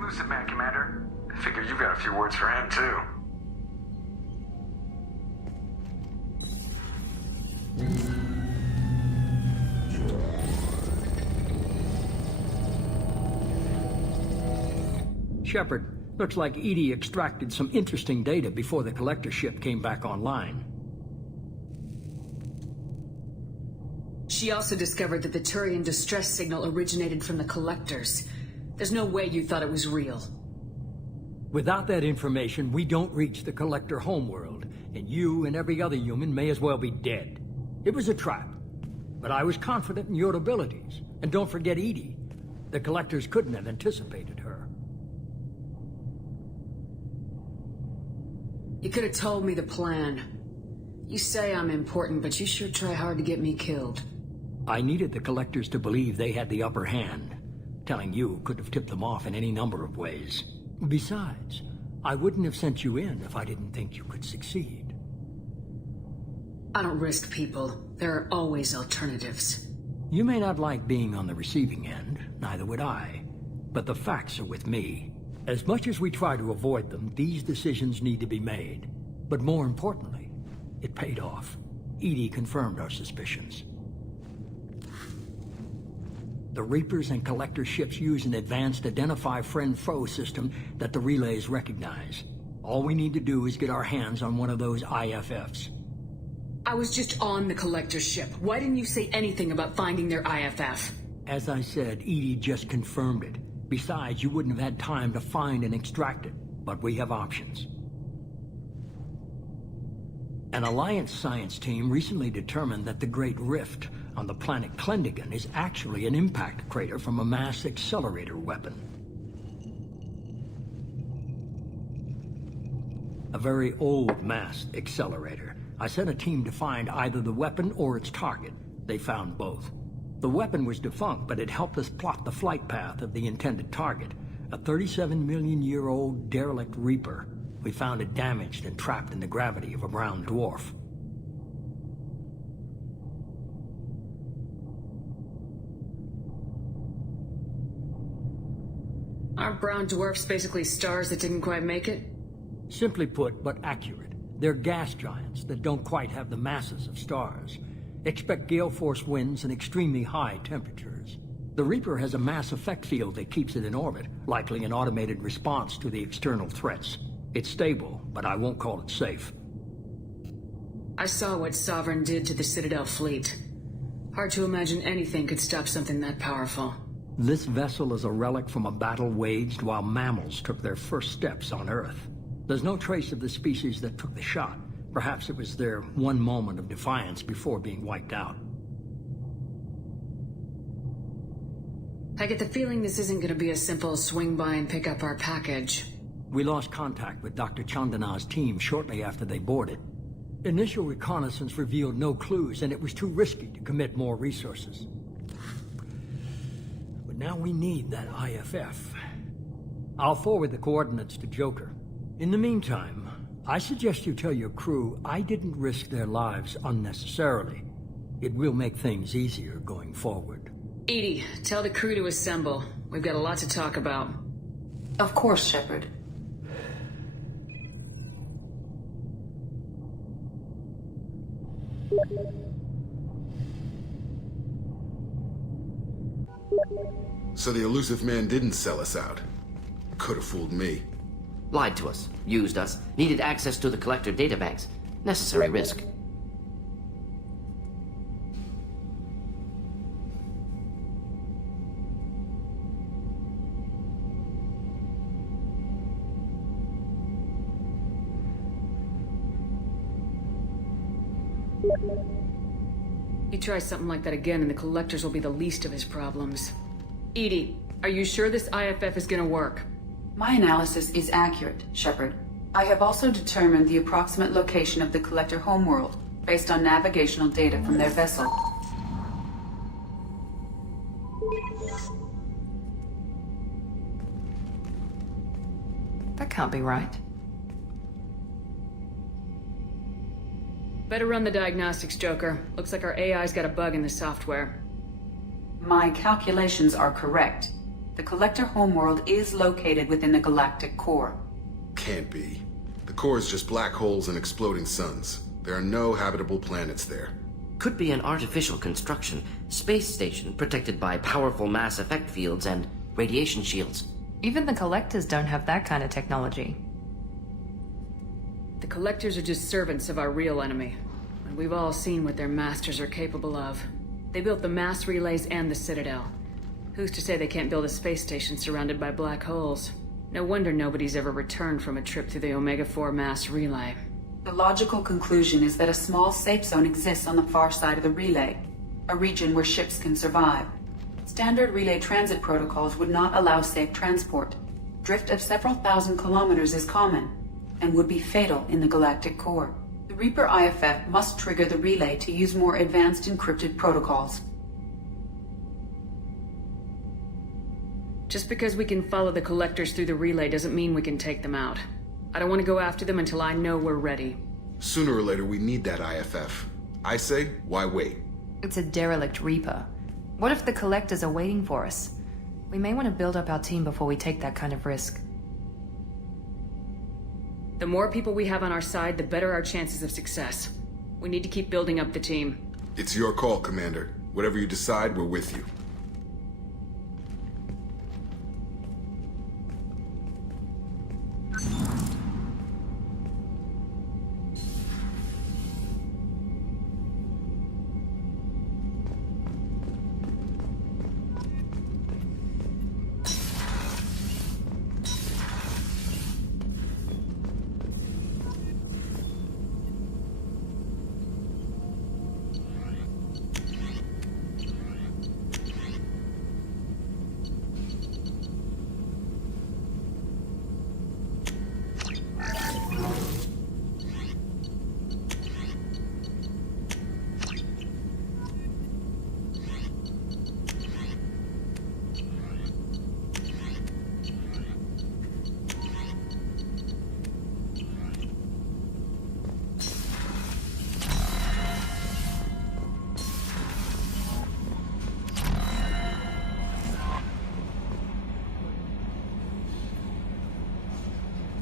Elusive Man, Commander. Figure you've got a few words for him, too. Shepard, looks like Edie extracted some interesting data before the collector ship came back online. She also discovered that the Turian distress signal originated from the collectors. There's no way you thought it was real. Without that information, we don't reach the collector homeworld, and you and every other human may as well be dead. It was a trap, but I was confident in your abilities. And don't forget Edie. The collectors couldn't have anticipated her. You could have told me the plan. You say I'm important, but you sure try hard to get me killed. I needed the collectors to believe they had the upper hand. Telling you could have tipped them off in any number of ways. Besides, I wouldn't have sent you in if I didn't think you could succeed. I don't risk people. There are always alternatives. You may not like being on the receiving end, neither would I. But the facts are with me. As much as we try to avoid them, these decisions need to be made. But more importantly, it paid off. Edie confirmed our suspicions. The Reapers and Collector ships use an advanced Identify Friend-Foe system that the relays recognize. All we need to do is get our hands on one of those IFFs. I was just on the Collector ship. Why didn't you say anything about finding their IFF? As I said, Edie just confirmed it. Besides, you wouldn't have had time to find and extract it. But we have options. An Alliance science team recently determined that the Great Rift on the planet Klendigan is actually an impact crater from a mass accelerator weapon. A very old mass accelerator. I sent a team to find either the weapon or its target. They found both. The weapon was defunct, but it helped us plot the flight path of the intended target, a 37-million-year-old derelict Reaper. We found it damaged and trapped in the gravity of a brown dwarf. Aren't brown dwarfs basically stars that didn't quite make it? Simply put, but accurate. They're gas giants that don't quite have the masses of stars. Expect gale force winds and extremely high temperatures. The Reaper has a mass effect field that keeps it in orbit, likely an automated response to the external threats. It's stable, but I won't call it safe. I saw what Sovereign did to the Citadel fleet. Hard to imagine anything could stop something that powerful. This vessel is a relic from a battle waged while mammals took their first steps on Earth. There's no trace of the species that took the shot. Perhaps it was their one moment of defiance before being wiped out. I get the feeling this isn't going to be a simple swing by and pick up our package. We lost contact with Dr. Chandana's team shortly after they boarded. Initial reconnaissance revealed no clues, and it was too risky to commit more resources. But now we need that IFF. I'll forward the coordinates to Joker. In the meantime, I suggest you tell your crew I didn't risk their lives unnecessarily. It will make things easier going forward. Edie, tell the crew to assemble. We've got a lot to talk about. Of course, Shepard. So the elusive man didn't sell us out. Could have fooled me. Lied to us, used us, needed access to the collector databanks. Necessary risk. He tries something like that again and the collectors will be the least of his problems. Edie, are you sure this IFF is gonna work? My analysis is accurate, Shepard. I have also determined the approximate location of the collector homeworld, based on navigational data from their vessel. That can't be right. Better run the diagnostics, Joker. Looks like our AI's got a bug in the software. My calculations are correct. The Collector homeworld is located within the galactic core. Can't be. The core is just black holes and exploding suns. There are no habitable planets there. Could be an artificial construction, space station protected by powerful mass effect fields and radiation shields. Even the Collectors don't have that kind of technology. The Collectors are just servants of our real enemy, and we've all seen what their masters are capable of. They built the mass relays and the Citadel. Who's to say they can't build a space station surrounded by black holes? No wonder nobody's ever returned from a trip through the Omega-4 mass relay. The logical conclusion is that a small safe zone exists on the far side of the relay, a region where ships can survive. Standard relay transit protocols would not allow safe transport. Drift of several thousand kilometers is common, and would be fatal in the galactic core. The Reaper IFF must trigger the relay to use more advanced encrypted protocols. Just because we can follow the Collectors through the relay doesn't mean we can take them out. I don't want to go after them until I know we're ready. Sooner or later, we need that IFF. I say, why wait? It's a derelict Reaper. What if the Collectors are waiting for us? We may want to build up our team before we take that kind of risk. The more people we have on our side, the better our chances of success. We need to keep building up the team. It's your call, Commander. Whatever you decide, we're with you.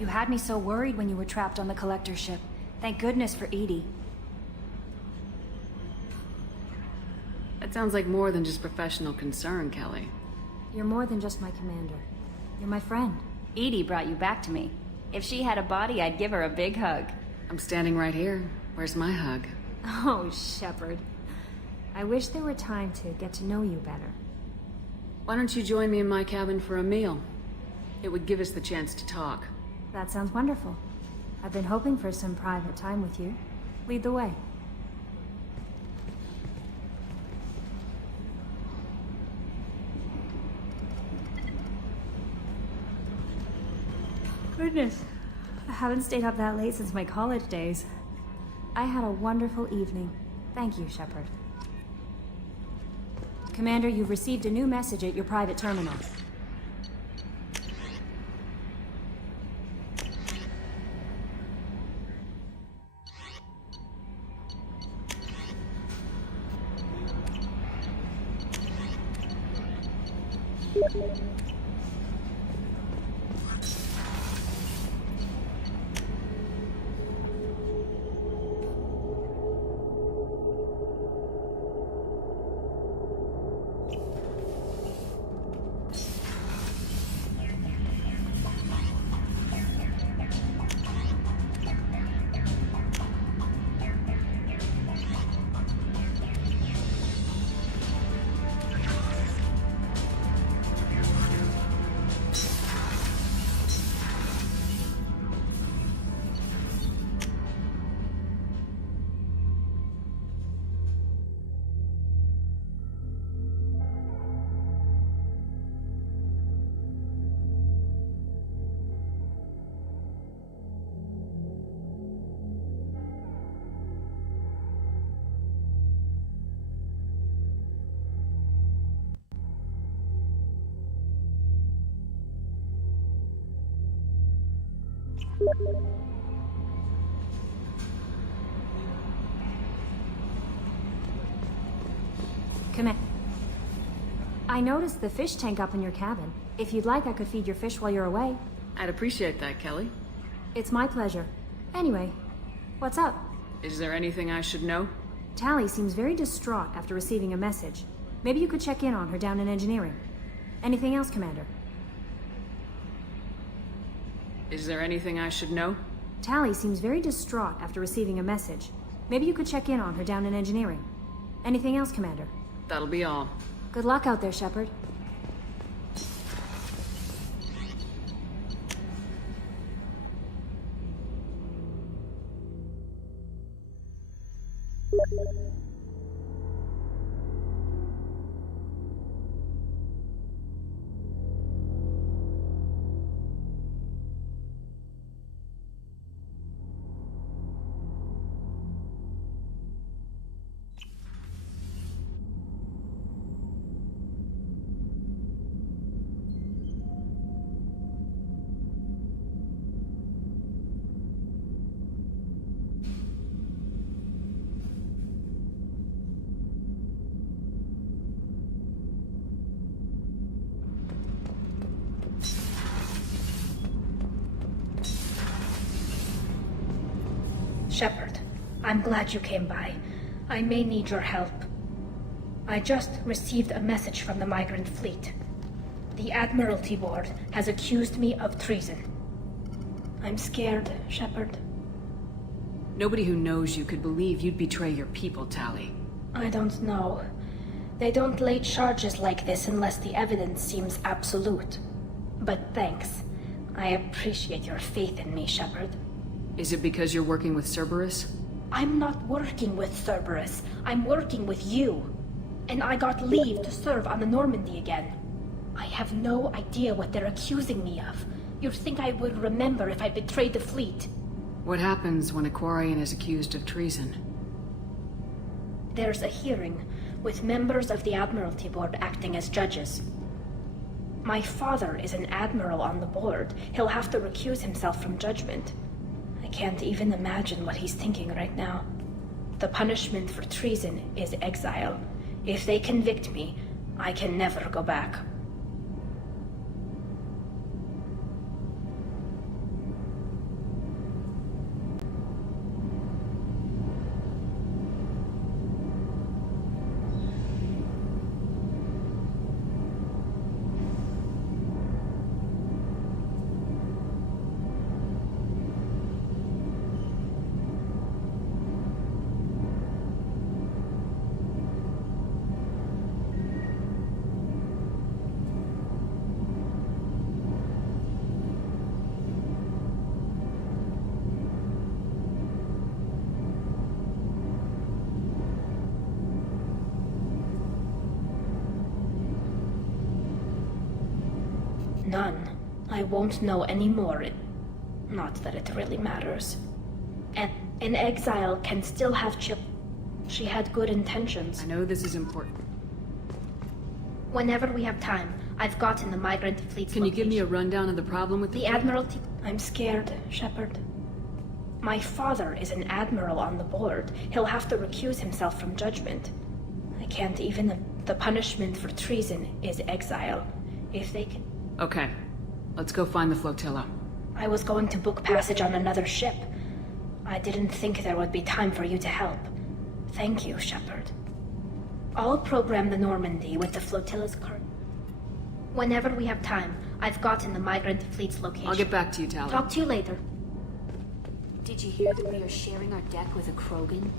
You had me so worried when you were trapped on the Collector ship. Thank goodness for Edie. That sounds like more than just professional concern, Kelly. You're more than just my commander. You're my friend. Edie brought you back to me. If she had a body, I'd give her a big hug. I'm standing right here. Where's my hug? Oh, Shepard. I wish there were time to get to know you better. Why don't you join me in my cabin for a meal? It would give us the chance to talk. That sounds wonderful. I've been hoping for some private time with you. Lead the way. Goodness. I haven't stayed up that late since my college days. I had a wonderful evening. Thank you, Shepard. Commander, you've received a new message at your private terminal. I noticed the fish tank up in your cabin. If you'd like, I could feed your fish while you're away. I'd appreciate that, Kelly. It's my pleasure. Anyway, what's up? Is there anything I should know? Tally seems very distraught after receiving a message. Maybe you could check in on her down in engineering. Anything else, Commander? Is there anything I should know? Tally seems very distraught after receiving a message. Maybe you could check in on her down in engineering. Anything else, Commander? That'll be all. Good luck out there, Shepard. Shepard, I'm glad you came by. I may need your help. I just received a message from the migrant fleet. The Admiralty Board has accused me of treason. I'm scared, Shepard. Nobody who knows you could believe you'd betray your people, Tally. I don't know. They don't lay charges like this unless the evidence seems absolute. But thanks. I appreciate your faith in me, Shepard. Is it because you're working with Cerberus? I'm not working with Cerberus. I'm working with you. And I got leave to serve on the Normandy again. I have no idea what they're accusing me of. You'd think I would remember if I betrayed the fleet. What happens when a Quarian is accused of treason? There's a hearing, with members of the Admiralty Board acting as judges. My father is an admiral on the board. He'll have to recuse himself from judgment. I can't even imagine what he's thinking right now. The punishment for treason is exile. If they convict me, I can never go back. None. I won't know any more. Not that it really matters. An exile can still have She had good intentions. I know this is important. Whenever we have time, I've gotten the migrant fleet's Can you give me a rundown of the problem with the Admiralty? I'm scared, Shepard. My father is an admiral on the board. He'll have to recuse himself from judgment. I can't even... The punishment for treason is exile. If they can... Okay. Let's go find the flotilla. I was going to book passage on another ship. I didn't think there would be time for you to help. Thank you, Shepard. I'll program the Normandy with the flotilla's current. Whenever we have time, I've gotten the migrant fleet's location. I'll get back to you, Tally. Talk to you later. Did you hear that we are sharing our deck with a Krogan?